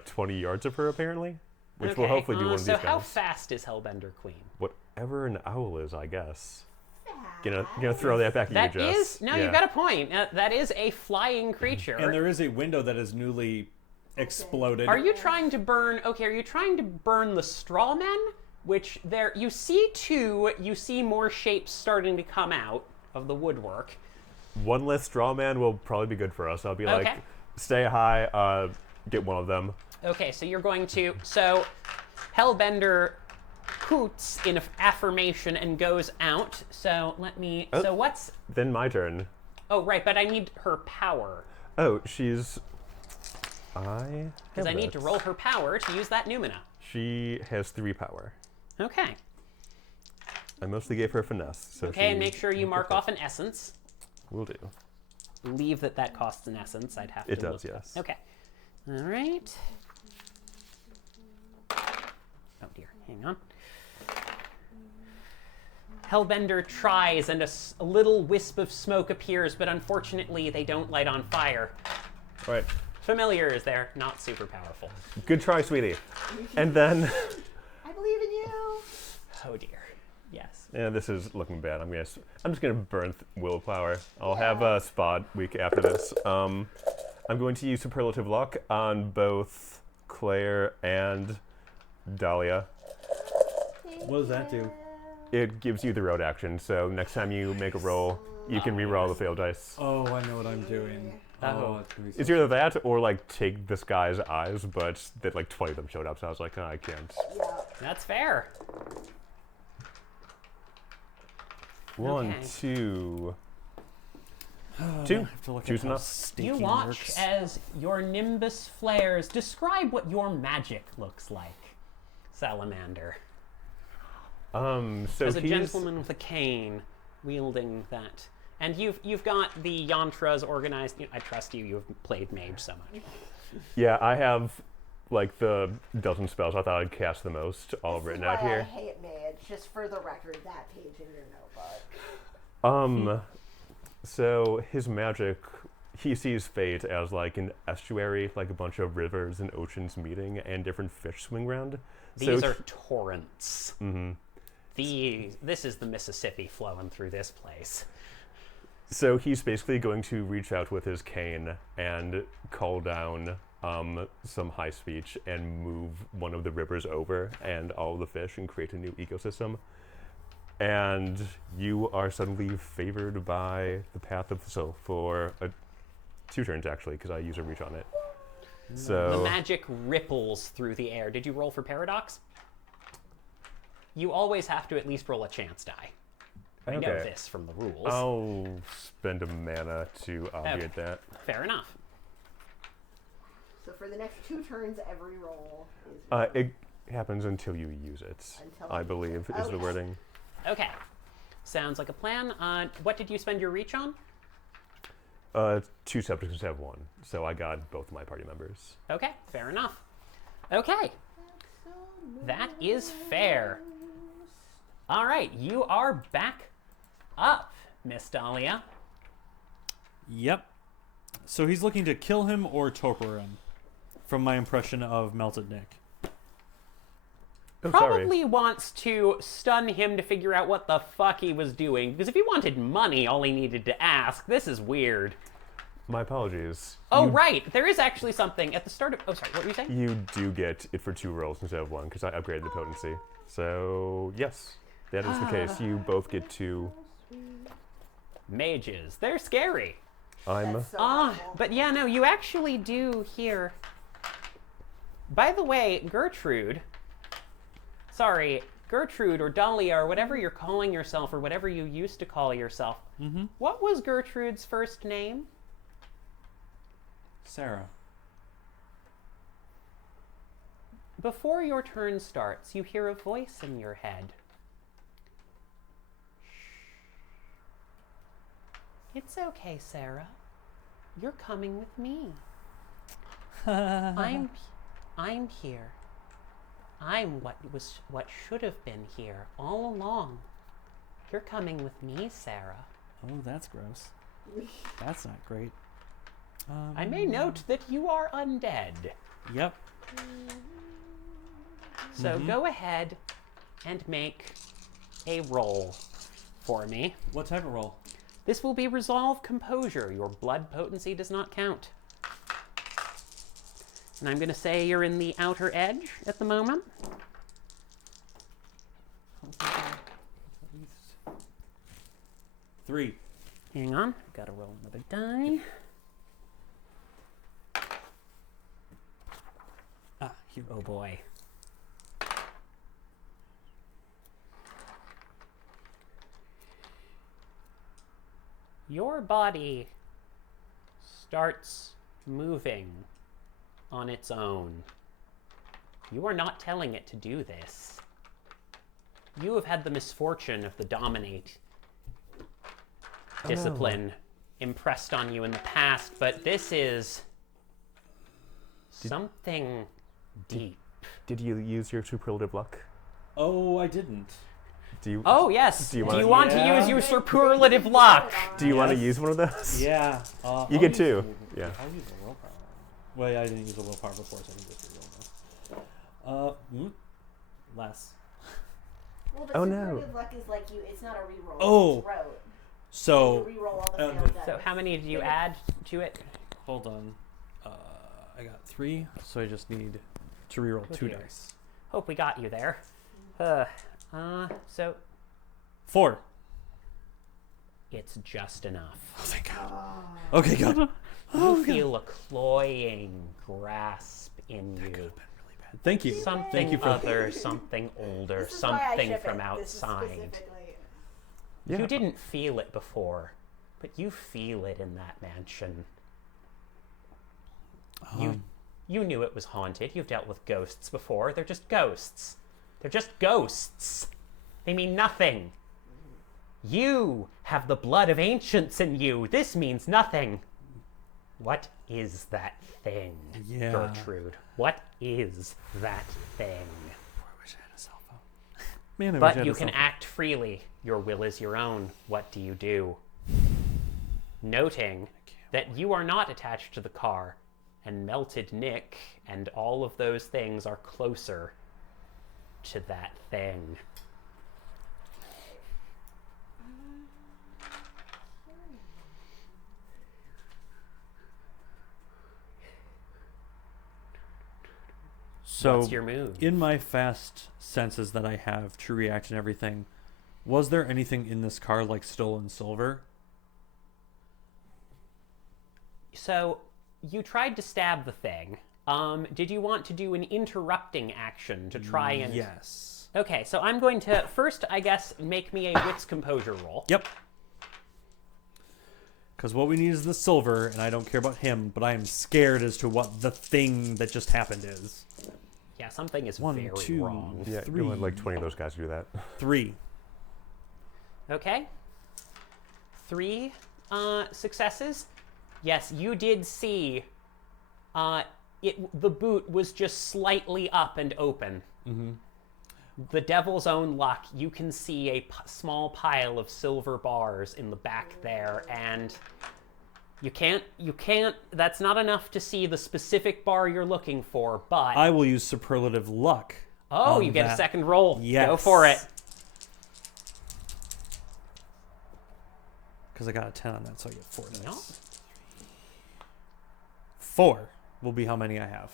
20 yards of her, apparently, which will hopefully be one of these So guys. how fast is Hellbender Queen? Whatever an owl is, I guess. Gonna throw that back at you, Jess. You've got a point. That is a flying creature. And there is a window that is newly exploded. Are you trying to burn the straw men? Which you see more shapes starting to come out of the woodwork. One less straw man will probably be good for us. I'll be Okay. like, stay high, get one of them. Okay, so you're going to... So, Hellbender hoots in affirmation and goes out. So, let me... Oh. So, what's... Then my turn. Oh, right, but I need her power. Oh, she's... Because I need to roll her power to use that Numina. She has 3 power. Okay. I mostly gave her finesse. So Okay, and make sure you mark off an essence. Will do. Believe that costs an essence. I'd have to It does, look. yes. Okay. All right. Oh, dear. Hang on. Hellbender tries, and a little wisp of smoke appears, but unfortunately they don't light on fire. All right. Familiars, they're not super powerful. Good try, sweetie. And then... I believe in you. Oh, dear. Yes. Yeah, this is looking bad. I'm just gonna burn willpower. I'll have a spot week after this. I'm going to use superlative luck on both Claire and Dahlia. What does that do? It gives you the road action, so next time you make a roll, you can re-roll the failed dice. Oh, I know what I'm doing. Oh. It's gonna be so It's either that or like take this guy's eyes, but that like 20 of them showed up, so I was like, oh, I can't. Yeah. That's fair. 1, Okay. 2. I 2. have to look Choose at how enough. staking You watch works. as your nimbus flares. Describe what your magic looks like, Salamander. So As a he's gentleman with a cane, wielding that. And you've got the yantras organized. I trust you. You've played mage so much. yeah. I have like the dozen spells I thought I'd cast the most all This is written out why I here. hate mage. Just for the record, that page in your notebook. So his magic, he sees fate as like an estuary, like a bunch of rivers and oceans meeting, and different fish swing around. These so are torrents. Mhm. This is the Mississippi flowing through this place. So he's basically going to reach out with his cane and call down some high speech and move one of the rivers over and all the fish and create a new ecosystem. And you are suddenly favored by the path of for 2 turns actually, because I use a reach on it. So The magic ripples through the air. Did you roll for paradox? You always have to at least roll a chance die. I know Okay. this from the rules. I'll spend a mana to obviate that. Fair enough. So for the next 2 turns, every roll is. It happens until you use it, Until I I use believe, it. is the Okay. wording. Okay. Sounds like a plan. What did you spend your reach on? 2 subjects have 1, so I got both my party members. Okay, fair enough. Okay, that is fair. All right, you are back up, Miss Dahlia. Yep. So he's looking to kill him or torpor him, from my impression of Melted Nick. Oh, sorry. Probably wants to stun him to figure out what the fuck he was doing, because if he wanted money, all he needed to ask. This is weird. My apologies. Oh, right, there is actually something at the start of... Oh, sorry, what were you saying? You do get it for 2 rolls instead of 1, because I upgraded the potency. So, yes, that is the case. You both get 2. Mages, they're scary. I'm... That's so helpful. But yeah, no, you actually do here. By the way, Gertrude or Dahlia or whatever you're calling yourself or whatever you used to call yourself. Mm-hmm. What was Gertrude's first name? Sarah. before your turn starts, you hear a voice in your head. It's okay, Sarah. You're coming with me. I'm here. I'm what should have been here all along. You're coming with me, Sarah. Oh, that's gross. That's not great. I may note that you are undead. Yep. So go ahead and make a roll for me. What type of roll? This will be Resolve Composure. Your blood potency does not count. And I'm going to say you're in the outer edge at the moment. 3. Hang on. I've got to roll another die. Here. Oh boy. Your body starts moving on its own. You are not telling it to do this. You have had the misfortune of the dominate discipline impressed on you in the past, but this is something deep. Did you use your superlative luck? Oh, I didn't. Do you? Oh, yes. Do you Do you want- want to use your superlative luck? Do you want to use one of those? Yeah. You get 2. Yeah. I'll use a willpower. Well, I didn't use a willpower before, so I can just reroll this. Less. Well, the Oh, superlative no. luck is like it's not a reroll. Oh. It's rote. So, You reroll all the failed dice. So how many do you add to it? hold on. I got 3, so I just need to reroll 2 dear. dice. Hope we got you there. So 4. it's just enough. Oh, thank God. Okay, good. You feel a cloying grasp in you. Really bad. Thank you. Something Thank you for other, something older, This is why I something ship from it. This is outside. specifically- Yeah. You didn't feel it before, but you feel it in that mansion. You knew it was haunted. You've dealt with ghosts before. They're just ghosts. They're just ghosts. They mean nothing. You have the blood of ancients in you. This means nothing. What is that thing, Yeah. Gertrude? What is that thing? I wish I had a cell phone. Man, I wish I But had you a can cell phone. act freely. Your will is your own. What do you do? Noting that you are not attached to the car, and Melted Nick and all of those things are closer to that thing. So, What's your move? in my fast senses that I have, true reaction, everything, was there anything in this car like stolen silver? So, you tried to stab the thing. Did you want to do an interrupting action to try and... Yes. Okay, so I'm going to first, I guess, make me a wits composure roll. Yep. Because what we need is the silver, and I don't care about him, but I am scared as to what the thing that just happened is. Yeah, something is 1, very 2, wrong. Yeah, 3. you want like 20 of those guys to do that. 3. Okay. 3 successes. Yes, you did see the boot was just slightly up and open. Mm-hmm. The devil's own luck, you can see a small pile of silver bars in the back there, and you can't, that's not enough to see the specific bar you're looking for, but... I will use superlative luck. Oh, on you get that. a second roll. Yes. Go for it. Because I got a 10 on that, so I get 4 dice. No. 4 will be how many I have.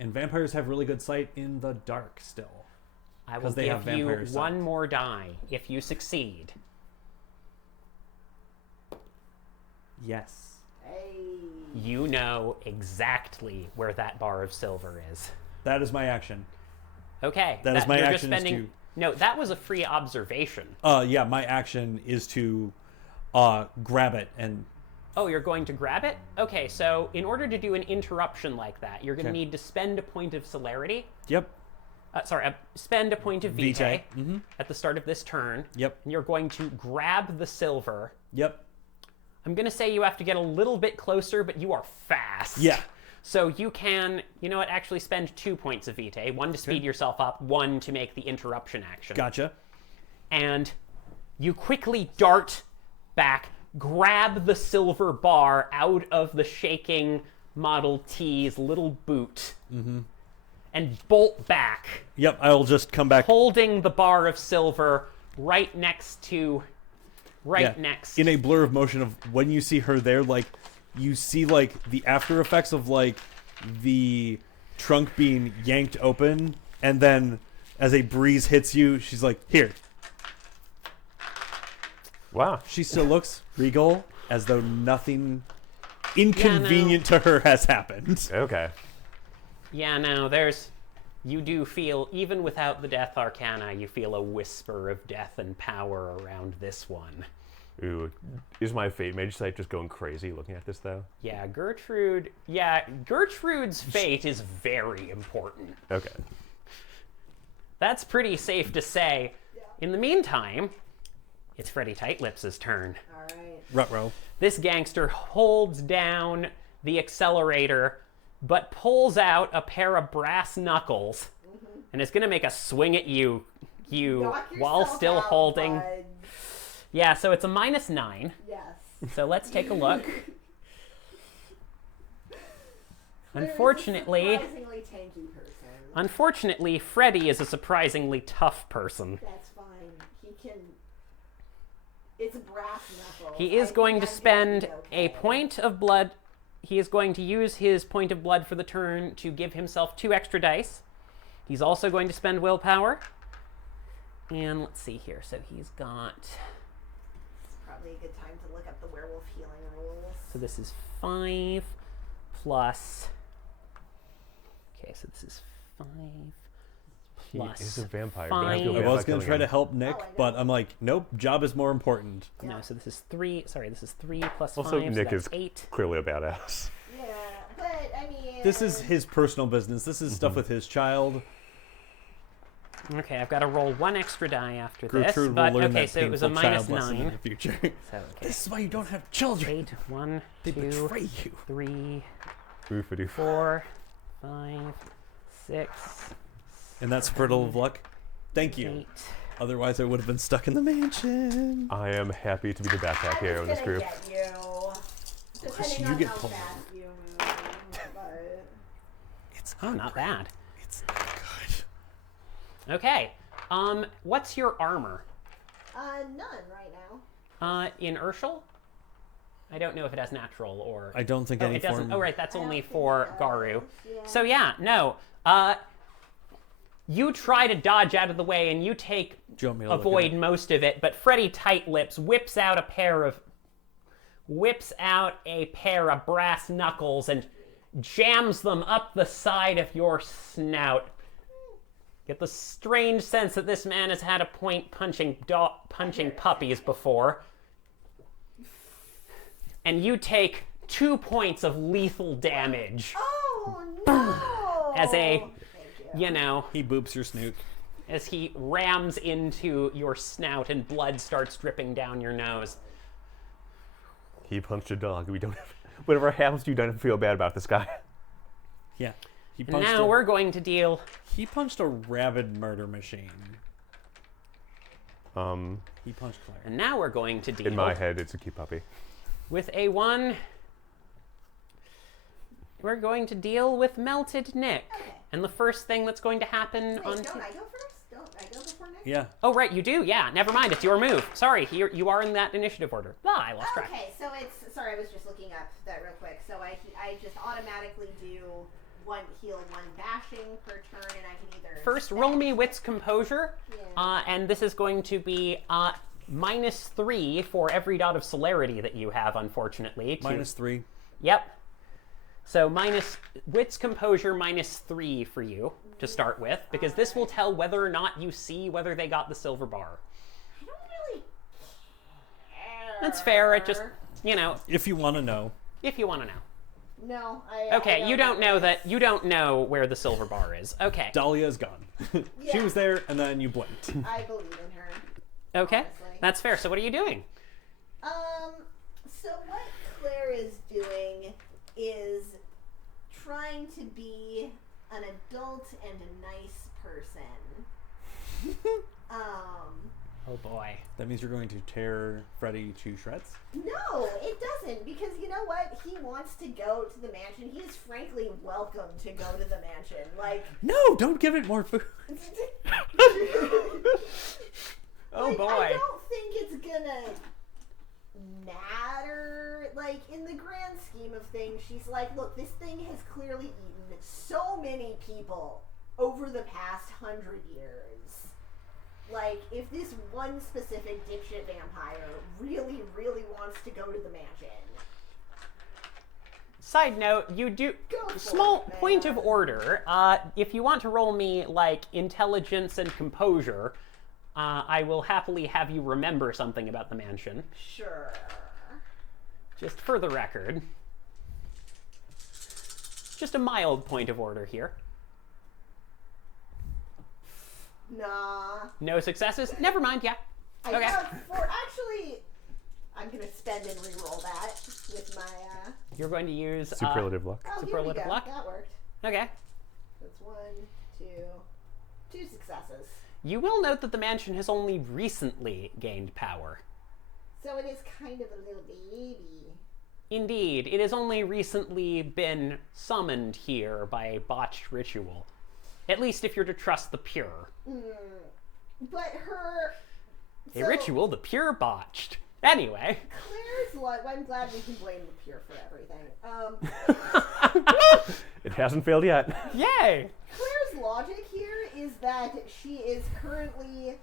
And vampires have really good sight in the dark still. I will 'Cause they have give you vampire sight. one more die if you succeed. Yes. Hey. You know exactly where that bar of silver is. That is my action. Okay. That is my you're action just is spending... No, that was a free observation. Yeah, my action is to grab it and Oh, you're going to grab it? Okay, so in order to do an interruption like that, you're going to Okay. need to spend a point of celerity. Yep. Spend a point of vitae Mm-hmm. at the start of this turn. Yep. And you're going to grab the silver. Yep. I'm going to say you have to get a little bit closer, but you are fast. Yeah. So you can, you know what, actually spend 2 points of vitae. 1 to speed yourself up, 1 to make the interruption action. Gotcha. And you quickly dart back, grab the silver bar out of the shaking Model T's little boot, and bolt back, Yep. I'll just come back. holding the bar of silver right next to, next. In a blur of motion of when you see her there, like you see like the after effects of like the trunk being yanked open, and then as a breeze hits you, she's like, "Here." Wow. She still looks regal, as though nothing inconvenient to her has happened. Okay. Yeah, no, you do feel, even without the Death Arcana, you feel a whisper of death and power around this one. Ooh. Is my fate mage sight just going crazy looking at this, though? Yeah, Gertrude's fate is very important. Okay. That's pretty safe to say. In the meantime, it's Freddy Tightlips' turn. All right. Ruh-roh. This gangster holds down the accelerator, but pulls out a pair of brass knuckles, and is going to make a swing at you Knock while yourself still out, holding. bud. Yeah, so it's a -9. Yes. So let's take a look. There is a Unfortunately, surprisingly tanky person. Unfortunately, Freddy is a surprisingly tough person. That's fine. He can. It's brass knuckles. He is I going think to I'm spend gonna be a okay. point of blood. He is going to use his point of blood for the turn to give himself 2 extra dice. He's also going to spend willpower. And let's see here. So he's got. It's probably a good time to look up the werewolf healing rules. So this is 5 plus. Okay, so this is 5 plus. He is a vampire. Fine. Don't have to go I vampire was going to killing try to him. help Nick, Oh, I know. but I'm like, nope, job is more important. No, so this is 3. Sorry, this is 3 plus Also, 5. Nick so is that's 8. clearly a badass. Yeah, but I mean. This is his personal business. This is stuff with his child. Okay, I've got to roll 1 extra die after Gertrude this. But will learn okay, that so it was a painful child lesson in -9. the future. So okay. This is why you don't have children. 8, 1, They 2, betray you. 3, Oof-a-doof. 4, 5, 6, And that's fertile of luck. Thank you. 8. Otherwise, I would have been stuck in the mansion. I am happy to be the backpack hero in this group. Get you. Depending you on get how pulled. fast you move, but It's Oh, not bad. It's not good. Okay. What's your armor? none right now. In Urshel? I don't know if it has natural or. I don't think Oh, any it doesn't. form. Oh, right. That's I don't only think for it does. Garu. Yeah. So yeah, no. You try to dodge out of the way, and you Do you want me to look avoid at it? most of it. But Freddy Tightlips whips out a pair of brass knuckles and jams them up the side of your snout. Get the strange sense that this man has had a point punching puppies before. And you take 2 points of lethal damage Oh no! as a, Thank you. you know, He boops your snoot. as he rams into your snout and blood starts dripping down your nose. He punched a dog. We don't have, whatever happens to you, don't feel bad about this guy. Yeah. He And punched now a, we're going to deal. He punched a rabid murder machine. He punched Claire. And now we're going to deal In my head, it's a cute puppy. with a 1. We're going to deal with Melted Nick. Okay. And the first thing that's going to happen Wait, on. don't I go first? Don't I go before Nick? Yeah. Oh, right, you do. Yeah, never mind. It's your move. Sorry, you are in that initiative order. Ah, I lost track. Okay, so it's sorry, I was just looking up that real quick. So I just automatically do 1 heal, 1 bashing per turn, and I can either First, roll me Wits Composure. Yeah. And this is going to be -3 for every dot of celerity that you have, unfortunately. -3. Yep. So Wits Composure -3 for you to start with, because this will tell whether or not you see whether they got the silver bar. I don't really care. That's fair. It just you know, If you want to know. if you want to know. No, Okay, you don't know that. You don't know where the silver bar is. Okay. Dahlia is gone. She Yeah. was there, and then you blinked. I believe in her. Okay. Honestly. That's fair. So what are you doing? So what Claire is doing is trying to be an adult and a nice person. Oh boy. That means you're going to tear Freddy to shreds? No, it doesn't, because you know what? He wants to go to the mansion. He is frankly welcome to go to the mansion. Like, No, don't give it more food. Oh like, boy. I don't think it's gonna matter. Like, in the grand scheme of things, she's like, look, this thing has clearly eaten so many people over the past 100 years. Like, if this one specific dipshit vampire really, really wants to go to the mansion. Side note, you do Go for small it, point man. of order. If you want to roll me like intelligence and composure, I will happily have you remember something about the mansion. Sure. Just for the record. Just a mild point of order here. Nah. No successes? Never mind, yeah. I Okay. have four. Actually, I'm gonna spend and re-roll that with my. You're going to use Superlative luck. Oh, Superlative here we go. luck? That worked. Okay. That's two successes. You will note that the mansion has only recently gained power. So it is kind of a little baby. Indeed, it has only recently been summoned here by a botched ritual. At least if you're to trust the pure. But her. A ritual the pure botched. Anyway. Claire's I'm glad we can blame the pure for everything. It hasn't failed yet. Yay! Claire's logic here is that she is currently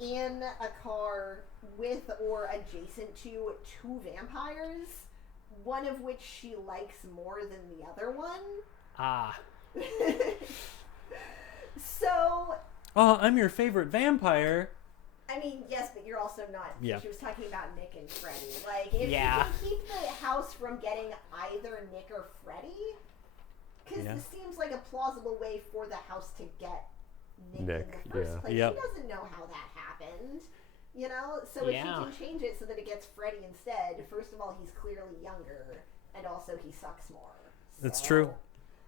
in a car with or adjacent to two vampires, one of which she likes more than the other one. Ah. So, Oh, I'm your favorite vampire. I mean, yes, but you're also not. Yeah. She was talking about Nick and Freddy. Like, if Yeah. you can keep the house from getting either Nick or Freddy, because Yeah. this seems like a plausible way for the house to get Nick in Nick, the first yeah. place. Yep. She doesn't know how that happened. You know? So if Yeah. she can change it so that it gets Freddy instead, first of all, he's clearly younger, and also he sucks more. That's So, true.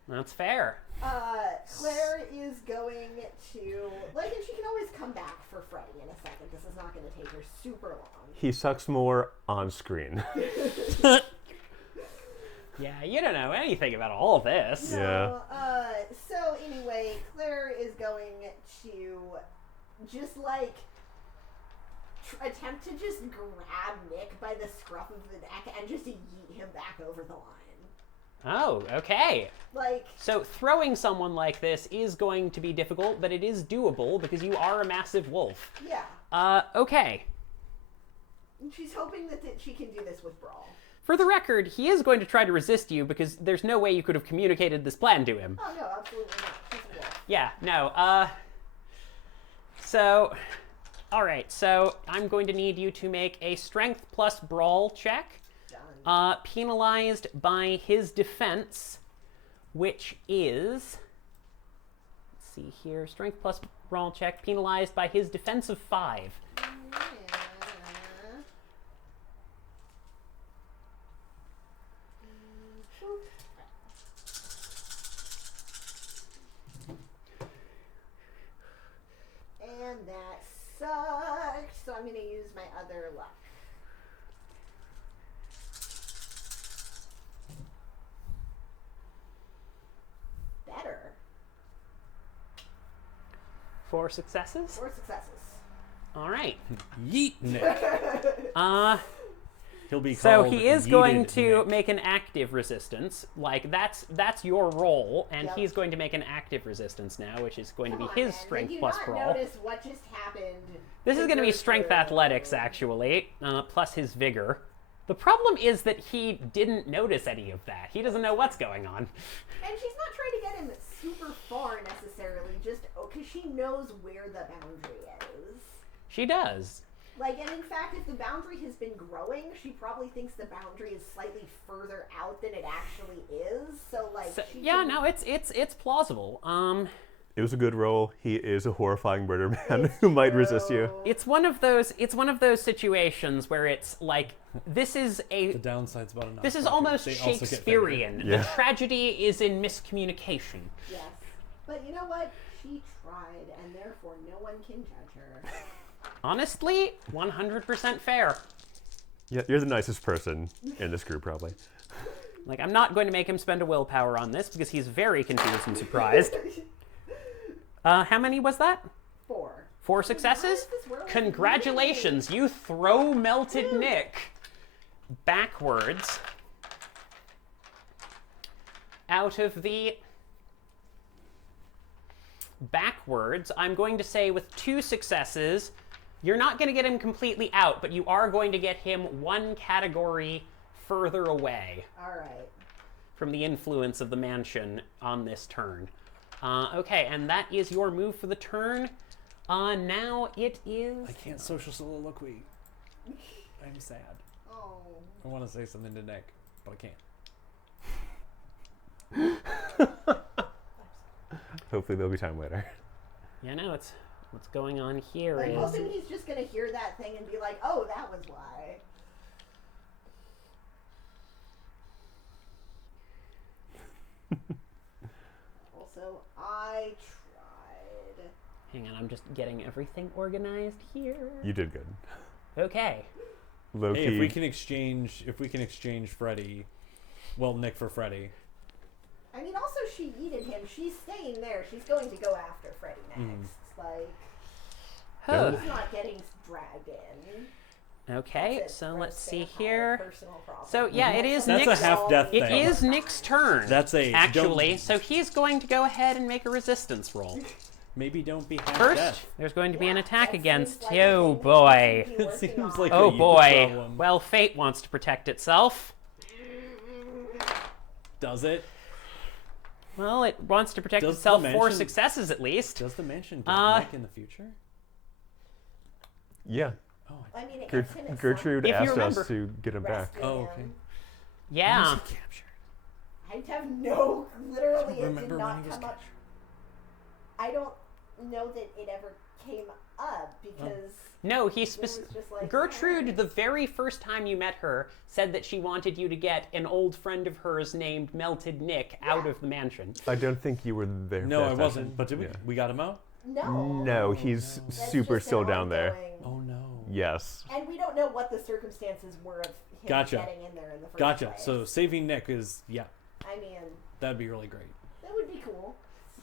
That's fair. Claire is going to, like, and she can always come back for Freddy in a second. This is not going to take her super long. He sucks more on screen. Yeah, you don't know anything about all this. Yeah. So anyway, Claire is going to just, like, attempt to just grab Nick by the scruff of the neck and just yeet him back over the line. Oh, okay. Like, So throwing someone like this is going to be difficult, but it is doable because you are a massive wolf. yeah. Okay. And she's hoping that she can do this with Brawl. For the record, he is going to try to resist you because there's no way you could have communicated this plan to him. Oh, no, absolutely not. She's a wolf. Yeah, no, so, alright, so I'm going to need you to make a strength plus brawl check. Done. Penalized by his defense, which is, let's see here, strength plus brawl check, penalized by his defense of 5. Yeah. And that sucked, so I'm going to use my other luck. Better. 4 successes? 4 successes. Alright. Yeet Nick. He'll be So called he is going Yeeted to Nick. make an active resistance. Like, that's your roll, and Yep. he's going to make an active resistance now, which is going Come to on, be his man. strength Did you plus not brawl. notice what just happened? This is going to be Vigor strength through. athletics, actually, plus his vigor. The problem is that he didn't notice any of that. He doesn't know what's going on. And she's not trying to get him super far necessarily, just because she knows where the boundary is. She does. Like, and in fact, if the boundary has been growing, she probably thinks the boundary is slightly further out than it actually is. So, like, it's plausible. It was a good roll. He is a horrifying murder man who might resist you. It's one of those situations where it's like the downside's about enough. This is almost Shakespearean. Yeah. The tragedy is in miscommunication. Yes. But you know what? She tried, and therefore no one can judge her. Honestly, 100% fair. Yeah, you're the nicest person in this group, probably. Like, I'm not going to make him spend a willpower on this because he's very confused and surprised. How many was that? 4. 4 successes? Congratulations, you throw Melted Nick backwards out of the... Backwards, I'm going to say with 2 successes, you're not going to get him completely out, but you are going to get him 1 category further away. All right. From the influence of the mansion on this turn. Okay, and that is your move for the turn. Now it is... I can't social soliloquy. I'm sad. Oh. I want to say something to Nick, but I can't. Hopefully there'll be time later. Yeah, no, it's... What's going on here I'm is... hoping he's just going to hear that thing and be like, oh, that was why. Also, I tried. Hang on, I'm just getting everything organized here. You did good. Okay. Loki. Hey, if we can exchange Freddy, well, Nick for Freddy. I mean, also, she yeeted him. She's staying there. She's going to go after Freddy next. Like, he's not getting dragged in. Okay, That's it. so We're let's staying see high here. personal problem. So yeah, it is That's Nick's... a half-death thing. It is Nick's turn. That's a... Actually, so he's going to go ahead and make a resistance roll. Maybe don't be half First, death. there's going to be an Yeah, attack that against... seems like Oh, a thing boy. we should be It working seems on. like Oh, a boy. problem. Well, fate wants to protect itself. Does it? Well, it wants to protect Does itself the 4 mansion- successes at least. Does the mansion get Nick in the future? Yeah. Oh, I mean, it gets him at Gertrude If you asked remember. us to get him back. rescue Oh, him. okay. Yeah. When was he captured? I have no, literally, it did Remember when not he was come up. captured? I don't know that it ever came up because No, it was just like Gertrude, the very first time you met her, said that she wanted you to get an old friend of hers named Melted Nick out of the mansion. I don't think you were there. No, for I that wasn't. session. But did we? Yeah. We got him out? No. No, he's That's super just still an down there. ongoing- Oh no. Yes. And we don't know what the circumstances were of him Gotcha. getting in there in the first Gotcha. place. So saving Nick is I mean, that'd be really great. that would be cool.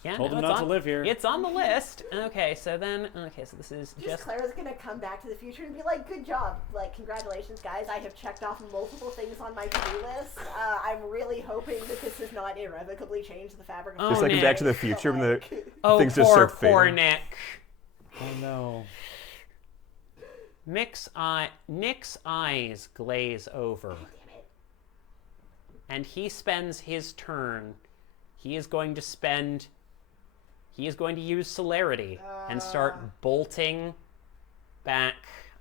Yeah, Told no, him it's not to on- live here. It's on the list. Okay, so this is just... Clara's gonna come back to the future and be like, "Good job! Like, congratulations, guys! I have checked off multiple things on my to-do list. I'm really hoping that this has not irrevocably changed the fabric of It's Oh, like Nick. Back to the Future when the Oh, things just poor, start poor fading. Nick. Oh no. Nick's eyes glaze over. Damn it! And he spends his turn. He is going to use celerity and start bolting back.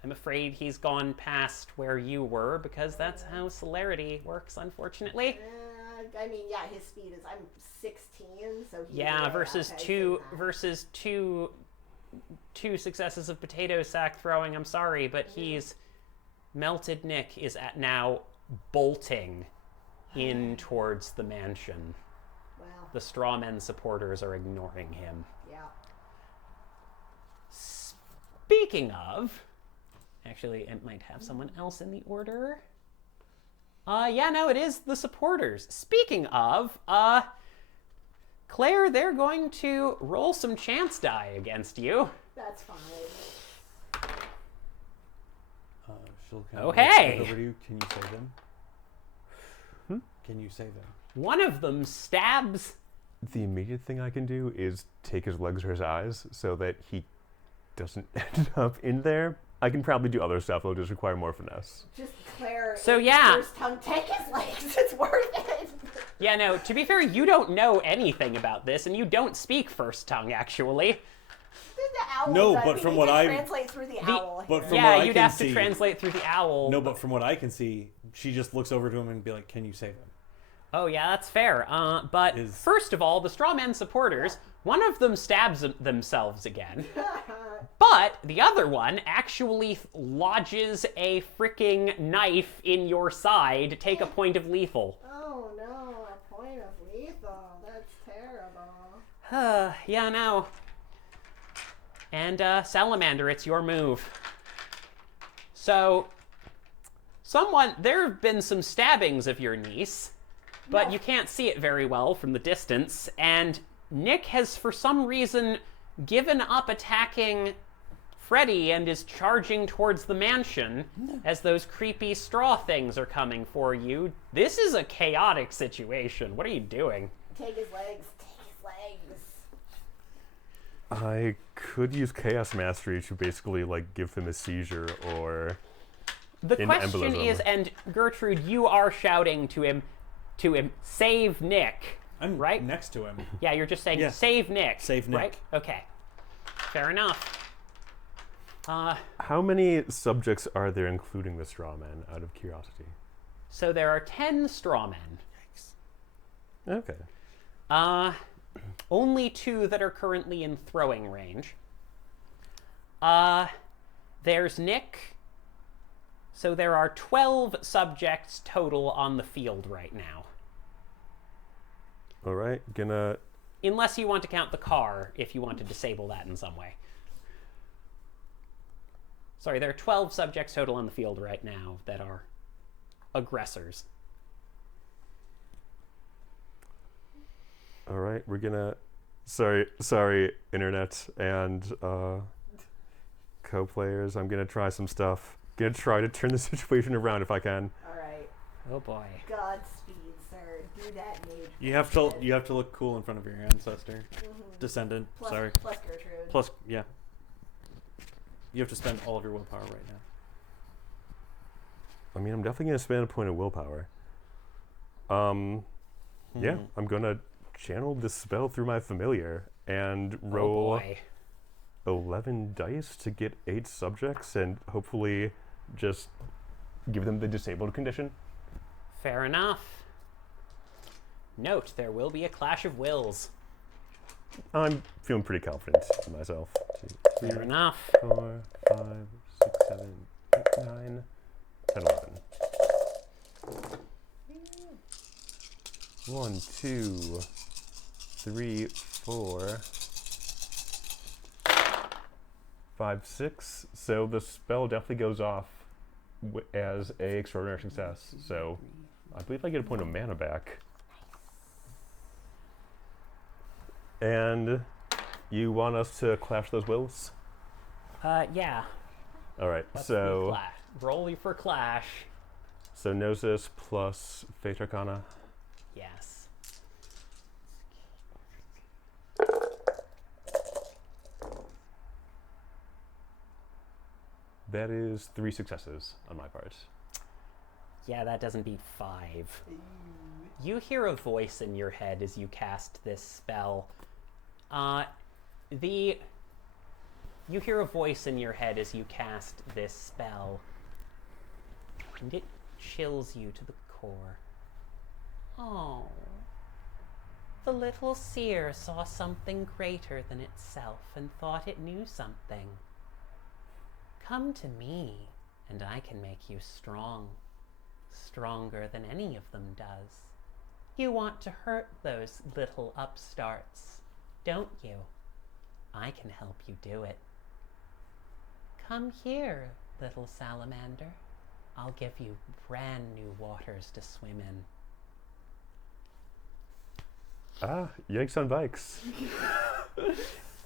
I'm afraid he's gone past where you were because that's how celerity works, unfortunately. I mean, yeah, his speed is I'm 16, so he's Yeah, versus okay, two so that. versus two successes of potato sack throwing. I'm sorry, but he's Melted Nick is at now bolting in towards the mansion. Well, The strawmen supporters are ignoring him. yeah. Speaking of, actually, it might have someone else in the order. Yeah, no, it is the supporters. Speaking of, Claire, they're going to roll some chance die against you. That's fine. She'll Oh, walk hey! over to you. Can you save them? Can you save them? One of them stabs. The immediate thing I can do is take his legs or his eyes so that he doesn't end up in there. I can probably do other stuff. It'll just require more finesse. Just Claire. So, in yeah. First tongue, take his legs. It's worth it. Yeah, no, to be fair, you don't know anything about this, and you don't speak first tongue, actually. owl. No, does. but We from need what to I- translate through the owl. but here. from Yeah, what I you'd can have to see- translate through the owl. No, but from what I can see, she just looks over to him and be like, "Can you save him?" Oh, yeah, that's fair. But first of all, the Strawman supporters, one of them stabs themselves again. But the other one actually lodges a freaking knife in your side to take a point of lethal. Oh no, a point of lethal. That's terrible. Yeah, no. And, Salamander, it's your move. So, there have been some stabbings of your niece, but you can't see it very well from the distance, and Nick has, for some reason, given up attacking Freddy and is charging towards the mansion as those creepy straw things are coming for you. This is a chaotic situation. What are you doing? Take his legs. Take his legs. I could use Chaos Mastery to basically, like, give him a seizure or... The question embolism. is, and Gertrude, you are shouting to him, save Nick. I'm right next to him. Yeah, you're just saying, Yeah. save Nick. Save Nick. Right? Okay. Fair enough. How many subjects are there, including the straw man, out of curiosity? So there are 10 straw men. Okay. Only 2 that are currently in throwing range. There's Nick. So there are 12 subjects total on the field right now. All right, gonna... Unless you want to count the car, if you want to disable that in some way. Sorry, there are 12 subjects total on the field right now that are aggressors. All right, we're gonna... Sorry, internet and co-players. I'm gonna try some stuff. Gonna try to turn the situation around if I can. Alright. Oh boy. Godspeed, sir. Do that, mage. You have to look cool in front of your ancestor, descendant. Plus, Sorry. Plus Gertrude. Plus, yeah. You have to spend all of your willpower right now. I mean, I'm definitely gonna spend a point of willpower. Yeah, I'm gonna channel this spell through my familiar and roll Oh boy. 11 dice to get 8 subjects and hopefully just give them the disabled condition. Fair enough. Note, there will be a clash of wills. I'm feeling pretty confident in myself. 2, 3, Fair enough. 4, 5, 6, 7, 8, 9, 10, 11. 1, 2, 3, 4, 5, 6. So the spell definitely goes off as a extraordinary success. So I believe I get a point of mana back. And you want us to clash those wills? Yeah. All right. Let's So roll for clash. so Gnosis plus Fate Arcana. Yes. That is 3 successes on my part. Yeah, that doesn't beat 5. You hear a voice in your head as you cast this spell. You hear a voice in your head as you cast this spell, and it chills you to the core. Oh, the little seer saw something greater than itself and thought it knew something. Come to me, and I can make you strong, stronger than any of them does. You want to hurt those little upstarts, don't you? I can help you do it. Come here, little salamander. I'll give you brand new waters to swim in. Ah, yikes on bikes.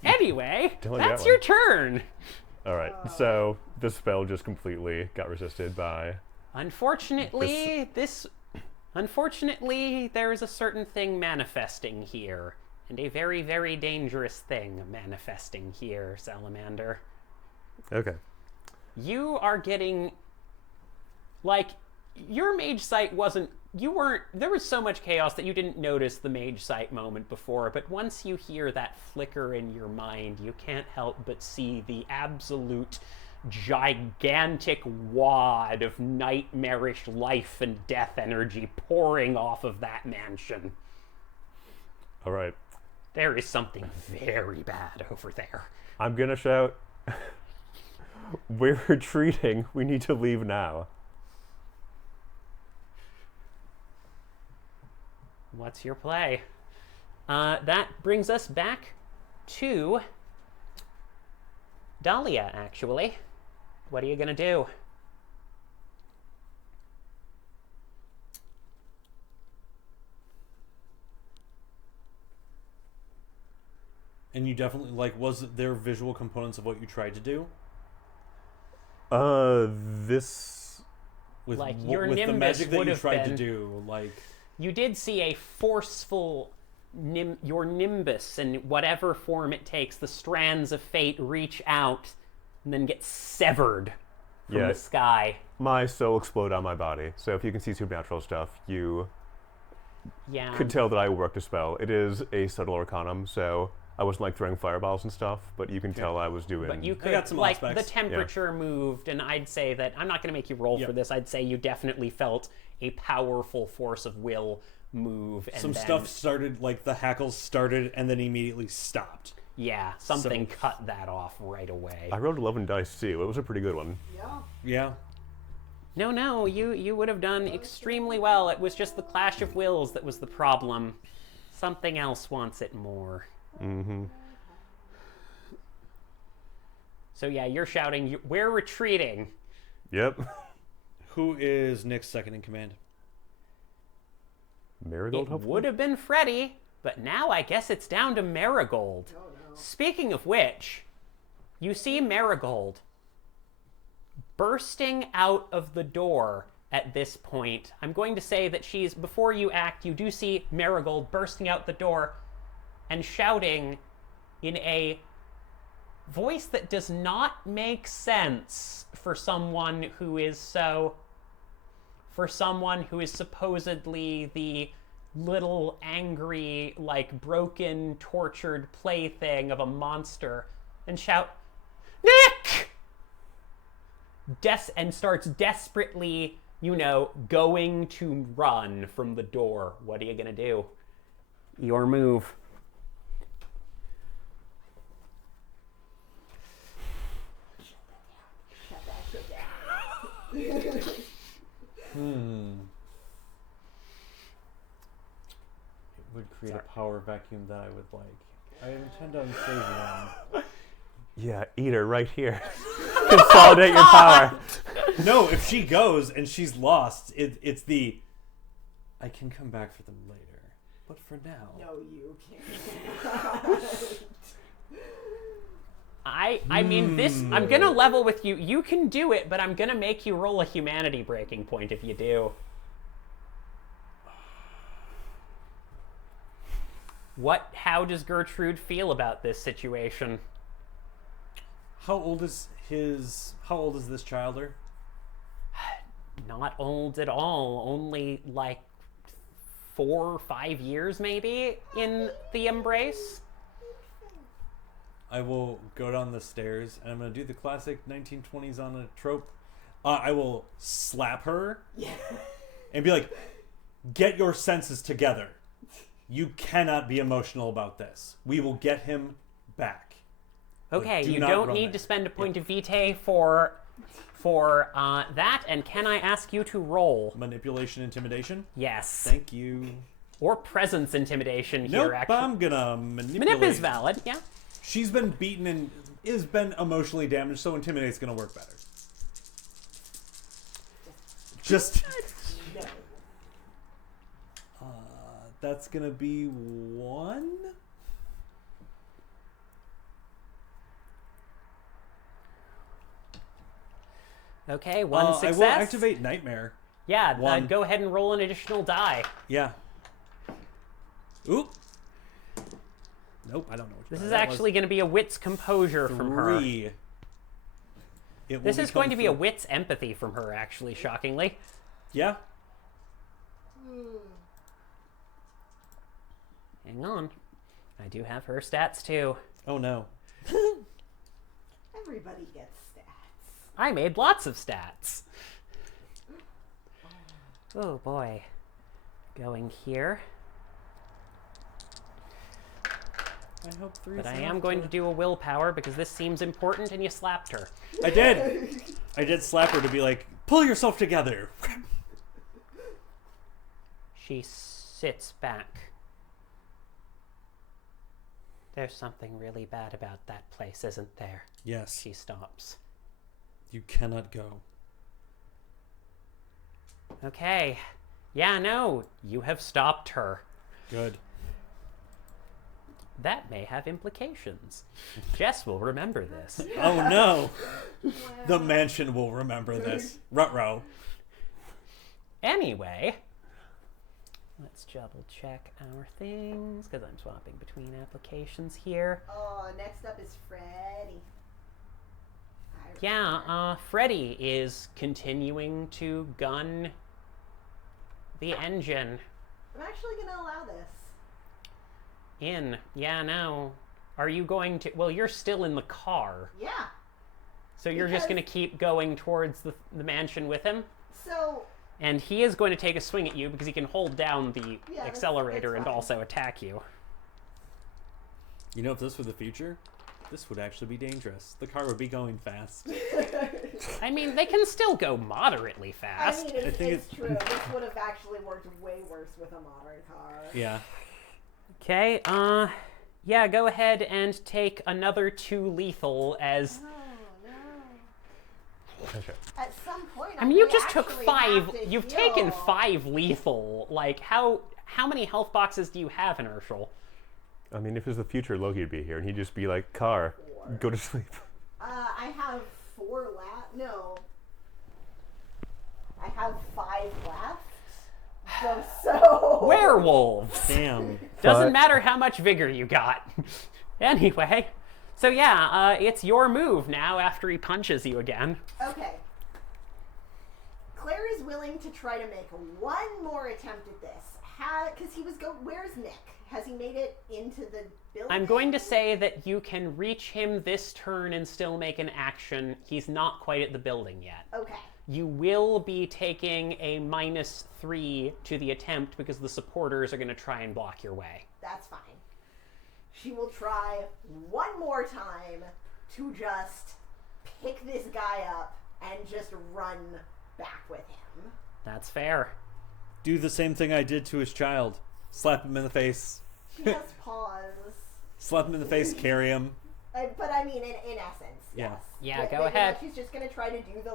Anyway, Don't like that's that your one. turn. All right. So the spell just completely got resisted by... Unfortunately, there is a certain thing manifesting here, and a very, very dangerous thing manifesting here, Salamander. Okay. You are getting, like, your mage sight wasn't you weren't, there was so much chaos that you didn't notice the mage sight moment before, but once you hear that flicker in your mind, you can't help but see the absolute gigantic wad of nightmarish life and death energy pouring off of that mansion. All right. There is something very bad over there. I'm gonna shout, we're retreating. We need to leave now. What's your play? That brings us back to Dahlia, actually. What are you gonna do? And you definitely, like, was there visual components of what you tried to do? This... With, Like, with your the nimbus magic that would you have tried to been- do, like... You did see a forceful, your nimbus, in whatever form it takes, the strands of fate reach out and then get severed from Yeah. the sky. My soul explode on my body. So if you can see supernatural stuff, you Yeah. could tell that I worked a spell. It is a subtle arcanum, so I wasn't like throwing fireballs and stuff, but you can tell I was doing... But you could, got some like, aspects. the temperature moved, and I'd say that, I'm not going to make you roll Yep. for this, I'd say you definitely felt a powerful force of will move. And Some then, stuff started, like, the hackles started and then immediately stopped. Yeah, something cut that off right away. I rolled 11 dice too. It was a pretty good one. Yeah. No, you would have done extremely well. It was just the clash of wills that was the problem. Something else wants it more. Mm-hmm. So yeah, you're shouting, we're retreating. Yep. Who is Nick's second in command? Marigold, It hopefully? would have been Freddy, but now I guess it's down to Marigold. Oh no. Speaking of which, you see Marigold bursting out of the door at this point. I'm going to say that she's, before you act, you do see Marigold bursting out the door and shouting in a voice that does not make sense for someone who is supposedly the little angry, like, broken, tortured plaything of a monster, and shout, Nick! And starts desperately, going to run from the door. What are you gonna do? Your move. It would create a power vacuum that I would like. I intend on saving them. Yeah, eat her right here. Consolidate your power. No, if she goes and she's lost, it's the... I can come back for them later. But for now... No, you can't. I mean, this, I'm gonna level with you. You can do it, but I'm gonna make you roll a humanity breaking point if you do. How does Gertrude feel about this situation? How old is this childer? Not old at all. Only like 4 or 5 years maybe in the embrace. I will go down the stairs and I'm going to do the classic 1920s on a trope. I will slap her and be like, get your senses together. You cannot be emotional about this. We will get him back. Okay, do you not don't run need there. to spend a point of vitae for that, and can I ask you to roll? Manipulation, intimidation. Yes. Thank you. Or presence intimidation Nope, here, actually. I'm gonna manipulate. Manip is valid, yeah. She's been beaten and has been emotionally damaged, so intimidate's gonna work better. Just that's gonna be 1. Okay, one success. I will activate Nightmare. Yeah, 1. go ahead and roll an additional die. Yeah. Oop. Nope, I don't know. This is actually going to be a wit's composure from her. 3. This is going to be a wit's empathy from her, actually, shockingly. Yeah. Hang on. I do have her stats too. Oh no. Everybody gets stats. I made lots of stats. Oh boy. Going here. I hope 3. But I am going to do a willpower because this seems important and you slapped her. I did. I did slap her to be like, pull yourself together. She sits back. There's something really bad about that place, isn't there? Yes. She stops. You cannot go. Okay. Yeah, no, you have stopped her. Good. That may have implications. Jess will remember this. Oh no. The mansion will remember this. Ruh-roh. Anyway, let's double check our things because I'm swapping between applications here. Oh, next up is Freddy. Yeah, Freddy is continuing to gun the engine. I'm actually going to allow this. Yeah, no. Are you going to... Well, you're still in the car. Yeah. So you're just going to keep going towards the mansion with him? So... And he is going to take a swing at you because he can hold down the accelerator that's and fine. also attack you. You know, if this were the future, this would actually be dangerous. The car would be going fast. I mean, they can still go moderately I fast. mean, it's true. This would have actually worked way worse with a modern car. Yeah. Okay, yeah, go ahead and take another 2 lethal as... Oh, no. Okay. At some point, I mean, you just actually took 5... have to You've heal. taken 5 lethal. Like, how many health boxes do you have, Inertial? I mean, if it was the future, Loki would be here, and he'd just be like, "Car, 4. go to sleep." I have 4 left. No. I have 5 left. So... Werewolves! Damn. Doesn't But- matter how much vigor you got. Anyway, so yeah, it's your move now after he punches you again. Okay. Claire is willing to try to make one more attempt at this. Because he was where's Nick? Has he made it into the building? I'm going to say that you can reach him this turn and still make an action. He's not quite at the building yet. Okay. You will be taking a -3 to the attempt because the supporters are going to try and block your way. That's fine. She will try one more time to just pick this guy up and just run back with him. That's fair. Do the same thing I did to his child. Slap him in the face. She has paws. Slap him in the face, carry him. But I mean, in essence, Yeah. yes. Yeah, But, go you know, ahead. she's just going to try to do the,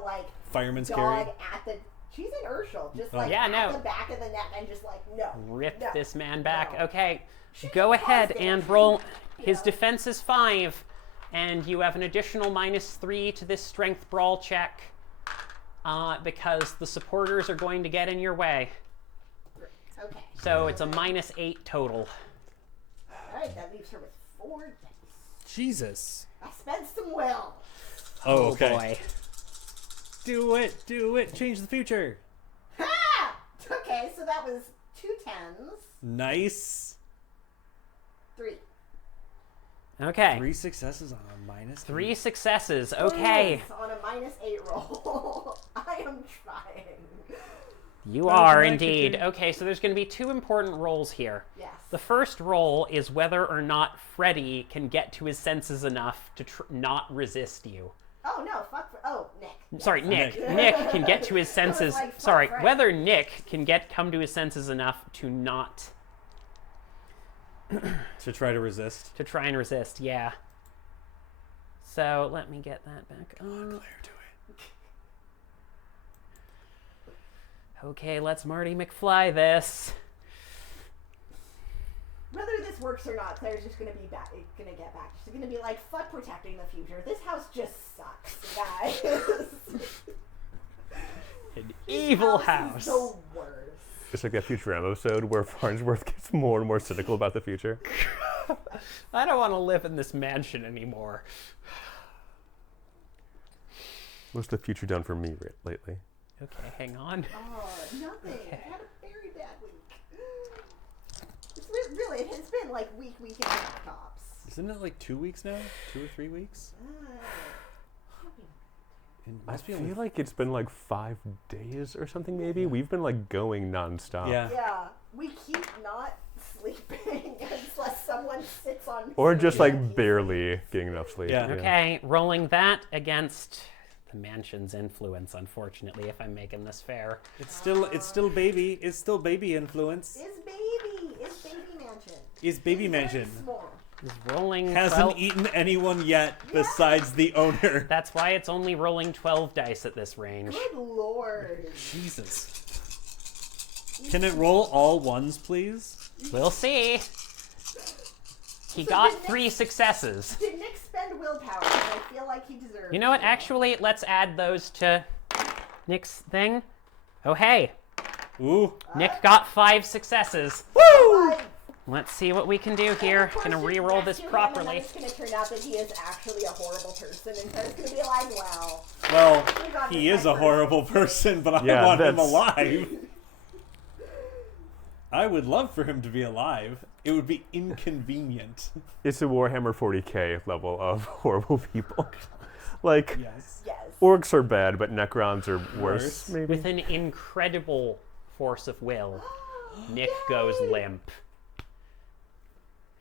Fireman's dog carry. at the... She's inertial. Just, Yeah, at no. the back of the neck and just, no. Rip no, this man back. no. Okay, She's go ahead busted. and roll. His Yeah. defense is 5, and you have an additional -3 to this strength brawl check because the supporters are going to get in your way. Okay. So it's a -8 total. Alright, that leaves her with 4 dice. Jesus. I spent some will. Oh, okay. Boy. Do it. Change the future. Ha! Okay, so that was 2 10s. Nice. 3. Okay. 3 successes on a -3. 3 successes. Okay. Yes, on a -8 roll. I am trying. You Well, are can I indeed. continue? Okay, so there's going to be 2 important rolls here. Yes. The first roll is whether or not Freddy can get to his senses enough to not resist you. Oh, no, fuck. Nick. Yes. Sorry, Nick. Nick. Nick can get to his senses. like, fuck Sorry, Freddy. whether Nick can come to his senses enough to not To try to resist. to try and resist. Yeah. So let me get that back up. Claire, do it. Okay, let's Marty McFly this. Whether this works or not, Claire's just gonna get back. She's gonna be like, "Fuck protecting the future. This house just sucks, guys." An evil This house. is the worst. It's like that Futurama episode where Farnsworth gets more and more cynical about the future. I don't want to live in this mansion anymore. What's the future done for me lately? Okay, hang on. Oh, Nothing. Okay. I had a very bad week. Really, it has been like week and a half tops. Isn't it like 2 weeks now? 2 or 3 weeks? It I must be feel only- like it's been like 5 days or something. Maybe we've been like going nonstop. Yeah. Yeah, we keep not sleeping unless someone sits on. Or just sleeping like and he's barely getting enough sleep. Yeah. Okay, rolling that against the mansion's influence, unfortunately, if I'm making this fair. It's still baby. It's still baby influence. Is baby mansion. Is baby It's very mansion. small. Is rolling Hasn't 12 eaten anyone yet besides the owner. That's why it's only rolling 12 dice at this range. Good lord. Jesus. Can it roll all ones, please? We'll see. He So got did Nick- 3 successes. Did Nick spend willpower? Because I feel like he deserves. You know what? it. Actually, let's add those to Nick's thing. Oh, hey. Ooh. Nick got 5 successes. Like, Let's see what we can do here. Gonna re-roll this properly. It's gonna turn out that he is actually a horrible person, and so it's gonna be like, wow. Well, We got he this is a guy horrible person, but I Yeah, want him that's- alive. I would love for him to be alive. It would be inconvenient. It's a Warhammer 40k level of horrible people. Like, Yes. Yes. orcs are bad, but Necrons are worse, Worse. maybe? With an incredible force of will, Nick goes limp.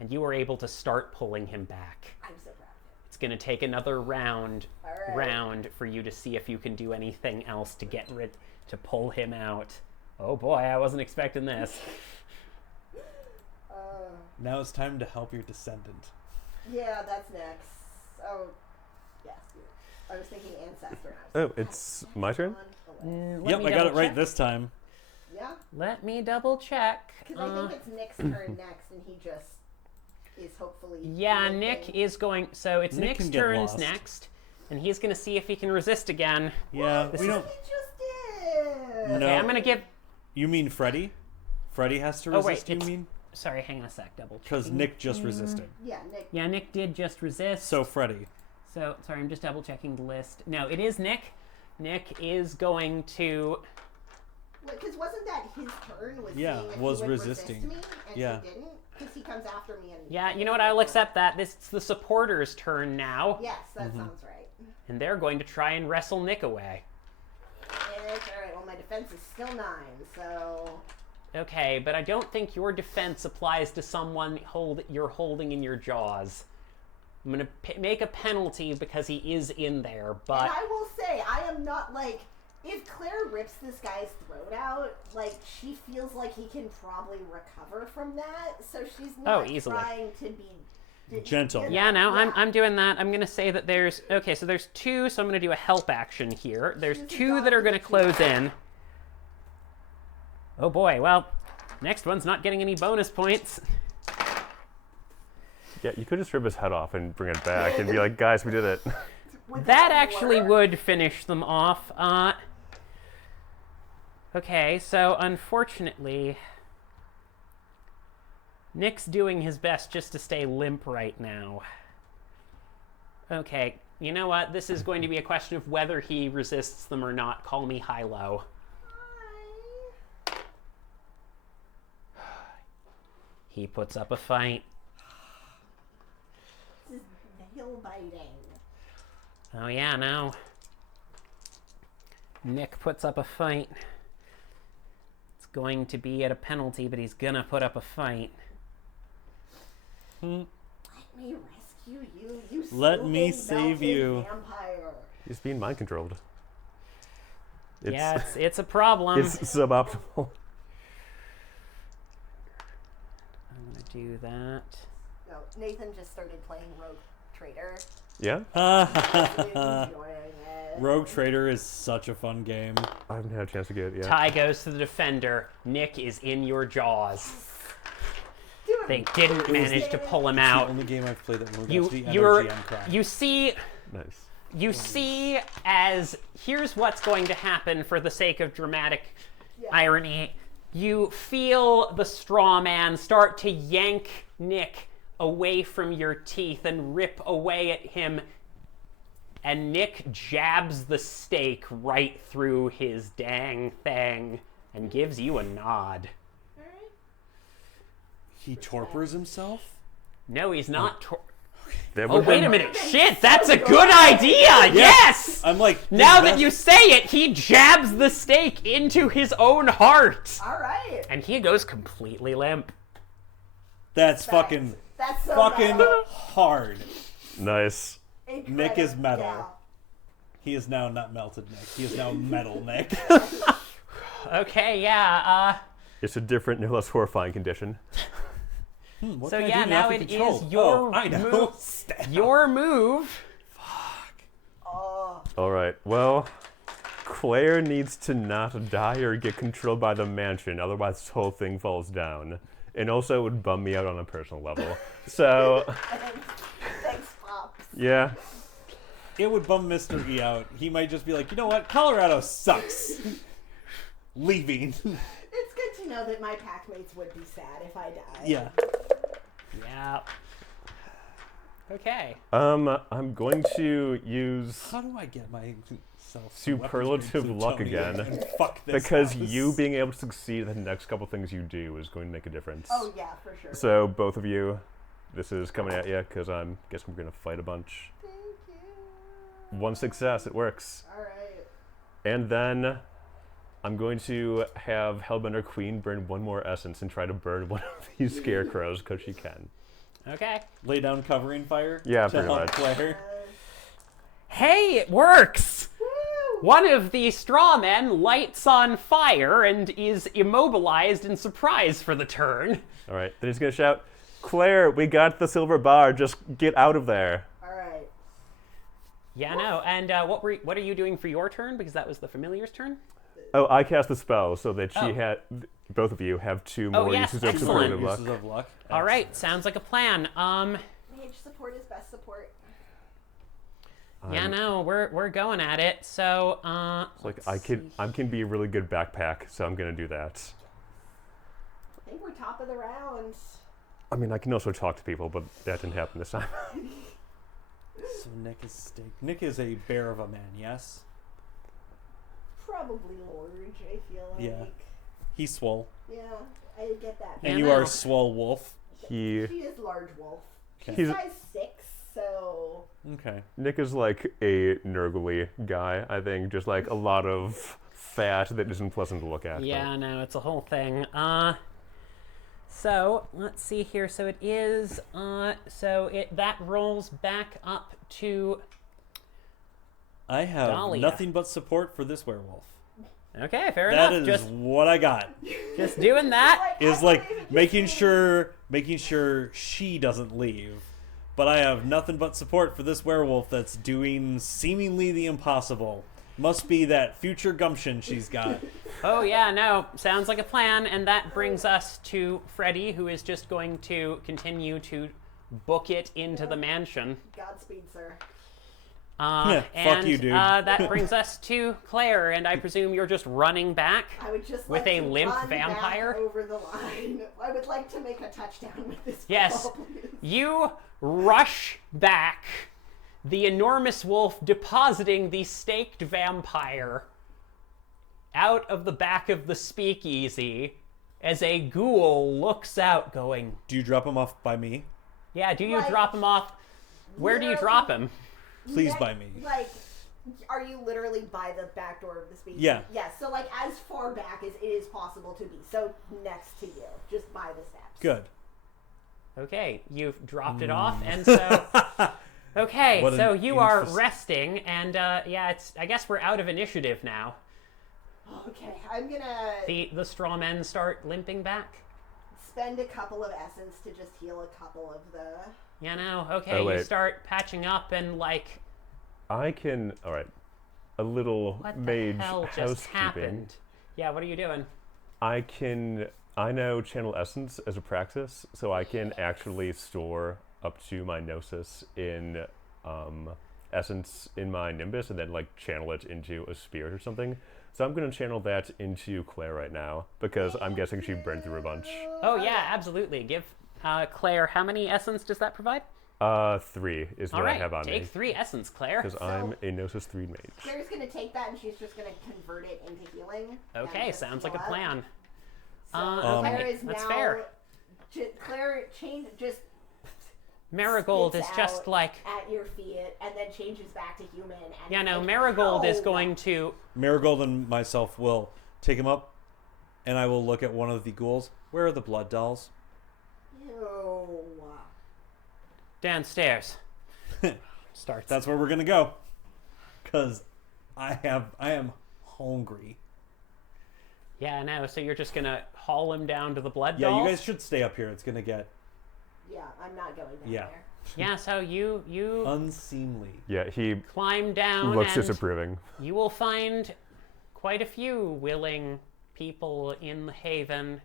And you are able to start pulling him back. I'm so proud of It's going to take another round Alright. for you to see if you can do anything else to pull him out. Oh boy, I wasn't expecting this. him. Now it's time to help your descendant. Yeah, that's next. Oh, yes. I was thinking ancestor. Oh, it's my turn? Let Yep, me I got it double right check. this time. Yeah, Let me double check. because I think it's Nick's turn next, and he just is hopefully. Yeah, limping. Nick is going. So it's Nick Nick's can get turn lost. next, and he's going to see if he can resist again. Yeah, This we is- don't. He just did. No. Okay, I'm going to give. You mean Freddy? Freddy has to Oh, wait, resist, you it's- mean? Sorry, hang on a sec. Double Because checking. Nick just resisted. Yeah, Nick. Yeah, Nick did just resist. So Freddy. So, sorry, I'm just double checking the list. No, it is Nick. Nick is going to. Because wasn't that his turn? Yeah, seeing if was he would resisting. Resist me, and Yeah. he didn't? Because he comes after me and. Yeah, you know what? I'll accept that. It's the supporter's turn now, Yes, that Mm-hmm. sounds right. and they're going to try and wrestle Nick away. Alright, well, my defense is still 9, so. Okay, but I don't think your defense applies to someone you're holding in your jaws. I'm going to make a penalty because he is in there, but And I will say, I am not like. If Claire rips this guy's throat out, like, she feels like he can probably recover from that, so she's not easily. trying to be Gentle. you know, yeah, no, yeah. I'm doing that. I'm going to say that there's okay, so there's 2, so I'm going to do a help action here. There's Choose a 2 dog that are with going a to close key. in. Oh boy, well, next one's not getting any bonus points. Yeah, you could just rip his head off and bring it back and be like, guys, we did it. Would That actually work? would finish them off. Okay, so unfortunately, Nick's doing his best just to stay limp right now. Okay, you know what? This is going to be a question of whether he resists them or not. Call me high-low. He puts up a fight. This is nail biting. Oh yeah, no. Nick puts up a fight. It's going to be at a penalty, but he's gonna put up a fight. Let me rescue you, you Let me stupid save melted you. vampire. He's being mind controlled. Yeah, it's a problem. It's suboptimal. I'm gonna do that. No, Nathan just started playing Rogue Trader. Yeah? Really enjoying it. Rogue Trader is such a fun game. I haven't had a chance to get it yet. Tie goes to the defender. Nick is in your jaws. Do it. They didn't manage to pull him It's the out. only game I've played that moved You up to the you're NRGM crack. you see Nice. you see as here's what's going to happen for the sake of dramatic irony. You feel the straw man start to yank Nick away from your teeth and rip away at him, and Nick jabs the stake right through his dang thing, and gives you a nod. Alright. He torpors himself? No, he's not. That Oh, would wait a been- minute. Shit, that's a good idea. Yes. I'm like, Now that you say it, he jabs the stake into his own heart. Alright. And he goes completely limp. That's fucking That's so fucking metal. hard. Nice. Nick is metal. Yeah. He is now not melted Nick. He is now metal Nick. Okay, yeah, It's a different, no less horrifying condition. What So can I yeah, do now to it control? is your I know. move. Stab. your move. Oh. All right. Well, Claire needs to not die or get controlled by the mansion, otherwise this whole thing falls down. And also, it would bum me out on a personal level. So, Thanks, Pops. yeah. It would bum Mr. E out. He might just be like, you know what? Colorado sucks. Leaving. It's good to know that my packmates would be sad if I died. Yeah. Yeah. Okay. I'm going to use How do I get myself Superlative weapons luck plutonium again, and fuck this because house? you being able to succeed at the next couple things you do is going to make a difference. Oh, yeah, for sure. So both of you, this is coming at you because I'm guessing we're gonna fight a bunch. Thank you. One success, it works. Alright. And then I'm going to have Hellbender Queen burn one more essence and try to burn one of these scarecrows because she can. Okay. Lay down covering fire. Yeah, to pretty help much. Claire. Hey, it works! Woo! One of the straw men lights on fire and is immobilized in surprise for the turn. All right, then he's gonna shout, "Claire, we got the silver bar. Just get out of there." Alright. Yeah, no. And what are you doing for your turn? Because that was the familiar's turn. Oh, I cast the spell so that Oh. both of you have two more yes, uses of excellent. superlative luck. Uses of luck. All right, sounds like a plan. Mage support is best support. Yeah, no, we're going at it. So, It's like I can be a really good backpack, so I'm gonna do that. I think we're top of the round. I mean, I can also talk to people, but that didn't happen this time. So Nick is stake. Nick is a bear of a man, yes? Probably large, I feel like. Yeah. He's swole. Yeah, I get that. Yeah, And you no. are swole wolf. She is large wolf. She's He's- size 6, so... Okay. Nick is like a nurgly guy, I think, just like a lot of fat that isn't pleasant to look at. yeah, no, it's a whole thing. So let's see here. So it is. That rolls back up to. I have Dahlia. nothing but support for this werewolf. Okay, fair That enough. is what I got. Just doing that. Is like making sure she doesn't leave. But I have nothing but support for this werewolf that's doing seemingly the impossible. Must be that future gumption she's got. Oh yeah, no, sounds like a plan, and that brings us to Freddy, who is just going to continue to book it into the mansion. Godspeed, sir. Yeah, and fuck you, dude. That brings us to Claire, and I presume you're just running back. I would just With like a to limp run vampire? back over the line. I would like to make a touchdown with this Yes. ball, please. You rush back, the enormous wolf depositing the staked vampire out of the back of the speakeasy as a ghoul looks out going, Do you drop him off by me? yeah, do you Like, drop him off? Where do you literally- drop him? Please Next- by me. Like, are you literally by the back door of the speakeasy? Yeah. Yes, so like as far back as it is possible to be. So next to you, just by the steps. Good. Okay, you've dropped it off, and so... Okay, What an so you are interest- resting, and yeah, I guess we're out of initiative now. Okay, I'm gonna The straw men start limping back. spend a couple of essence to just heal a couple of the... You know, okay, Oh, you wait. start patching up and like, I can. All right. A little what the mage hell just housekeeping. happened? Yeah, what are you doing? I know channel essence as a practice, so I can actually store up to my gnosis in essence in my nimbus, and then like channel it into a spirit or something. So I'm going to channel that into Claire right now because I'm guessing she burned through a bunch. Oh yeah, absolutely. Give Claire, how many essence does that provide? 3 is what All I right, have on take me. 3 essence, Claire. Because I'm a Gnosis 3 mage. Claire's gonna take that and she's just gonna convert it into healing. Okay, and sounds heal like a up. plan. So Okay, Claire is that's now, fair. Claire just Marigold is spits just out like... at your feet and then changes back to human. And Yeah, no, like, Marigold is "Ow!" going to... Marigold and myself will take him up, and I will look at one of the ghouls. Where are the blood dolls? Ew. Downstairs. Starts. That's where we're gonna go. Cause I am hungry. Yeah, no, so you're just gonna haul him down to the blood Yeah, dolls? you guys should stay up here. It's gonna get Yeah, I'm not going down Yeah. there. Yeah, so you unseemly. Yeah, he climb down looks and disapproving. you will find quite a few willing people in the haven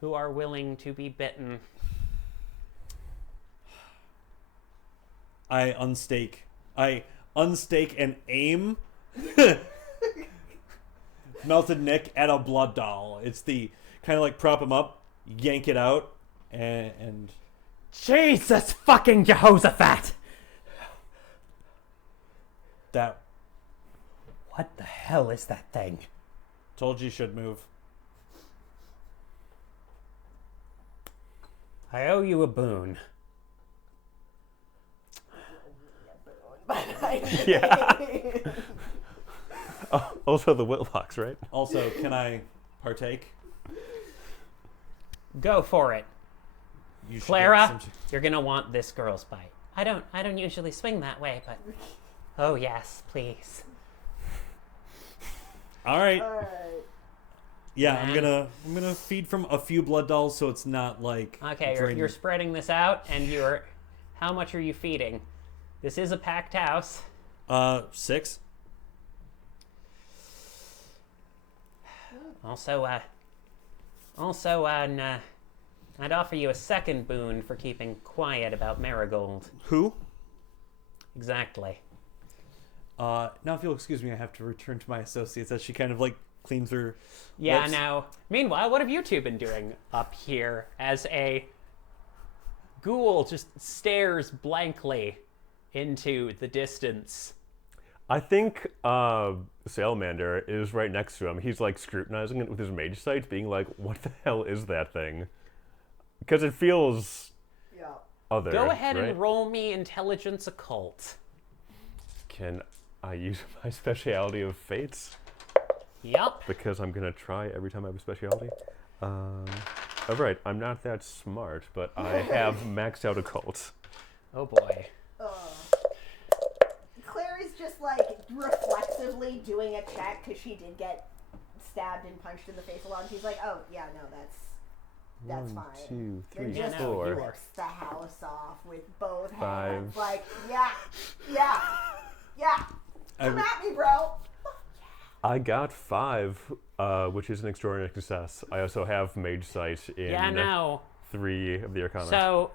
who are willing to be bitten. I unstake and aim Melted Nick at a blood doll. It's the kind of like prop him up, yank it out, and Jesus fucking Jehoshaphat! that What the hell is that thing? told you should move. I owe you a boon. Yeah. Oh, also the Whitlocks, right? Also, can I partake? Go for it. You should Clara, get some- you're gonna want this girl's bite. I don't usually swing that way, but oh yes, please. All right. Alright. Yeah, Man. I'm gonna feed from a few blood dolls, so it's not like Okay, draining. you're spreading this out, and you're. How much are you feeding? This is a packed house. 6. Also, I'd offer you a second boon for keeping quiet about Marigold. Who? Exactly. Now, if you'll excuse me, I have to return to my associates as she kind of like cleans her. Yeah, lips. now, meanwhile, what have you two been doing up here as a ghoul just stares blankly into the distance? I think Salamander is right next to him. He's like scrutinizing it with his mage sight, being like, what the hell is that thing? Because it feels Yeah. other. Go ahead right? and roll me intelligence occult. Can I use my speciality of fates? Yup. Because I'm going to try every time I have a speciality. Oh, right. I'm not that smart, but I have maxed out occult. Oh boy. Claire is just like reflexively doing a check because she did get stabbed and punched in the face a lot. And she's like, "Oh yeah, no, that's 1, fine." 2, Then 3, just 4. flicks the house off with both 5. hands. Like, yeah, come at me, bro. I got 5, which is an extraordinary success. I also have mage sight in Yeah, no. 3 of the Arcana. So,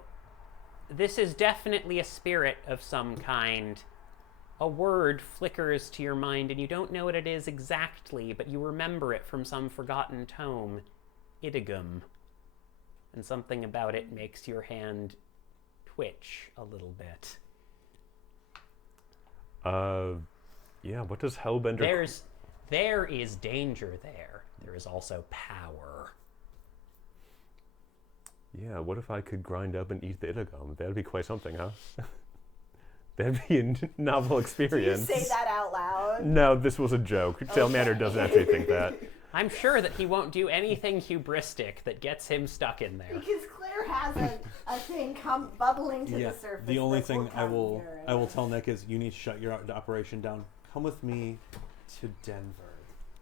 this is definitely a spirit of some kind. A word flickers to your mind, and you don't know what it is exactly, but you remember it from some forgotten tome. Idigum. And something about it makes your hand twitch a little bit. Yeah, what does Hellbender... There is danger there. There is also power. Yeah, what if I could grind up and eat the Idigum? That'd be quite something, huh? That'd be a novel Do you experience. say that out loud? No, this was a joke. Salamander doesn't actually think that. I'm sure that he won't do anything hubristic that gets him stuck in there. Because Claire has a thing come bubbling to Yeah. the surface. The only that thing I come will here. tell Nick is you need to shut your operation down. Come with me to Denver.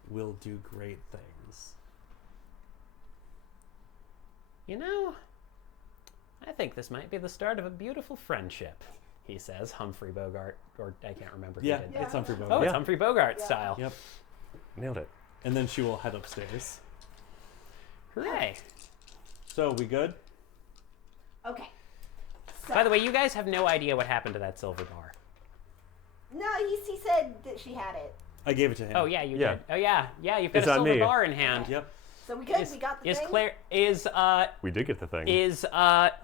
We'll do great things. You know, I think this might be the start of a beautiful friendship, he says, Humphrey Bogart, or I can't remember who Yeah, did Yeah. it's Humphrey that. Oh, Bogart. it's Humphrey Bogart Yeah. style. Yep. Nailed it. And then she will head upstairs. Hooray. So, we good? Okay. So, By the way, you guys have no idea what happened to that silver bar. no, he said that she had it. I gave it to him. Oh, yeah, you Yeah. did. Oh, yeah. Yeah, you've got It's a on silver me. bar in hand. Yep. So we good? We got the Is thing? Claire We did get the thing. is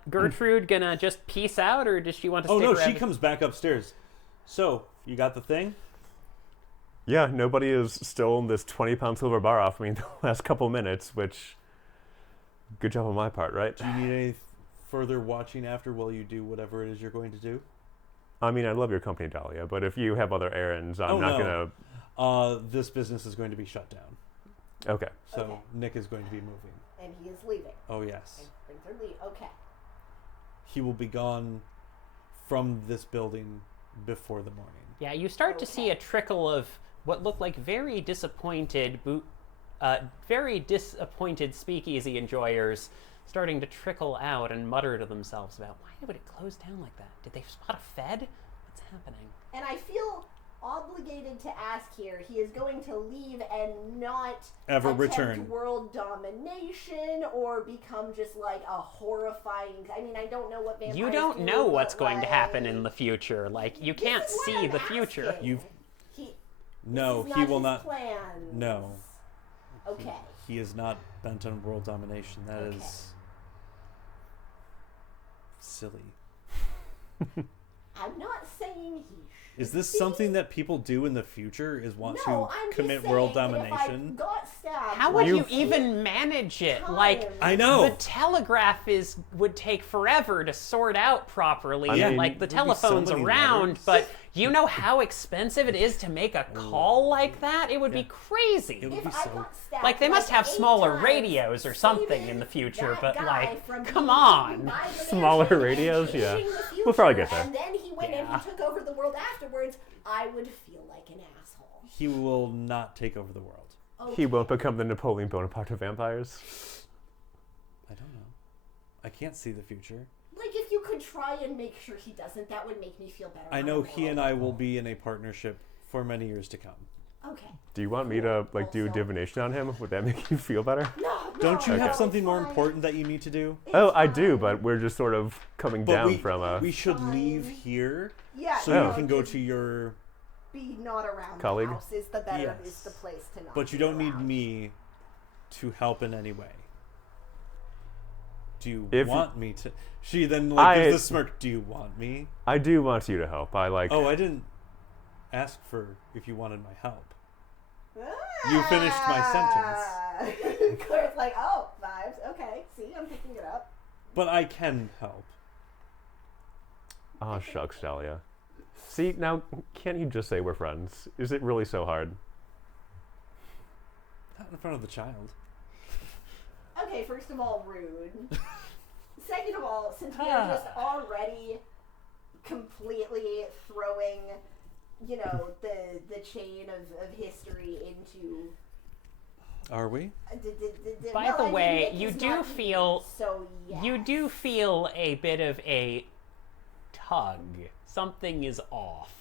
Gertrude gonna just peace out, or does she want to Oh stick no, around? she comes back upstairs. So, you got the thing? Yeah, nobody has stolen this 20-pound silver bar off me in the last couple minutes, which, good job on my part, right? Do you need any further watching after while you do whatever it is you're going to do? I mean, I love your company, Dahlia, but if you have other errands, I'm not no. gonna... This business is going to be shut down. Okay. So, Okay. Nick is going to be moving. And he is leaving. Oh, yes. And brings her leave. Okay. He will be gone from this building before the morning. Yeah, you start to see a trickle of what look like very disappointed speakeasy enjoyers starting to trickle out and mutter to themselves about, why would it close down like that? Did they spot a Fed? What's happening? And I feel obligated to ask here. He is going to leave and not Ever attempt return. world domination or become just like a horrifying. I mean, I don't know what vampires You don't do, know but, what's going to happen like, in the future. Like, you this can't is what see I'm the future. asking. You've- This No, is he will his not. Plans. No. Okay. He is not bent on world domination. That Okay. is silly. I'm not saying he Is should this be. something that people do in the future? Is want No, to I'm just commit saying world that if I domination? got stabbed, How would you like, even manage it? Like, times. I know. the telegraph would take forever to sort out properly, I and mean, like the there'd be so telephone's many around, letters. but you know how expensive it is to make a call like that? It would be crazy. It would If be I so. got stabbed, Like, they must have 8 smaller times, radios or something saving in the future, that but, guy like, from come being on. eaten by the Smaller mansion and radios? Yeah. changing the We'll probably future, get there. And then he went Yeah. and he took over the world afterwards. I would feel like an asshole. He will not take over the world. Okay. He won't become the Napoleon Bonaparte of vampires. I don't know. I can't see the future. Like, if you could try and make sure he doesn't, that would make me feel better. I about know the he world. and I will be in a partnership for many years to come. Okay. Do you want me to like do Also- divination on him? Would that make you feel better? No, Don't you no, have it's something more fine. important that you need to do? It's Oh, I do, fine. but we're just sort of coming But down from a... we should Fine. leave here Yeah, so Oh. you can go to your. be not around Colleague? the house is the better Yes. is the place to not. But you be don't need around. me to help in any way. Do you If- want me to? She then like I- gives the smirk. Do you want me? I do want you to help. I like... Oh, I didn't ask for if you wanted my help. You finished my sentence. Claire's like, oh, vibes. Okay, see, I'm picking it up. But I can help. Oh, shucks, Dahlia. See, now, can't you just say we're friends? Is it really so hard? Not in front of the child. Okay, first of all, rude. Second of all, since we are just already completely throwing, you know, the chain of history into. Are we? By the way, Nick you is do not feel- here, so yes. You do feel a bit of a tug. Something is off.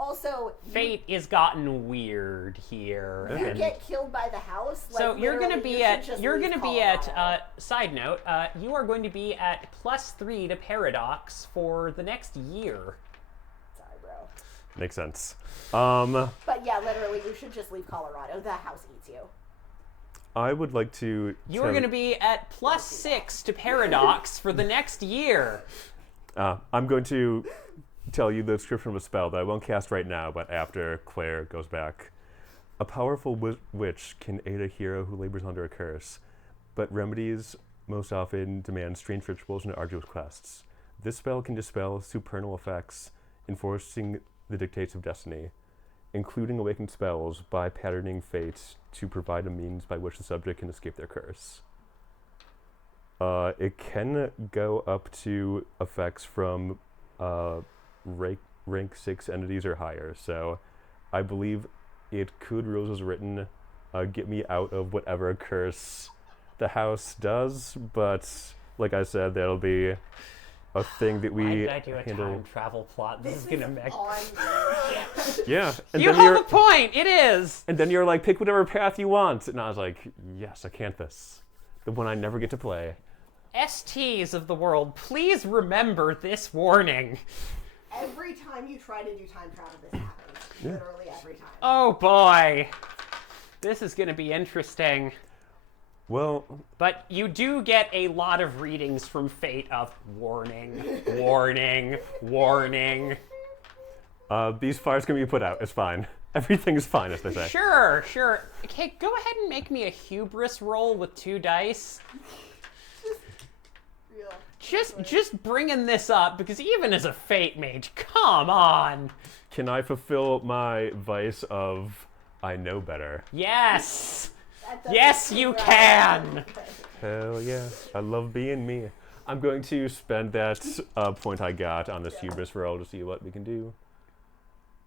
Also, Fate is gotten weird here. you Okay. get killed by the house. Like, So you're gonna literally, be you should at just you're leave gonna be at Colorado. side note, you are going to be at +3 to paradox for the next year. Sorry, bro. Makes sense. But yeah, literally, you should just leave Colorado. The house eats you. I would like to... You are going to be at +6 to paradox for the next year. I'm going to tell you the description of a spell that I won't cast right now, but after Claire goes back. A powerful witch can aid a hero who labors under a curse, but remedies most often demand strange rituals and arduous quests. This spell can dispel supernal effects, enforcing the dictates of destiny, including awakened spells by patterning fate to provide a means by which the subject can escape their curse. It can go up to effects from rank 6 entities or higher, so I believe it could, rules as written, get me out of whatever curse the house does, but like I said, that'll be a thing that Why we did I do a handle. time travel plot? This is going to make... on you. Yeah, and You then have a point! It is! and then you're like, pick whatever path you want, and I was like, yes, Acanthus, the one I never get to play. STs of the world, please remember this warning. Every time you try to do time travel, this happens. Literally every time. Oh boy. This is going to be interesting. Well, But you do get a lot of readings from Fate of warning, warning, warning. these fires can be put out. It's fine. Everything's fine, as they say. Sure, sure. Okay, go ahead and make me a hubris roll with 2 dice. Real. Just bringing this up, because even as a Fate mage, come on! Can I fulfill my vice of I know better? Yes! That doesn't Yes, you seem right. can! Hell yeah. I love being me. I'm going to spend that point I got on this hubris roll to see what we can do.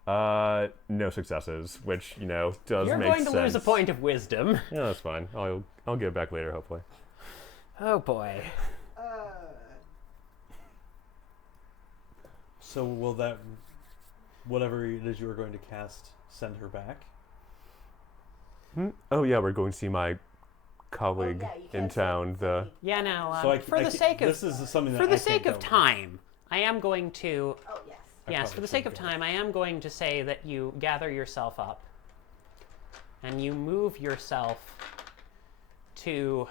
No successes, which, you know, does You're make going sense. to lose a point of wisdom. Yeah, that's fine. I'll get it back later, hopefully. Oh boy. So will that, whatever it is you were going to cast, send her back? Oh yeah, we're going to see my colleague Oh, yeah, you in can't town. The Yeah, now, So for the sake of this is something that for I the can't sake go of with. time, I am going to Oh, yes. I yes, probably for the sake of shouldn't go. time, I am going to say that you gather yourself up and you move yourself to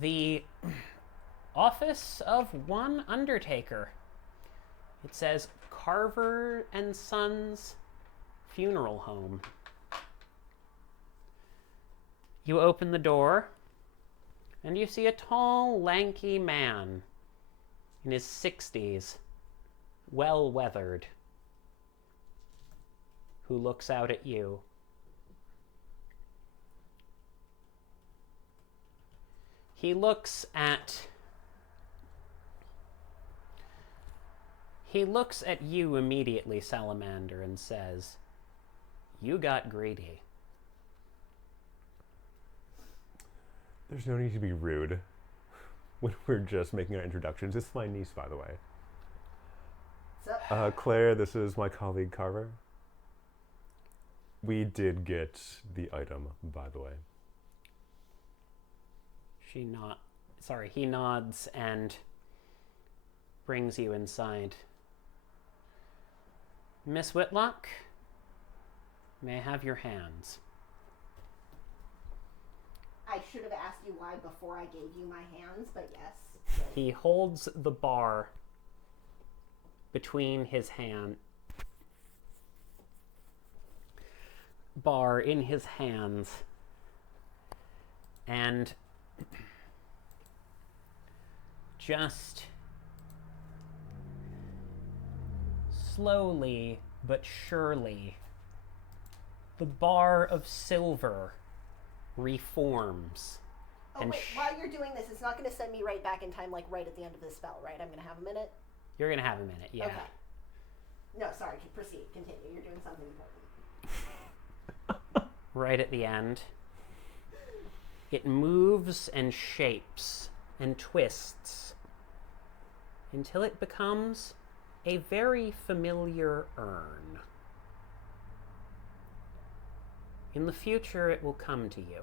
the office of one undertaker. It says Carver and Sons Funeral Home. You open the door and you see a tall, lanky man in his 60s, well weathered, who looks out at you. He looks at you immediately, Salamander, and says, "You got greedy." There's no need to be rude when we're just making our introductions. This is my niece, by the way. What's up? Claire, this is my colleague Carver. We did get the item, by the way. He nods and brings you inside. Miss Whitlock, may I have your hands? I should have asked you why before I gave you my hands, but yes. He holds the bar between his bar in his hands, and just slowly but surely the bar of silver reforms. Oh, And wait, while you're doing this, it's not going to send me right back in time, like right at the end of the spell, right? I'm going to have a minute? You're gonna have a minute, yeah. Okay. No, sorry, proceed, continue. You're doing something important. Right at the end, it moves and shapes and twists until it becomes a very familiar urn. In the future, it will come to you.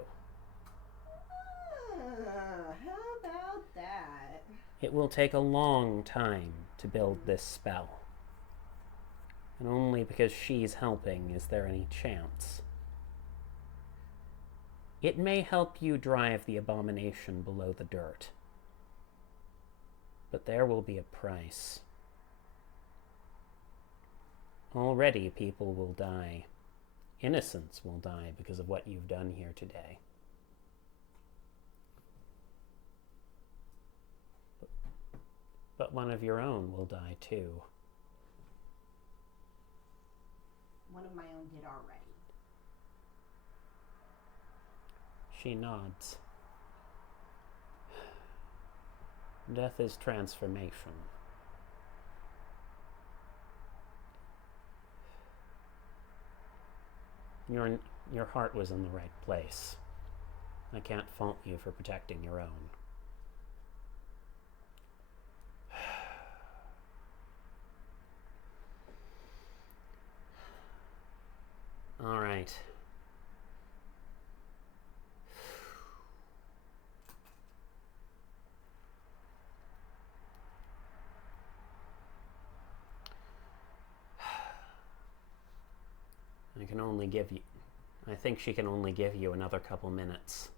How about that? It will take a long time to build this spell. And only because she's helping is there any chance. It may help you drive the abomination below the dirt. But there will be a price. Already people will die. Innocents will die because of what you've done here today. But one of your own will die too. One of my own did already. She nods. Death is transformation. Your heart was in the right place. I can't fault you for protecting your own. All right. I think she can only give you another couple minutes.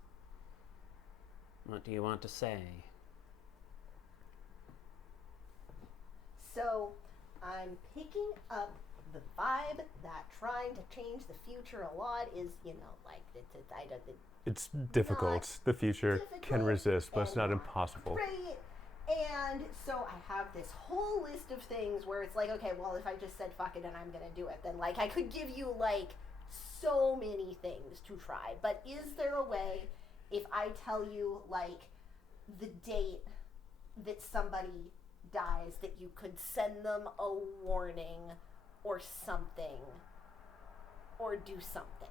What do you want to say? So, I'm picking up the vibe that trying to change the future a lot is, like, It's difficult. The future can resist, but it's not impossible. Right. And so I have this whole list of things where it's like, okay, well, if I just said fuck it and I'm gonna do it, then, like, I could give you, like, so many things to try. But is there a way, if I tell you, like, the date that somebody dies, that you could send them a warning or something, or do something?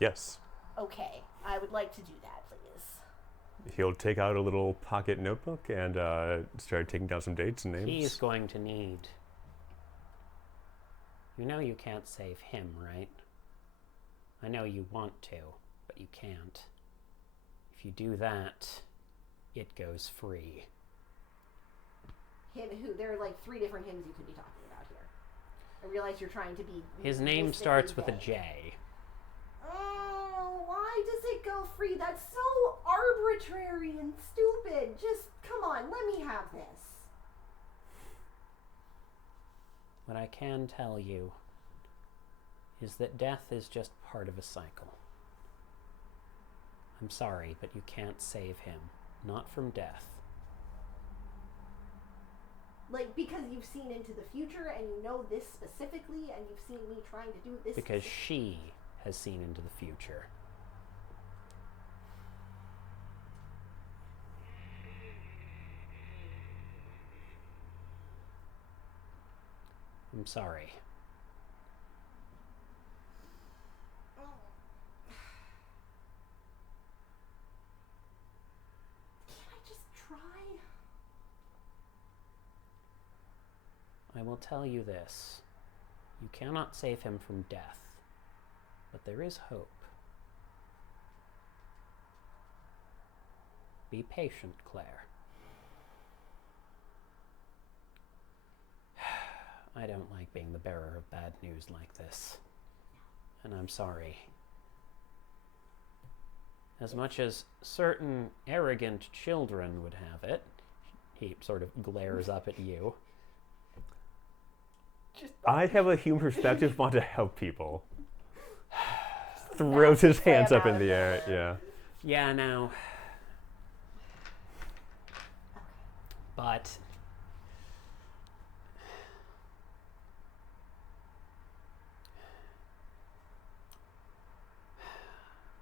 Yes. Okay, I would like to do that, please. He'll take out a little pocket notebook and start taking down some dates and names. He's going to need... You know you can't save him, right? I know you want to, but you can't. If you do that, it goes free. Him who? There are like 3 different hymns you could be talking about here. I realize you're trying to be... His name starts with a J. Oh, why does it go free? That's so arbitrary and stupid. Just, come on, let me have this. What I can tell you is that death is just part of a cycle. I'm sorry, but you can't save him. Not from death. Like, because you've seen into the future and you know this specifically and you've seen me trying to do this. Because she has seen into the future. I'm sorry. Can't I just try? I will tell you this. You cannot save him from death, but there is hope. Be patient, Claire. I don't like being the bearer of bad news like this, and I'm sorry. As much as certain arrogant children would have it, he sort of glares up at you. I have a human perspective, want to help people. Throws his hands up in the air, yeah. Yeah, no. But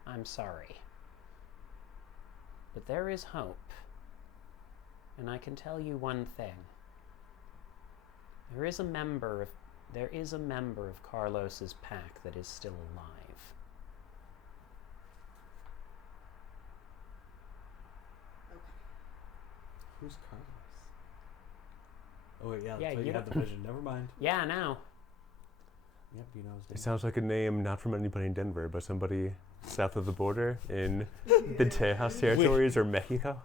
I'm sorry. But there is hope. And I can tell you one thing. There is a member of Carlos's pack that is still alive. Okay. Who's Carlos? Oh wait, yeah, Yeah, that's why you you had the vision. Never mind. Yeah, now. Yep, you know his It name. sounds like a name not from anybody in Denver, but somebody south of the border in the Tejas territories or Mexico.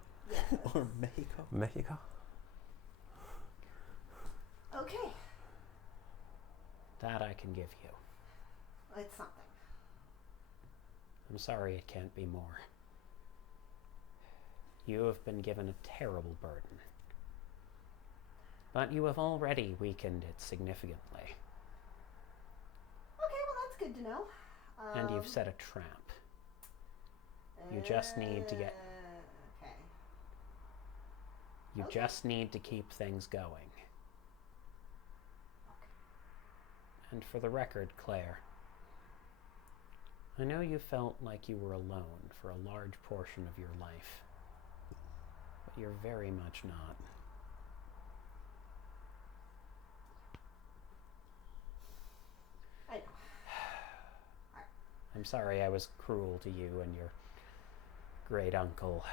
Or Mexico. Mexico? Okay. That I can give you. It's something. I'm sorry it can't be more. You have been given a terrible burden. But you have already weakened it significantly. Okay, well that's good to know. And you've set a trap. You just need to get... Okay. You Okay. just need to keep things going. Okay. And for the record, Claire, I know you felt like you were alone for a large portion of your life. But you're very much not. I know. I'm sorry I was cruel to you and your great uncle.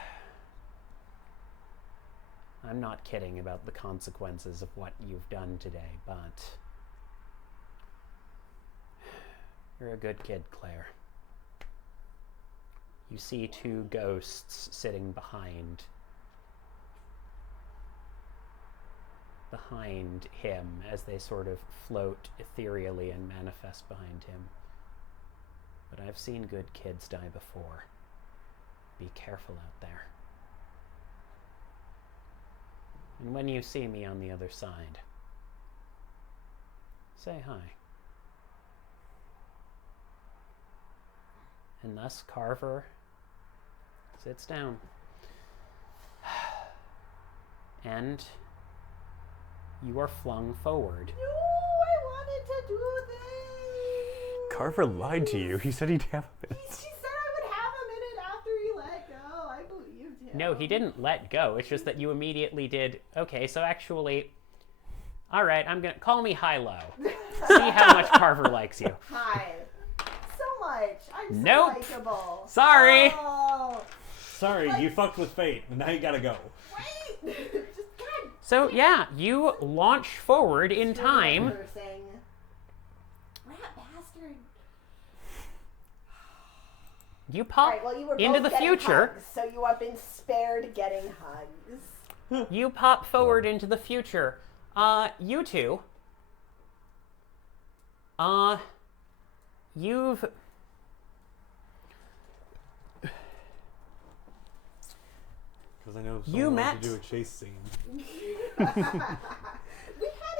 I'm not kidding about the consequences of what you've done today, but you're a good kid, Claire. You see 2 ghosts sitting behind him as they sort of float ethereally and manifest behind him. But I've seen good kids die before. Be careful out there. And when you see me on the other side, say hi. And thus Carver sits down. And you are flung forward. No, I wanted to do this. Carver lied to you. He said he'd have a minute. He said I would have a minute after he let go. I believed him. No, he didn't let go. It's just that you immediately did. Okay, so actually, all right, I'm gonna call me High-Low. See how much Carver likes you. Hi. So much. I'm so Nope. likable. Sorry. Oh, Sorry, you fucked with fate, and now you gotta go. wait. Just God. So yeah, you launch forward in time. Cursing. Rat bastard. You pop Alright, well, you were into both the getting future. hugs, so you have been spared getting hugs. You pop forward into the future. You two. You've Because I know You someone met- wanted to do a chase scene. We had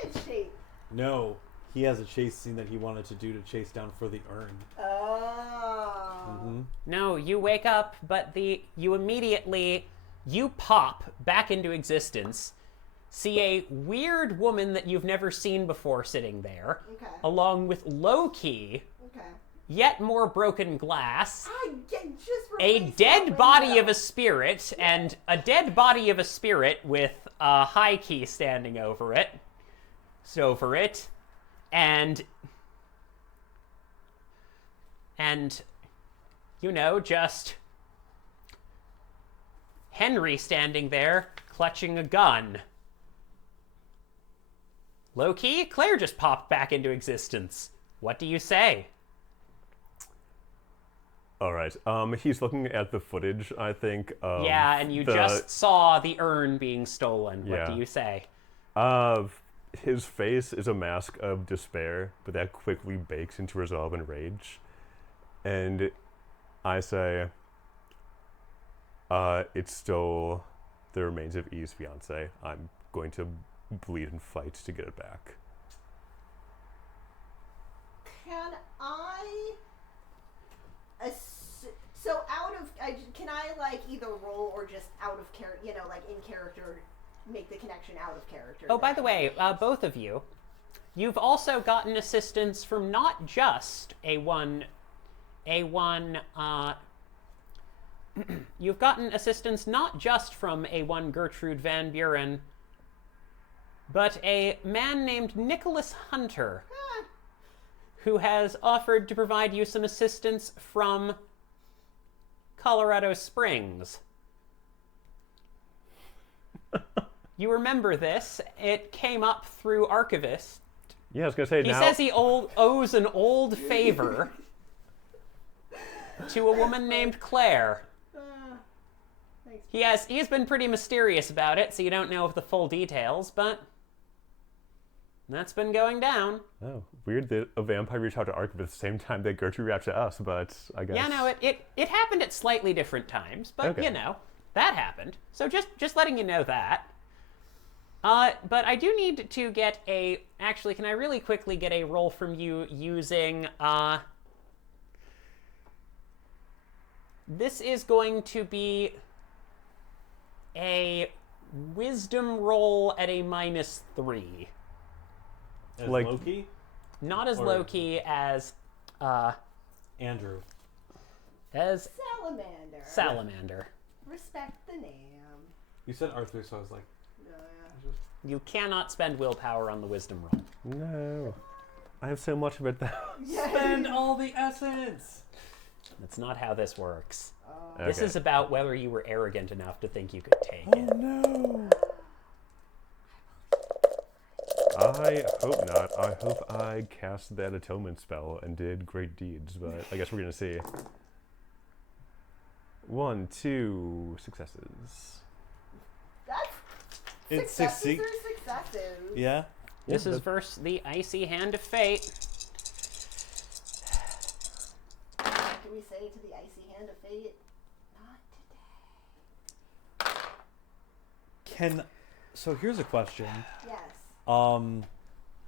it shaped. No, he has a chase scene that he wanted to do to chase down for the urn. Oh. No, you wake up, but you pop back into existence, see a weird woman that you've never seen before sitting there, Okay. along with Loki, Okay. yet more broken glass, I get just a replace dead that body window. of a spirit, and a dead body of a spirit with a high key standing over it, and you know, just Henry standing there, clutching a gun. Low-key, Claire just popped back into existence. What do you say? All right. He's looking at the footage, I think. Yeah, and you just saw the urn being stolen. What Yeah. do you say? His face is a mask of despair, but that quickly bakes into resolve and rage. And I say, it stole the remains of Eve's fiance. I'm going to bleed and fight to get it back. Can I? So can I like either roll or just out of character? You know, like in character, make the connection out of character. Oh, by the way, both of you, you've also gotten assistance from not just you've gotten assistance not just from A1 Gertrude Van Buren, but a man named Nicholas Hunter, who has offered to provide you some assistance from Colorado Springs. You remember this. It came up through Archivist. Yeah, I was going to say He now. says he owes an old favor to a woman named Claire. Thanks. He's been pretty mysterious about it, so you don't know of the full details, but that's been going down. Oh, weird that a vampire reached out to Archivist at the same time that Gertrude reached to us, but I guess. Yeah, no, it happened at slightly different times, but Okay. you know, that happened. So just letting you know that. But I do need to get a... Actually, can I really quickly get a roll from you using... This is going to be a wisdom roll at a -3. As Like- Loki? Not as Or- low-key as Andrew. Salamander. Salamander. Respect the name. You said Arthur, so I was like, You cannot spend willpower on the wisdom roll. No. I have so much of it though. spend all the essence! That's not how this works. Oh. This Okay. is about whether you were arrogant enough to think you could take Oh it. no! I hope not. I hope I cast that atonement spell and did great deeds, but I guess we're going to see. 1, 2 successes. That's It's successes 60. are successes. Yeah? This is versus the icy hand of fate. do we say to the icy hand of fate? Not today. So here's a question. Yes.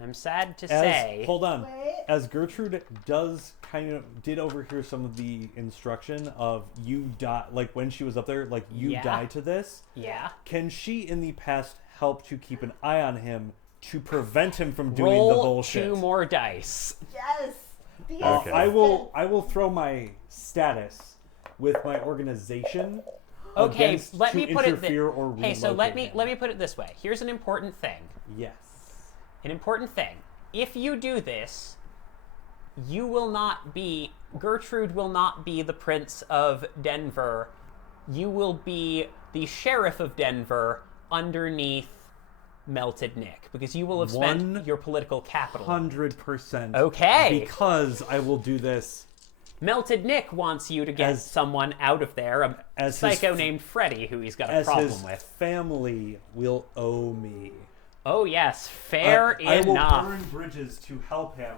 I'm sad to say. Hold on. Wait. As Gertrude did overhear some of the instruction of you die, like when she was up there, like you Yeah. die to this. Yeah. Can she in the past help to keep an eye on him to prevent him from doing Roll the bullshit? 2 more dice. Yes. The Okay. I will throw my status with my organization. Okay, against let to me put it interfere or Hey, so let relocate me him. put it this way. Here's an important thing. Yes. An important thing. If you do this, Gertrude will not be the Prince of Denver. You will be the Sheriff of Denver underneath Melted Nick, because you will have spent your political capital. 100%. Okay. Because I will do this. Melted Nick wants you to get someone out of there, a as psycho his- named Freddy, who he's got a As problem his with. family will owe me. Oh yes, fair I will enough. burn bridges to help him,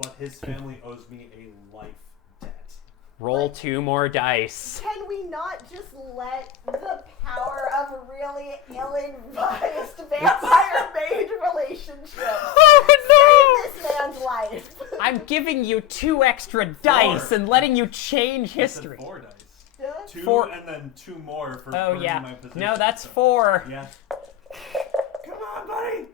but his family owes me a life debt. Roll 2 more dice. Can we not just let the power of really ill-advised vampire mage relationships save this man's life? I'm giving you 2 extra dice and letting you change history. 4 dice. Yeah. 2 4 and then 2 more for Oh burning yeah. my position. No, that's 4. Yeah. Come on, buddy.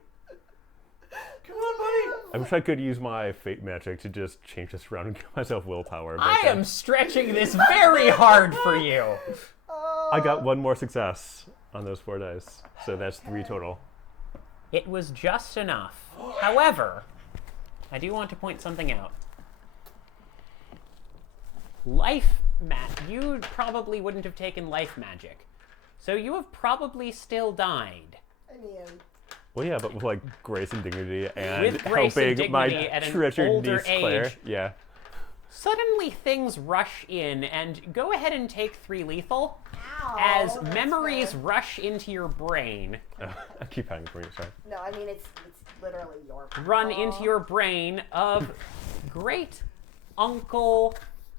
Come on, buddy. I wish I could use my fate magic to just change this around and give myself willpower. But I am stretching this very hard for you. I got 1 more success on those 4 dice, so that's 3 total. It was just enough. However, I do want to point something out. You probably wouldn't have taken life magic. So you have probably still died. I mean, Well, yeah, but with like grace and dignity and With grace and helping my dignity at an treasured older niece Claire. age. Yeah. Suddenly things rush in, and go ahead and take 3 lethal ow, as that's memories fair. rush into your brain. I keep hanging for you, sorry. No, I mean it's literally your Run fault. into your brain of great uncle.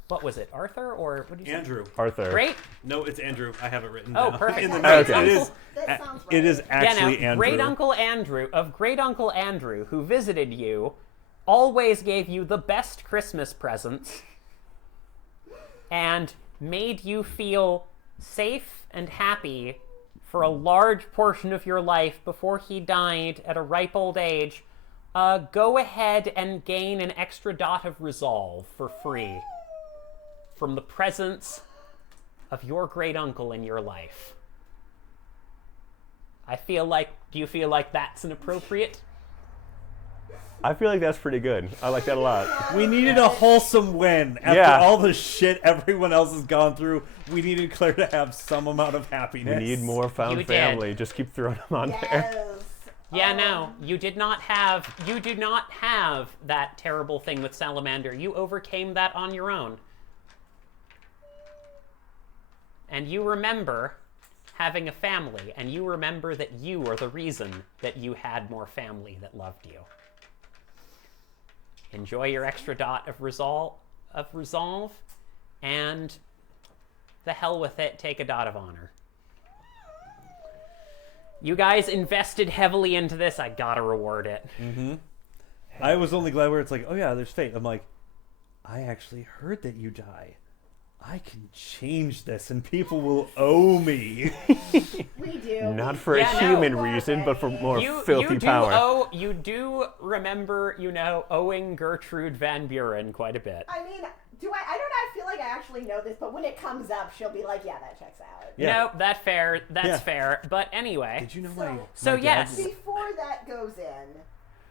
What was it, Arthur or what did you say? Andrew. Arthur. Great. No, it's Andrew. I have it written Oh, down. perfect. In the Great notes. It uncle. is. That sounds It is right. actually yeah, now, Andrew. Great Uncle Andrew, who visited you, always gave you the best Christmas presents and made you feel safe and happy for a large portion of your life before he died at a ripe old age. Go ahead and gain an extra dot of resolve for free from the presence of your great uncle in your life. Do you feel like that's an appropriate? I feel like that's pretty good. I like that a lot. We needed a wholesome win. After Yeah. all the shit everyone else has gone through, we needed Claire to have some amount of We happiness. need more found You did. family. Just keep throwing them on there. Yes. Yeah, no, you did not have that terrible thing with Salamander. You overcame that on your own. And you remember having a family, and you remember that you are the reason that you had more family that loved you. Enjoy your extra dot of resolve, and the hell with it, take a dot of honor. You guys invested heavily into this, I gotta reward it. I was only glad where it's like, oh yeah, there's fate. I'm like, I actually heard that you die. I can change this and people will owe me. We do. Not for Yeah, a no. human reason, but for more filthy power. You do remember, owing Gertrude Van Buren quite a bit. I mean, I don't know, I feel like I actually know this, but when it comes up, she'll be like, yeah, that checks out. Yeah. No, that's fair. Yeah. But anyway. Did you know So my yes. dad- Before that goes in,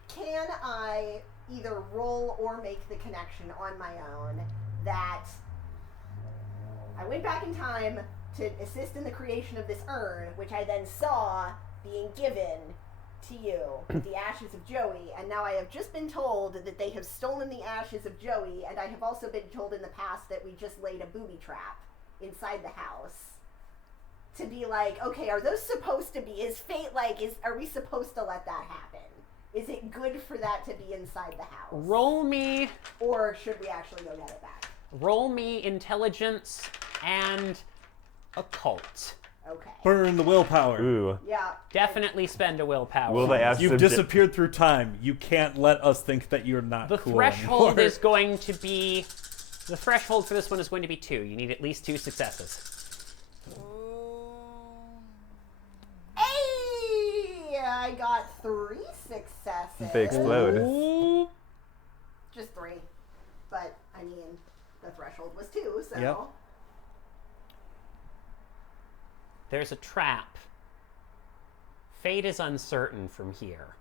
can I either roll or make the connection on my own that I went back in time to assist in the creation of this urn, which I then saw being given to you, the ashes of Joey, and now I have just been told that they have stolen the ashes of Joey, and I have also been told in the past that we just laid a booby trap inside the house. To be like, okay, are those supposed to be, is fate are we supposed to let that happen? Is it good for that to be inside the house? Roll me. Or should we actually go get it back? roll me intelligence and occult. Okay. Burn the willpower. Ooh. Yeah. Definitely spend a willpower. Will they ask You've them disappeared through time. You can't let us think that you're not The cool threshold anymore. is going to be... The threshold for this one is going to be 2. You need at least 2 successes. Hey! I got 3 successes. They explode. Ooh. Just 3. But, I mean, the threshold was 2, so... Yep. There's a trap. Fate is uncertain from here.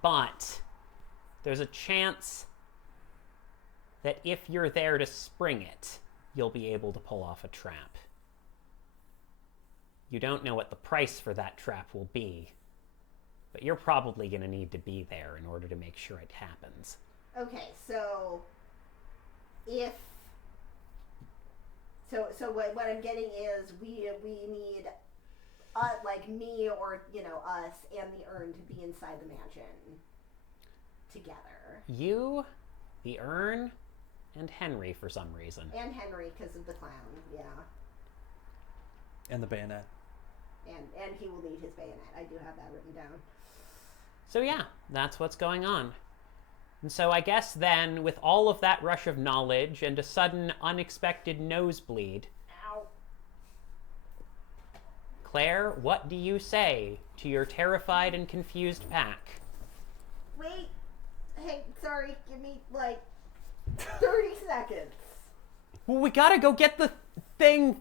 But there's a chance that if you're there to spring it, you'll be able to pull off a trap. You don't know what the price for that trap will be, but you're probably going to need to be there in order to make sure it happens. Okay, so... If... So what I'm getting is we need, like, me or, us and the urn to be inside the mansion together. You, the urn, and Henry for some reason. And Henry because of the clown, yeah. And the bayonet. And he will need his bayonet. I do have that written down. So yeah, that's what's going on. And so I guess then, with all of that rush of knowledge and a sudden unexpected nosebleed, Ow. Claire, what do you say to your terrified and confused pack? Wait. Hey, sorry. Give me, 30 seconds. Well, we gotta go get the thing.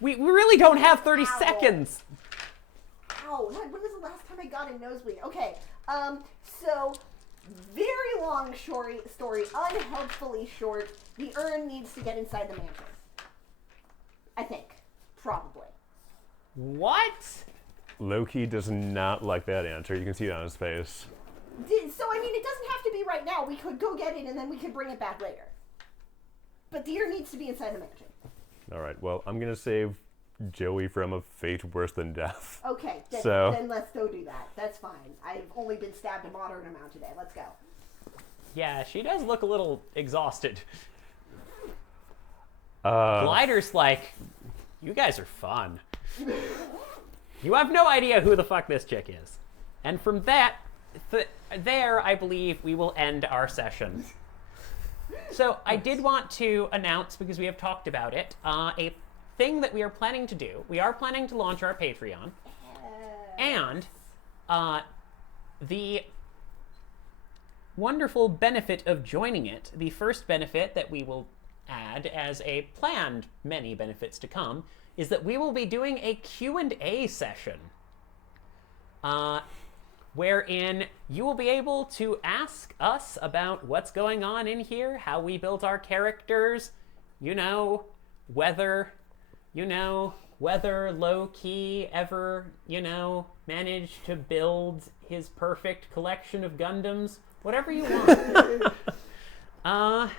We really don't have 30 Ow. seconds. Ow. When was the last time I got a nosebleed? Okay. So... Very long story, unhelpfully short. The urn needs to get inside the mansion. I think. Probably. What? Loki does not like that answer. You can see it on his face. So, I mean, it doesn't have to be right now. We could go get it and then we could bring it back later. But the urn needs to be inside the mansion. All right. Well, I'm going to save Joey from a fate worse than death. Okay, then let's go do that. That's fine. I've only been stabbed a moderate amount today. Let's go. Yeah, she does look a little exhausted. Glider's like, you guys are fun. You have no idea who the fuck this chick is. And from that, there, I believe we will end our session. So I did want to announce, because we have talked about it, a thing that we are planning to do. We are planning to launch our Patreon. And the wonderful benefit of joining it, the first benefit that we will add as a planned many benefits to come, is that we will be doing a Q&A session wherein you will be able to ask us about what's going on in here, how we built our characters, whether Loki ever, managed to build his perfect collection of Gundams, whatever you want.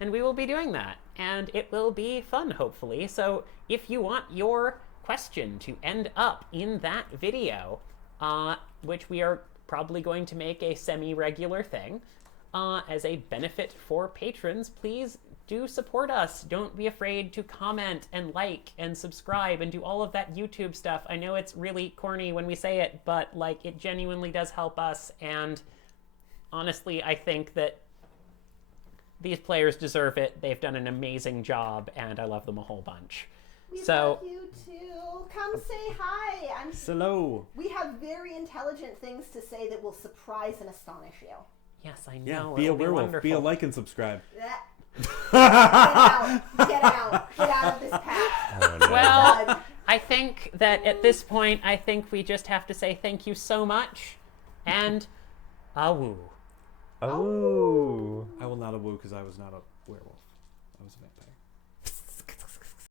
And we will be doing that, and it will be fun, hopefully. So if you want your question to end up in that video, which we are probably going to make a semi-regular thing, as a benefit for patrons, please do support us. Don't be afraid to comment and like and subscribe and do all of that YouTube stuff. I know it's really corny when we say it, but it genuinely does help us. And honestly, I think that these players deserve it. They've done an amazing job, and I love them a whole bunch. We love you too. Come say hi. Hello. We have very intelligent things to say that will surprise and astonish you. Yes, I know. Yeah, be a werewolf. Wonderful. Be a like and subscribe. Get out of this path. Oh, no. Well, I think that at this point, we just have to say thank you so much, and awoo. Oh. I will not a woo because I was not a werewolf. I was a vampire.